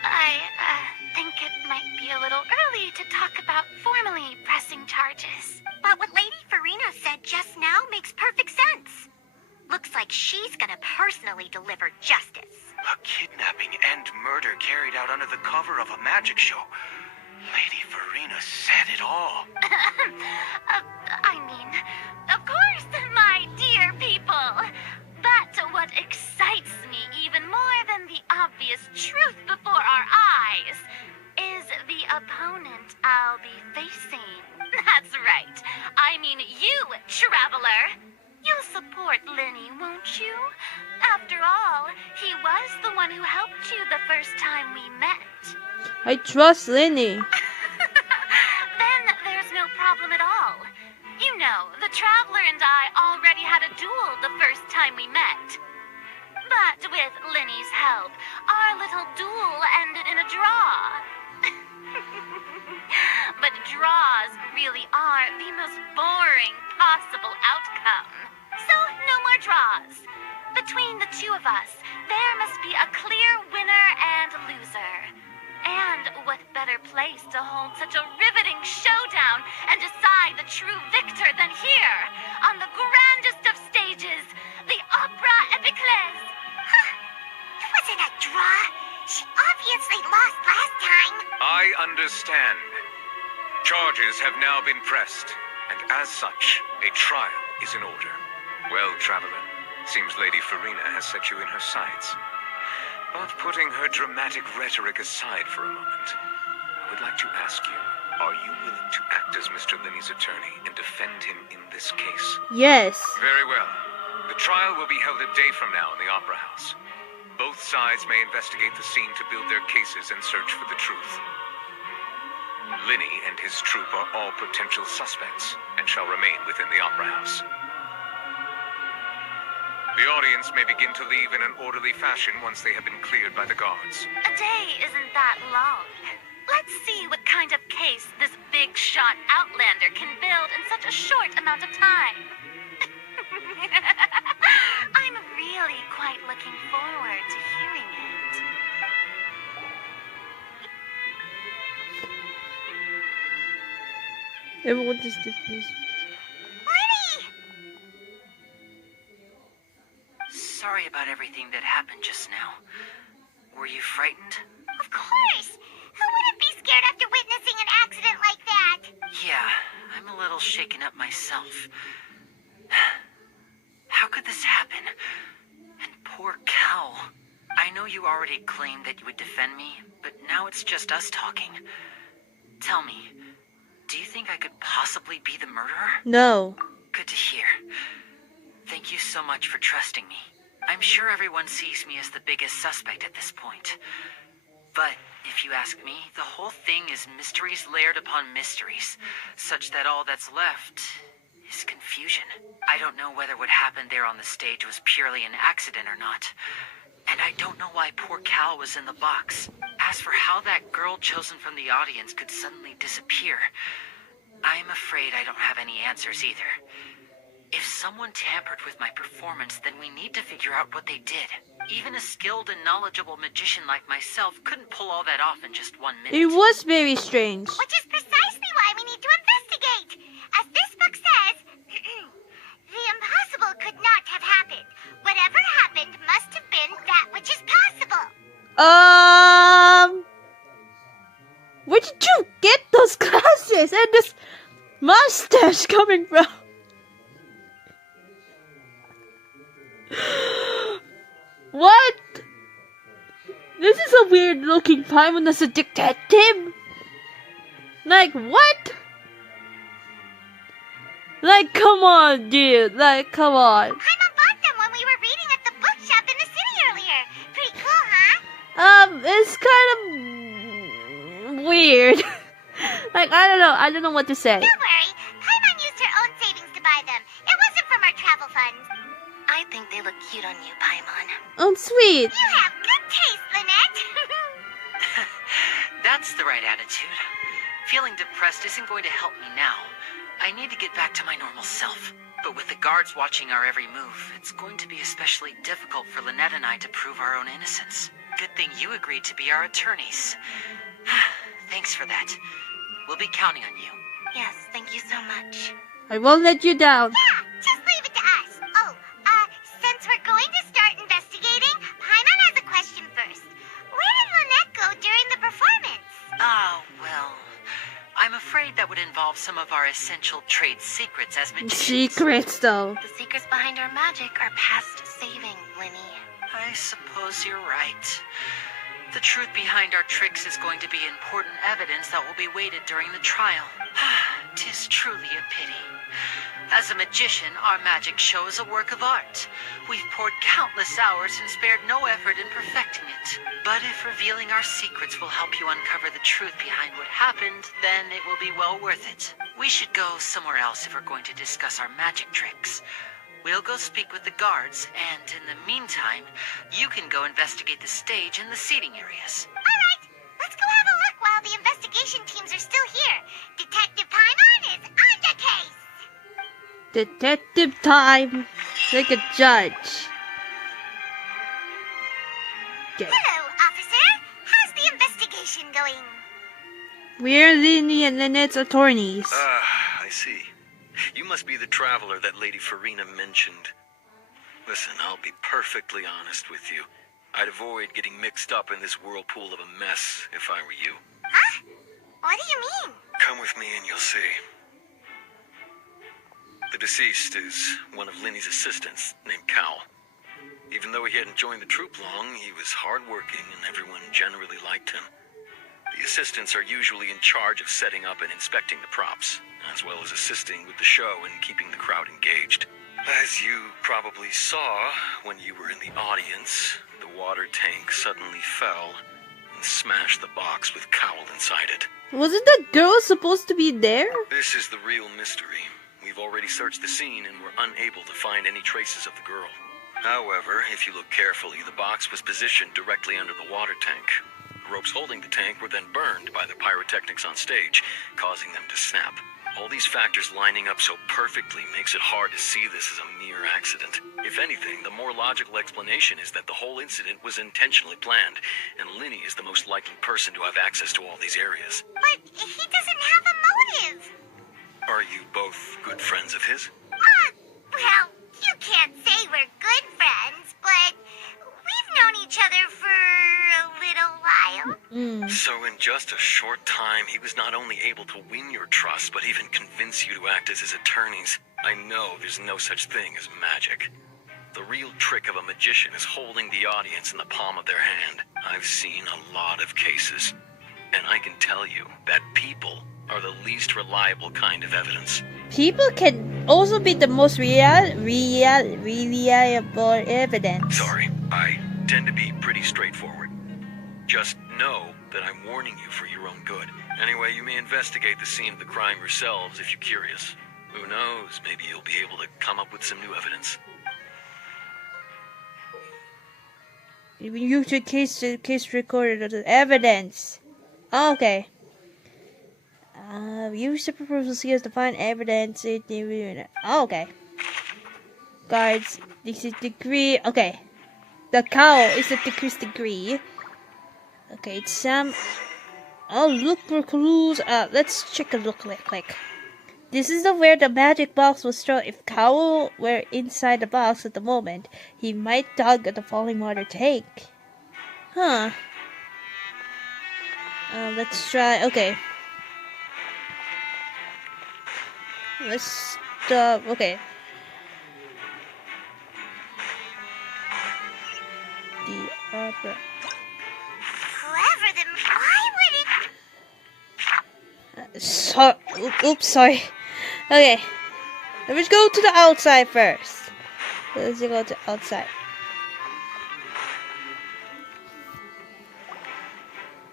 I think it might be a little early to talk about formally pressing charges. But what Lady Farina said just now makes perfect sense. Looks like she's gonna personally deliver justice. A kidnapping and murder carried out under the cover of a magic show. Lady Farina said it all. I mean, of course, my dear people. But what excites me even more than the obvious truth before our eyes is the opponent I'll be facing. That's right. I mean you, Traveler. You'll support Lenny, won't you? After all, he was the one who helped you the first time we met. I trust Lenny. Then there's no problem at all. You know, the Traveler and I already had a duel the first time we met. But with Lenny's help, our little duel ended in a draw. But draws really are the most boring possible outcome. So, no more draws. Between the two of us, there must be a clear winner and loser. And what better place to hold such a riveting showdown and decide the true victor than here, on the grandest of stages, the Opera Epiclese. Huh. It wasn't a draw. She obviously lost last time. I understand. Charges have now been pressed, and as such, a trial is in order. Well, Traveler, seems Lady Farina has set you in her sights. But putting her dramatic rhetoric aside for a moment, I would like to ask you, are you willing to act as Mr. Linney's attorney and defend him in this case? Yes. Very well. The trial will be held a day from now in the Opera House. Both sides may investigate the scene to build their cases and search for the truth. Linney and his troop are all potential suspects and shall remain within the Opera House. The audience may begin to leave in an orderly fashion once they have been cleared by the guards. A day isn't that long. Let's see what kind of case this big shot outlander can build in such a short amount of time. I'm really quite looking forward to hearing it. Everyone just did this. Sorry about everything that happened just now. Were you frightened? Of course. Who wouldn't be scared after witnessing an accident like that? Yeah, I'm a little shaken up myself. How could this happen? And poor Cal. I know you already claimed that you would defend me, but now it's just us talking. Tell me, do you think I could possibly be the murderer? No. Good to hear. Thank you so much for trusting me. I'm sure everyone sees me as the biggest suspect at this point. But if you ask me, the whole thing is mysteries layered upon mysteries, such that all that's left is confusion. I don't know whether what happened there on the stage was purely an accident or not. And I don't know why poor Cal was in the box. As for how that girl chosen from the audience could suddenly disappear, I'm afraid I don't have any answers either. If someone tampered with my performance, then we need to figure out what they did. Even a skilled and knowledgeable magician like myself couldn't pull all that off in just 1 minute. It was very strange. Which is precisely why we need to investigate. As this book says, the impossible could not have happened. Whatever happened must have been that which is possible. Where did you get those glasses and this mustache coming from? What? This is a weird looking Paimon as a detective. Like what? Like come on, dude. Like come on. Paimon bought them when we were reading at the bookshop in the city earlier. Pretty cool, huh? It's kind of weird. Like I don't know what to say. Don't worry. Paimon used her own savings to buy them. It wasn't from our travel funds. I think they look cute on you, Paimon. Oh, sweet. You have good taste, Lynette. That's the right attitude. Feeling depressed isn't going to help me now. I need to get back to my normal self. But with the guards watching our every move, it's going to be especially difficult for Lynette and I to prove our own innocence. Good thing you agreed to be our attorneys. Thanks for that. We'll be counting on you. Yes, thank you so much. I won't let you down. Yeah, just leave it to us. Oh, since we're going to start investigating, Paimon has a question first. Where did Lynette go during the performance? Oh, well, I'm afraid that would involve some of our essential trade secrets as magicians. Secrets, though. The secrets behind our magic are past saving, Linny. I suppose you're right. The truth behind our tricks is going to be important evidence that will be weighted during the trial. 'Tis truly a pity. As a magician, our magic show is a work of art. We've poured countless hours and spared no effort in perfecting it. But if revealing our secrets will help you uncover the truth behind what happened, then it will be well worth it. We should go somewhere else if we're going to discuss our magic tricks. We'll go speak with the guards, and in the meantime, you can go investigate the stage and the seating areas. All right, let's go have a look while the investigation teams are still here. Detective Paimon is on the case. Detective time. Like a judge. We're Lindy and Lynette's attorneys. Ah, I see. You must be the traveler that Lady Farina mentioned. Listen, I'll be perfectly honest with you. I'd avoid getting mixed up in this whirlpool of a mess if I were you. Huh? What do you mean? Come with me and you'll see. The deceased is one of Linny's assistants named Cal. Even though he hadn't joined the troupe long, he was hardworking and everyone generally liked him. The assistants are usually in charge of setting up and inspecting the props, as well as assisting with the show and keeping the crowd engaged. As you probably saw when you were in the audience, the water tank suddenly fell and smashed the box with Cowl inside it. Wasn't that girl supposed to be there? This is the real mystery. We've already searched the scene and were unable to find any traces of the girl. However, if you look carefully, the box was positioned directly under the water tank. The ropes holding the tank were then burned by the pyrotechnics on stage, causing them to snap. All these factors lining up so perfectly makes it hard to see this as a mere accident. If anything, the more logical explanation is that the whole incident was intentionally planned, and Linny is the most likely person to have access to all these areas. But he doesn't have a motive. Are you both good friends of his? Well, you can't say we're good friends, but we've known each other for a little while. So in just a short time, he was not only able to win your trust, but even convince you to act as his attorneys. I know there's no such thing as magic. The real trick of a magician is holding the audience in the palm of their hand. I've seen a lot of cases, and I can tell you that people are the least reliable kind of evidence. People can also be the most reliable evidence. Sorry, I tend to be pretty straightforward. Just know that I'm warning you for your own good. Anyway, you may investigate the scene of the crime yourselves if you're curious. Who knows, maybe you'll be able to come up with some new evidence. You should case recorded as evidence. Okay. Use the proposal skills to find evidence. Okay. Guards, this is degree. Okay. The cowl is the decreased degree. Okay, it's some. Oh, look for clues. Let's check a look real quick. This is where the magic box was thrown. If Cowl were inside the box at the moment, he might dug at the falling water tank. Huh. Let's try. Okay. Let's stop. Okay. The opera. Whoever them, why would it? Oops, sorry. Okay. Let's go to the outside first. Let's go to the outside.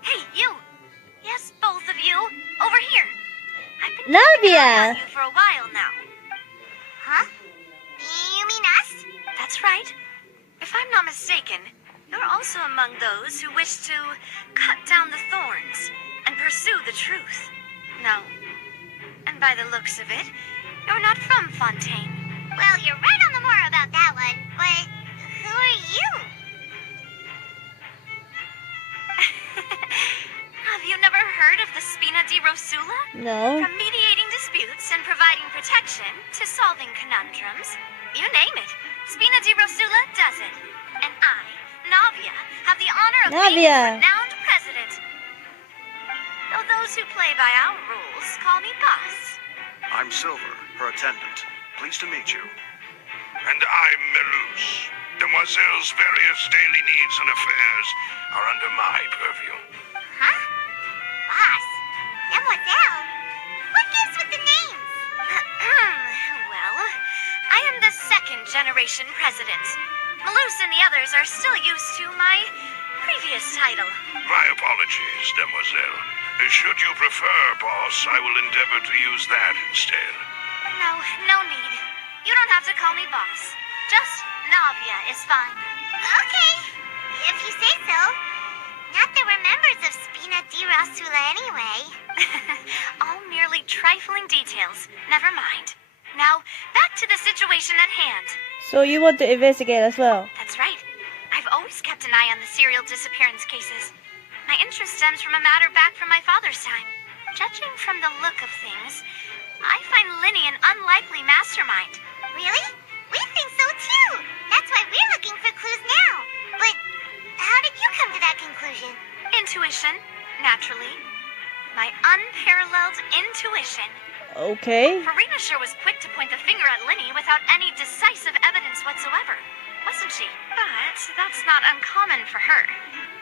Hey, you! Yes, both of you! Over here! I've been Navia! you for a while now. Huh? You mean us? That's right. If I'm not mistaken, you're also among those who wish to cut down the thorns and pursue the truth. No. And by the looks of it, you're not from Fontaine. Well, you're right on the more about that one, but who are you? Have you never heard of the Spina di Rosula? No. From mediating disputes and providing protection to solving conundrums, you name it, Spina di Rosula does it. And I, Navia, have the honor of being its renowned president. Though those who play by our rules call me boss. I'm Silver, her attendant. Pleased to meet you. And I'm Melus. Demoiselle's various daily needs and affairs are under my purview. Huh? Boss? Demoiselle? What gives with the names? Well, I am the second generation president. Melus and the others are still used to my previous title. My apologies, Demoiselle. Should you prefer, boss, I will endeavor to use that instead. No need. You don't have to call me boss. Just Navia is fine. Okay, if you say so. Not that we're members of Spina di Rosula anyway. All merely trifling details. Never mind. Now, back to the situation at hand. So you want to investigate as well? That's right. I've always kept an eye on the serial disappearance cases. My interest stems from a matter back from my father's time. Judging from the look of things, I find Linny an unlikely mastermind. Really? We think so too. That's why we're looking for clues now. But how did you come to that conclusion? Intuition, naturally. My unparalleled intuition. Okay. Farina sure was quick to point the finger at Linny without any decisive evidence whatsoever, wasn't she? But that's not uncommon for her.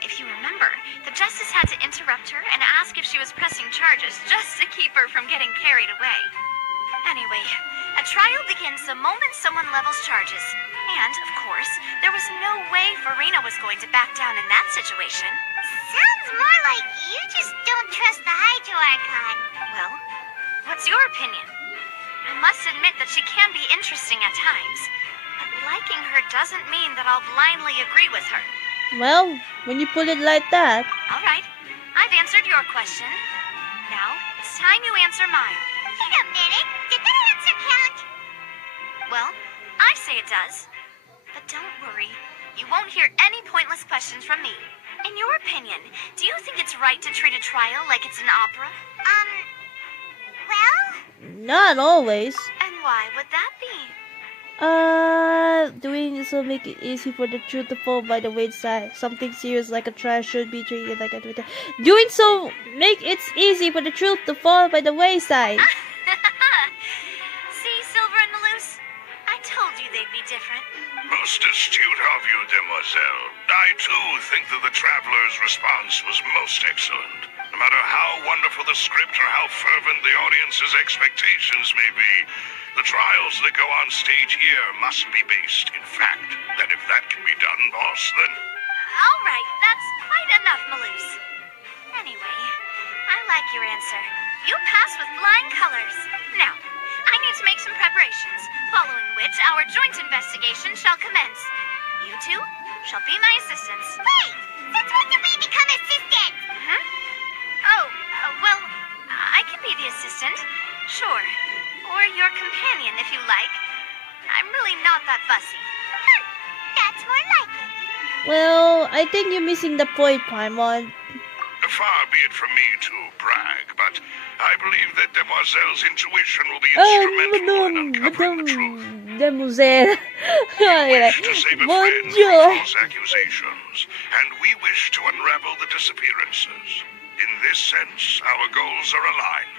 If you remember, the Justice had to interrupt her and ask if she was pressing charges just to keep her from getting carried away. Anyway, a trial begins the moment someone levels charges. And, of course, there was no way Farina was going to back down in that situation. Sounds more like you just don't trust the Hydro Archon. Well, what's your opinion? I must admit that she can be interesting at times, but liking her doesn't mean that I'll blindly agree with her. Well, when you put it like that. All right, I've answered your question. Now, it's time you answer mine. Wait a minute, did that answer count? Well, I say it does. But don't worry, you won't hear any pointless questions from me. In your opinion, do you think it's right to treat a trial like it's an opera? Well? Not always. And why would that be? Doing this will make it easy for the truth to fall by the wayside. Something serious like a trial should be treated like a tweet. Doing so make it easy for the truth to fall by the wayside. See, Silver and the Loose? I told you they'd be different. Most astute of you, Demoiselle. I too think that the Traveler's response was most excellent. No matter how wonderful the script or how fervent the audience's expectations may be, the trials that go on stage here must be based in fact. That if that can be done, boss, then... All right, that's quite enough, Maloose. Anyway, I like your answer. You pass with flying colors. Now, I need to make some preparations, following which our joint investigation shall commence. You two shall be my assistants. Wait! Since when did we become assistants? Huh? Oh, well, I can be the assistant. Sure. Or your companion, if you like. I'm really not that fussy. That's more like it. Well, I think you're missing the point, Paimon. Far be it from me to brag, but I believe that Demoiselle's intuition will be instrumental in uncovering the truth. Demoiselle. We wish to save a friend from false accusations, and we wish to unravel the disappearances. In this sense, our goals are aligned.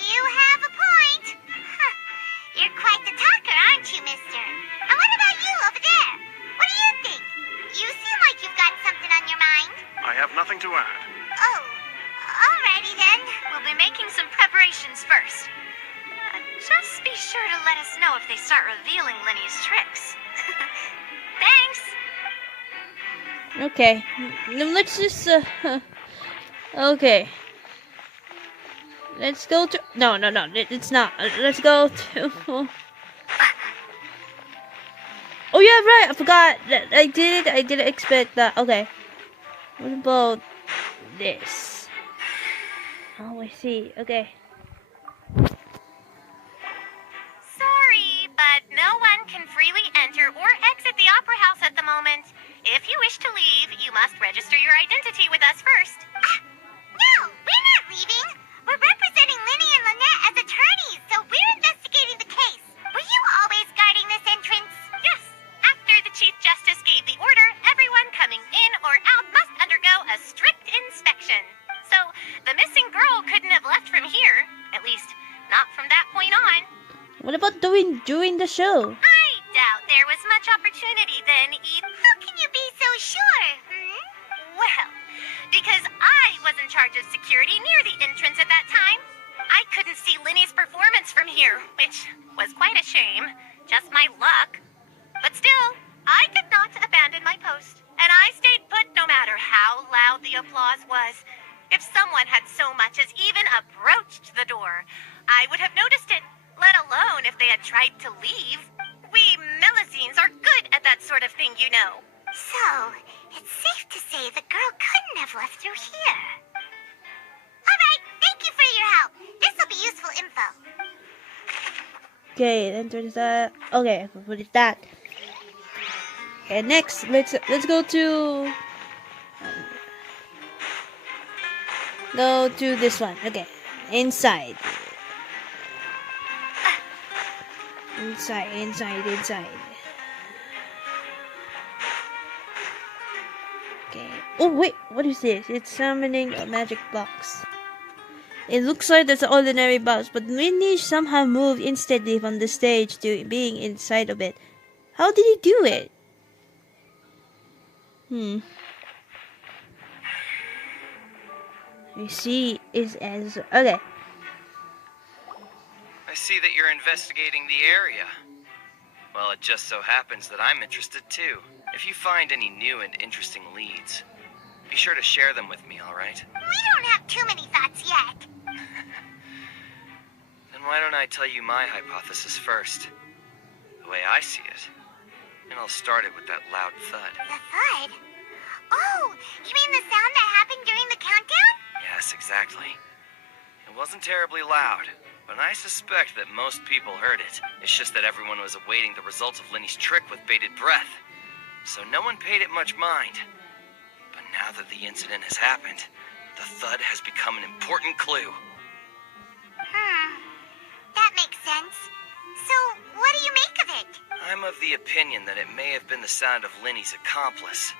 You have a point. Huh. You're quite the talker, aren't you, mister? And what about you over there? What do you think? You seem like you've got something on your mind. I have nothing to add. Oh, alrighty then. We'll be making some preparations first. Just be sure to let us know if they start revealing Linny's tricks. Thanks! Okay, let's just, okay. Let's go to, no, it's not. Let's go to, oh yeah, right, I forgot. I didn't expect that. Okay. What about this? Oh, I see. Okay. Sorry, but no one can freely enter or exit the Opera House at the moment. If you wish to leave, you must register your identity with us first. No, we're not leaving. We're representing Linny and Lynette as attorneys, so we're investigating the case. Were you always guarding this entrance? Yes. After the Chief Justice gave the order, everyone coming in or out must undergo a strict inspection. So, the missing girl couldn't have left from here. At least, not from that point on. What about doing during the show? I doubt there was much opportunity then, How can you be so sure? Well, because I was in charge of security near the entrance at that time. I couldn't see Linny's performance from here, which was quite a shame. Just my luck. But still, I did not abandon my post, and I stayed put no matter how loud the applause was. If someone had so much as even approached the door, I would have noticed it, let alone if they had tried to leave. We Melusines are good at that sort of thing, you know. So, it's safe to say the girl couldn't have left through here. Alright, thank you for your help. This will be useful info. Okay, enter that. Okay, what is that? Okay, next, let's go to. Go to this one. Okay. Inside. Inside. Okay. Oh wait, what is this? It's summoning a magic box. It looks like it's an ordinary box, but Winnie somehow moved instantly from the stage to being inside of it. How did he do it? You see is as okay. I see that you're investigating the area. Well, it just so happens that I'm interested too. If you find any new and interesting leads, be sure to share them with me, alright? We don't have too many thoughts yet. Then why don't I tell you my hypothesis first? The way I see it. And I'll start it with that loud thud. The thud? Oh, you mean the sound that happened during the countdown? Yes, exactly. It wasn't terribly loud, but I suspect that most people heard it. It's just that everyone was awaiting the results of Linny's trick with bated breath. So no one paid it much mind. But now that the incident has happened, the thud has become an important clue. That makes sense. So, what do you make of it? I'm of the opinion that it may have been the sound of Linny's accomplice.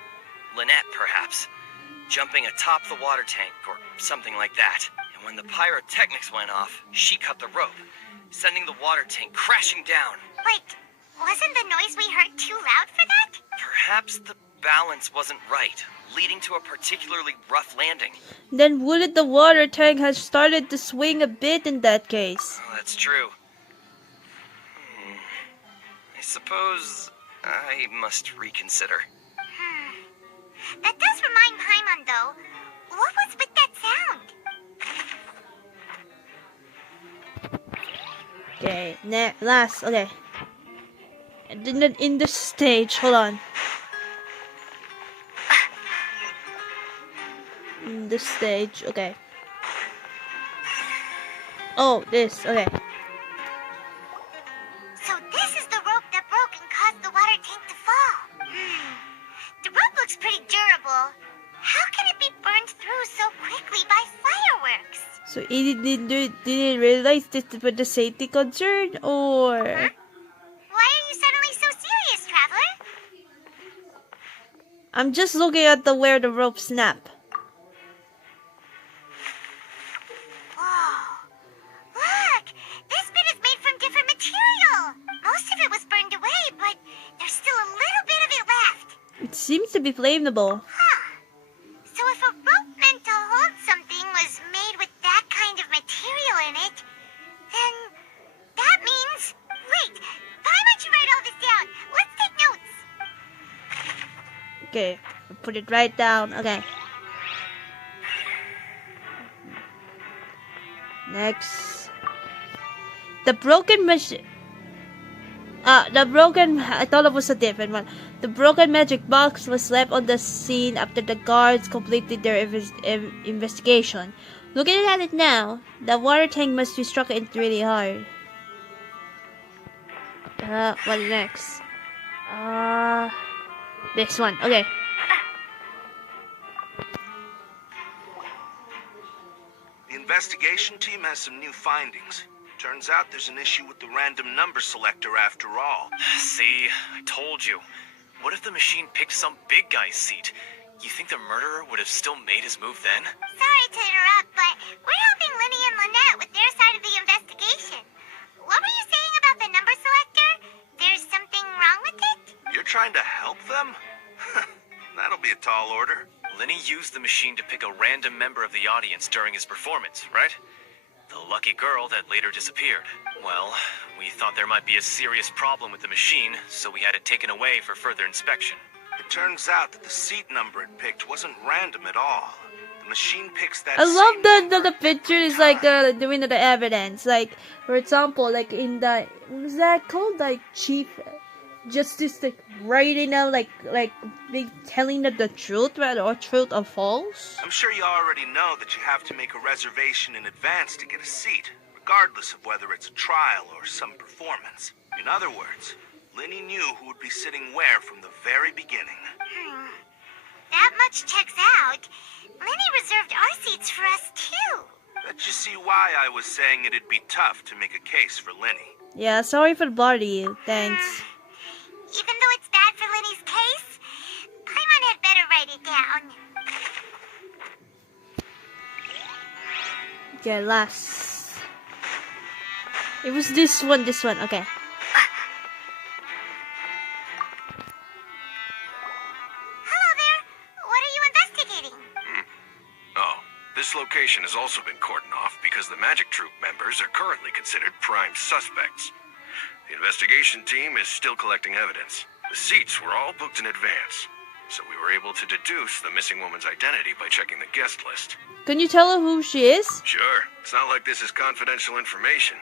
Lynette, perhaps. Jumping atop the water tank, or something like that. And when the pyrotechnics went off, she cut the rope, sending the water tank crashing down. Wait, wasn't the noise we heard too loud for that? Perhaps the balance wasn't right, leading to a particularly rough landing. Then wouldn't the water tank have started to swing a bit in that case? Oh, that's true. I suppose I must reconsider. That does remind Paimon, though. What was with that sound? Okay, last, okay. And then in the stage, hold on. In the stage, okay. Oh, this, okay. So this is the rope that broke and caused the water tank to fall. The rope looks pretty durable. How can it be burned through so quickly by fireworks? So it didn't realize this was the safety concern, or? Why are you suddenly so serious, Traveler? I'm just looking at where the rope snapped. Whoa. Look! This bit is made from different material. Most of it was burned away, but there's still a little bit of it left. It seems to be flammable. So if a rope meant to hold something was made with that kind of material in it, then that means... Wait, why don't you write all this down? Let's take notes. Okay, put it right down. Okay. Next. The broken machine. I thought it was a different one. The broken magic box was left on the scene after the guards completed their investigation. Looking at it now, the water tank must be struck it really hard. What next? This one. Okay. The investigation team has some new findings. Turns out there's an issue with the random number selector after all. See, I told you. What if the machine picked some big guy's seat? You think the murderer would have still made his move then? Sorry to interrupt, but we're helping Linny and Lynette with their side of the investigation. What were you saying about the number selector? There's something wrong with it? You're trying to help them? That'll be a tall order. Lenny used the machine to pick a random member of the audience during his performance, right? The lucky girl that later disappeared. Well, we thought there might be a serious problem with the machine, so we had it taken away for further inspection. It turns out that the seat number it picked wasn't random at all. The machine picks that I love that the picture is like doing the evidence. Like, for example, like in the, what was that called? Like Chief Justice, like writing out, like telling them the truth, right, or truth or false. I'm sure you already know that you have to make a reservation in advance to get a seat, regardless of whether it's a trial or some performance. In other words, Linny knew who would be sitting where from the very beginning. that much checks out, Lenny reserved our seats for us too. That you see why I was saying it'd be tough to make a case for Lenny. Yeah, sorry for bothering you. Thanks. Even though it's bad for Lenny's case, Paimon had better write it down. Okay, last. It was this one, okay. Hello there. What are you investigating? Oh, this location has also been cordoned off because the Magic Troop members are currently considered prime suspects. The investigation team is still collecting evidence. The seats were all booked in advance, so we were able to deduce the missing woman's identity by checking the guest list. Can you tell her who she is? Sure. It's not like this is confidential information.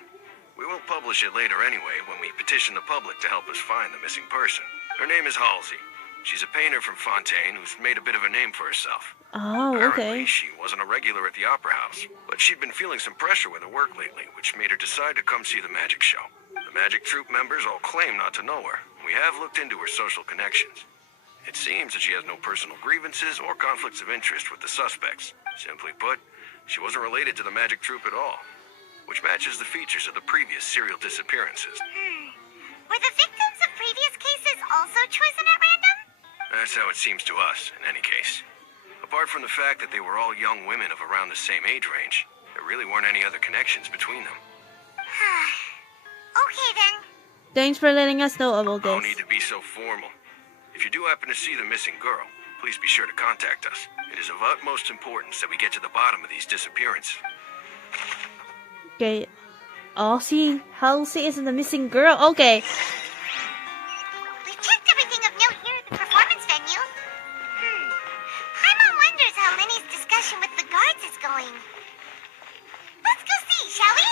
We will publish it later anyway when we petition the public to help us find the missing person. Her name is Halsey. She's a painter from Fontaine who's made a bit of a name for herself. Oh, Apparently, okay. she wasn't a regular at the Opera House, but she'd been feeling some pressure with her work lately, which made her decide to come see the magic show. The Magic Troop members all claim not to know her. We have looked into her social connections. It seems that she has no personal grievances or conflicts of interest with the suspects. Simply put, she wasn't related to the Magic Troop at all, which matches the features of the previous serial disappearances. Were the victims of previous cases also chosen at random? That's how it seems to us, in any case. Apart from the fact that they were all young women of around the same age range, there really weren't any other connections between them. Okay then. Thanks for letting us know about No this. need to be so formal. If you do happen to see the missing girl, please be sure to contact us. It is of utmost importance that we get to the bottom of these disappearances. Okay. Halsey is the missing girl. Okay. We've checked everything of note here at the performance venue. Paimon wonders how Lenny's discussion with the guards is going. Let's go see, shall we?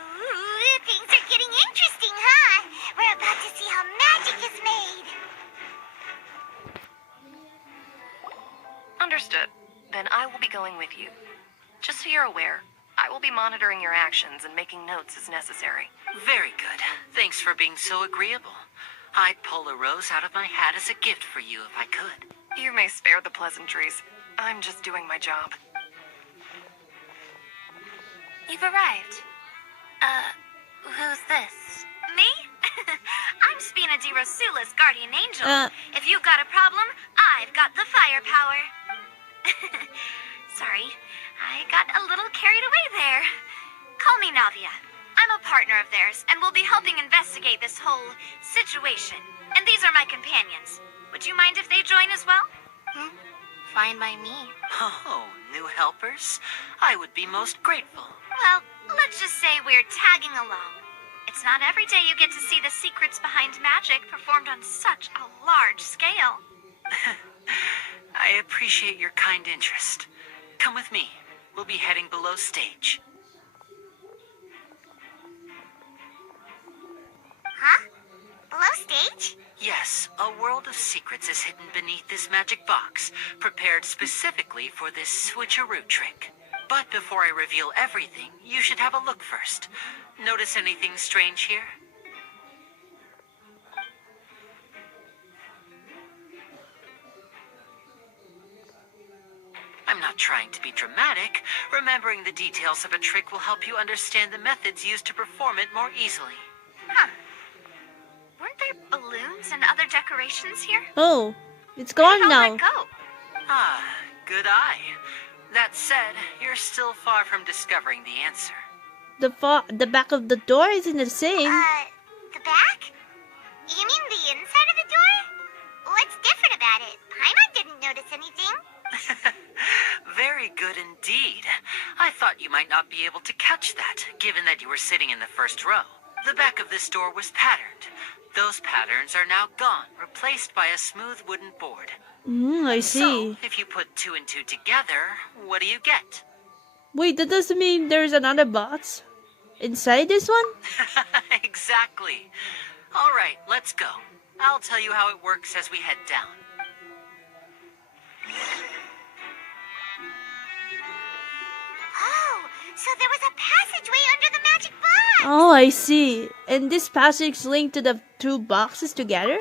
Ooh, things are getting interesting, huh? We're about to see how magic is made. Understood. Then I will be going with you. Just so you're aware, I will be monitoring your actions and making notes as necessary. Very good. Thanks for being so agreeable. I'd pull a rose out of my hat as a gift for you if I could. You may spare the pleasantries. I'm just doing my job. You've arrived. Who's this? Me? I'm Spina di Rosula's guardian angel. Uh. If you've got a problem, I've got the firepower. Sorry, I got a little carried away there. Call me Navia. I'm a partner of theirs, and will be helping investigate this whole situation. And these are my companions. Would you mind if they join as well? Fine by me. Oh, new helpers? I would be most grateful. Well, let's just say we're tagging along. It's not every day you get to see the secrets behind magic performed on such a large scale. I appreciate your kind interest. Come with me. We'll be heading below stage. Huh? Below stage? Yes, a world of secrets is hidden beneath this magic box, prepared specifically for this switcheroo trick. But before I reveal everything, you should have a look first. Notice anything strange here? I'm not trying to be dramatic. Remembering the details of a trick will help you understand the methods used to perform it more easily. Huh. Weren't there balloons and other decorations here? Oh, it's gone Where'd all now. that go? Ah, good eye. That said, you're still far from discovering the answer. The back of the door isn't the same. The back? You mean the inside of the door? What's different about it? Paimon didn't notice anything. Very good indeed. I thought you might not be able to catch that, given that you were sitting in the first row. The back of this door was patterned. Those patterns are now gone, replaced by a smooth wooden board. I see. So, if you put 2 and 2 together, what do you get? Wait, that doesn't mean there's another box inside this one? Exactly. All right, let's go. I'll tell you how it works as we head down. Oh, so there was a passageway under the magic box. Oh, I see. And this passage linked to the two boxes together?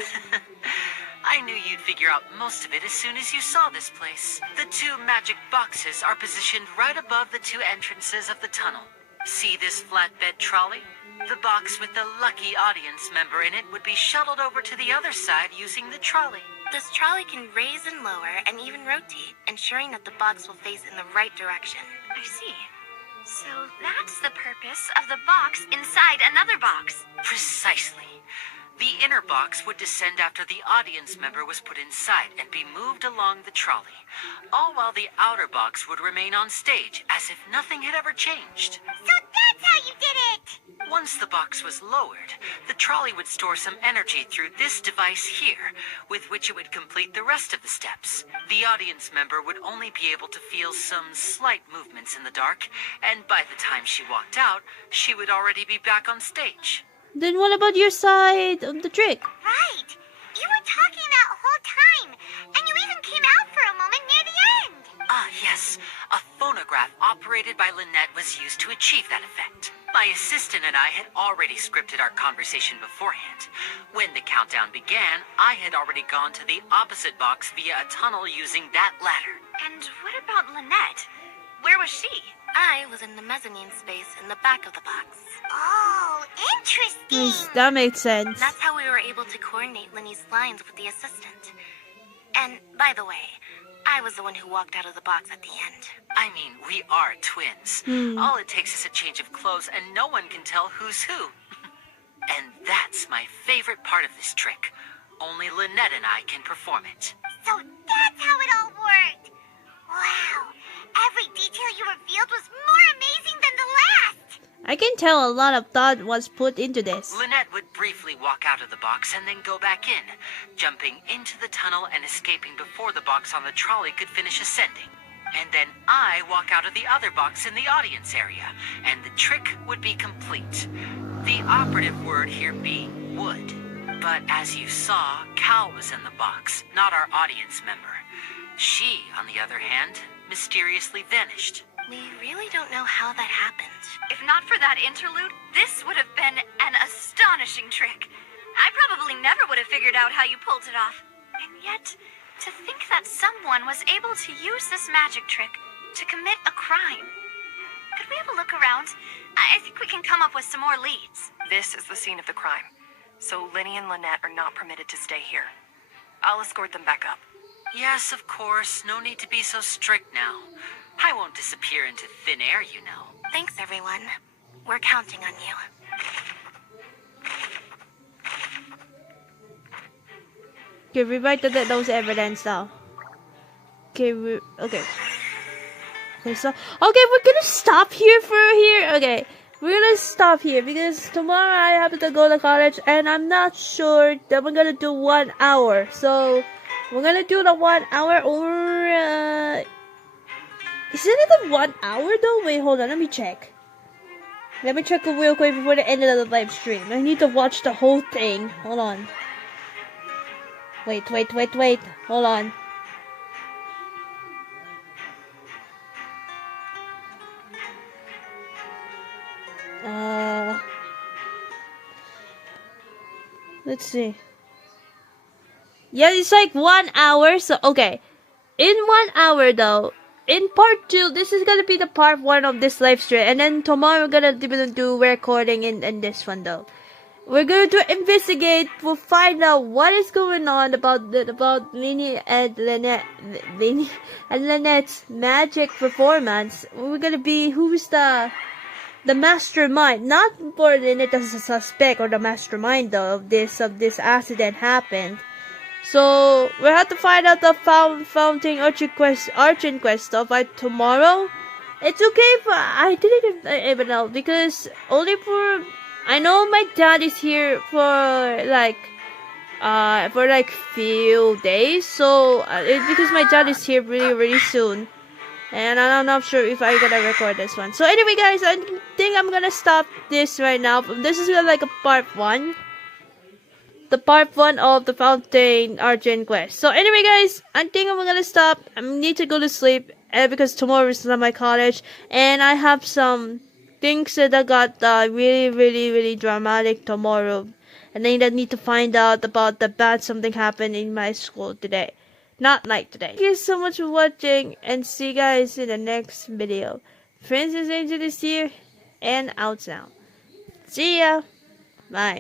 I knew you'd figure out most of it as soon as you saw this place. The 2 magic boxes are positioned right above the 2 entrances of the tunnel. See this flatbed trolley? The box with the lucky audience member in it would be shuttled over to the other side using the trolley. This trolley can raise and lower and even rotate, ensuring that the box will face in the right direction. I see. So that's the purpose of the box inside another box. Precisely. The inner box would descend after the audience member was put inside and be moved along the trolley, all while the outer box would remain on stage as if nothing had ever changed. So that's how you did it! Once the box was lowered, the trolley would store some energy through this device here, with which it would complete the rest of the steps. The audience member would only be able to feel some slight movements in the dark, and by the time she walked out, she would already be back on stage. Then what about your side of the trick? Right! You were talking that whole time, and you even came out for a moment near the end! Ah, yes. A phonograph operated by Lynette was used to achieve that effect. My assistant and I had already scripted our conversation beforehand. When the countdown began, I had already gone to the opposite box via a tunnel using that ladder. And what about Lynette? Where was she? I was in the mezzanine space in the back of the box. Oh, interesting! Yes, that makes sense. That's how we were able to coordinate Linny's lines with the assistant. And, by the way, I was the one who walked out of the box at the end. I mean, we are twins. All it takes is a change of clothes and no one can tell who's who. And that's my favorite part of this trick. Only Lynette and I can perform it. So that's how it all worked! Wow! Every detail you revealed was more amazing than the last! I can tell a lot of thought was put into this. Lynette would briefly walk out of the box and then go back in, jumping into the tunnel and escaping before the box on the trolley could finish ascending. And then I walk out of the other box in the audience area, and the trick would be complete. The operative word here be would. But as you saw, Cal was in the box, not our audience member. She, on the other hand, mysteriously vanished. We really don't know how that happened. If not for that interlude, this would have been an astonishing trick. I probably never would have figured out how you pulled it off. And yet, to think that someone was able to use this magic trick to commit a crime. Could we have a look around? I think we can come up with some more leads. This is the scene of the crime, so Linny and Lynette are not permitted to stay here. I'll escort them back up. Yes, of course. No need to be so strict now. I won't disappear into thin air, you know. Thanks, everyone. We're counting on you. Okay, rewrite those evidence now. Okay, okay. Okay, so we're gonna stop here for here. Okay, we're gonna stop here because tomorrow I have to go to college, and I'm not sure that we're gonna do 1 hour. So we're gonna do the 1 hour, or isn't it the 1 hour though? Wait, hold on, let me check. Let me check it real quick before the end of the live stream. I need to watch the whole thing. Hold on. Wait. Hold on. Let's see. Yeah, it's like 1 hour. So, okay. In 1 hour though, in part 2, this is gonna be the part 1 of this live stream. And then tomorrow we're gonna do recording in this one though. We're going to investigate. We'll find out what is going on about Linny and Lynette's magic performance. We're gonna be who's the mastermind, not for Lynette as a suspect or the mastermind though of this accident happened. So we have to find out the Fontaine Archon Quest stuff by tomorrow. It's okay, but I didn't even know because only for. I know my dad is here for like few days, so it's because my dad is here really soon, and I'm not sure if I'm gonna record this one. So anyway, guys, I think I'm gonna stop this right now. This is like a part 1, the part 1 of the Fontaine Archon Quest. So anyway, guys, I think I'm gonna stop. I need to go to sleep because tomorrow is not my college, and I have some things that I got really dramatic tomorrow, and then I need to find out about the bad something happened in my school today. not like today. Thank you so much for watching, and see you guys in the next video. Princess Angel is here, and out now. See ya. Bye.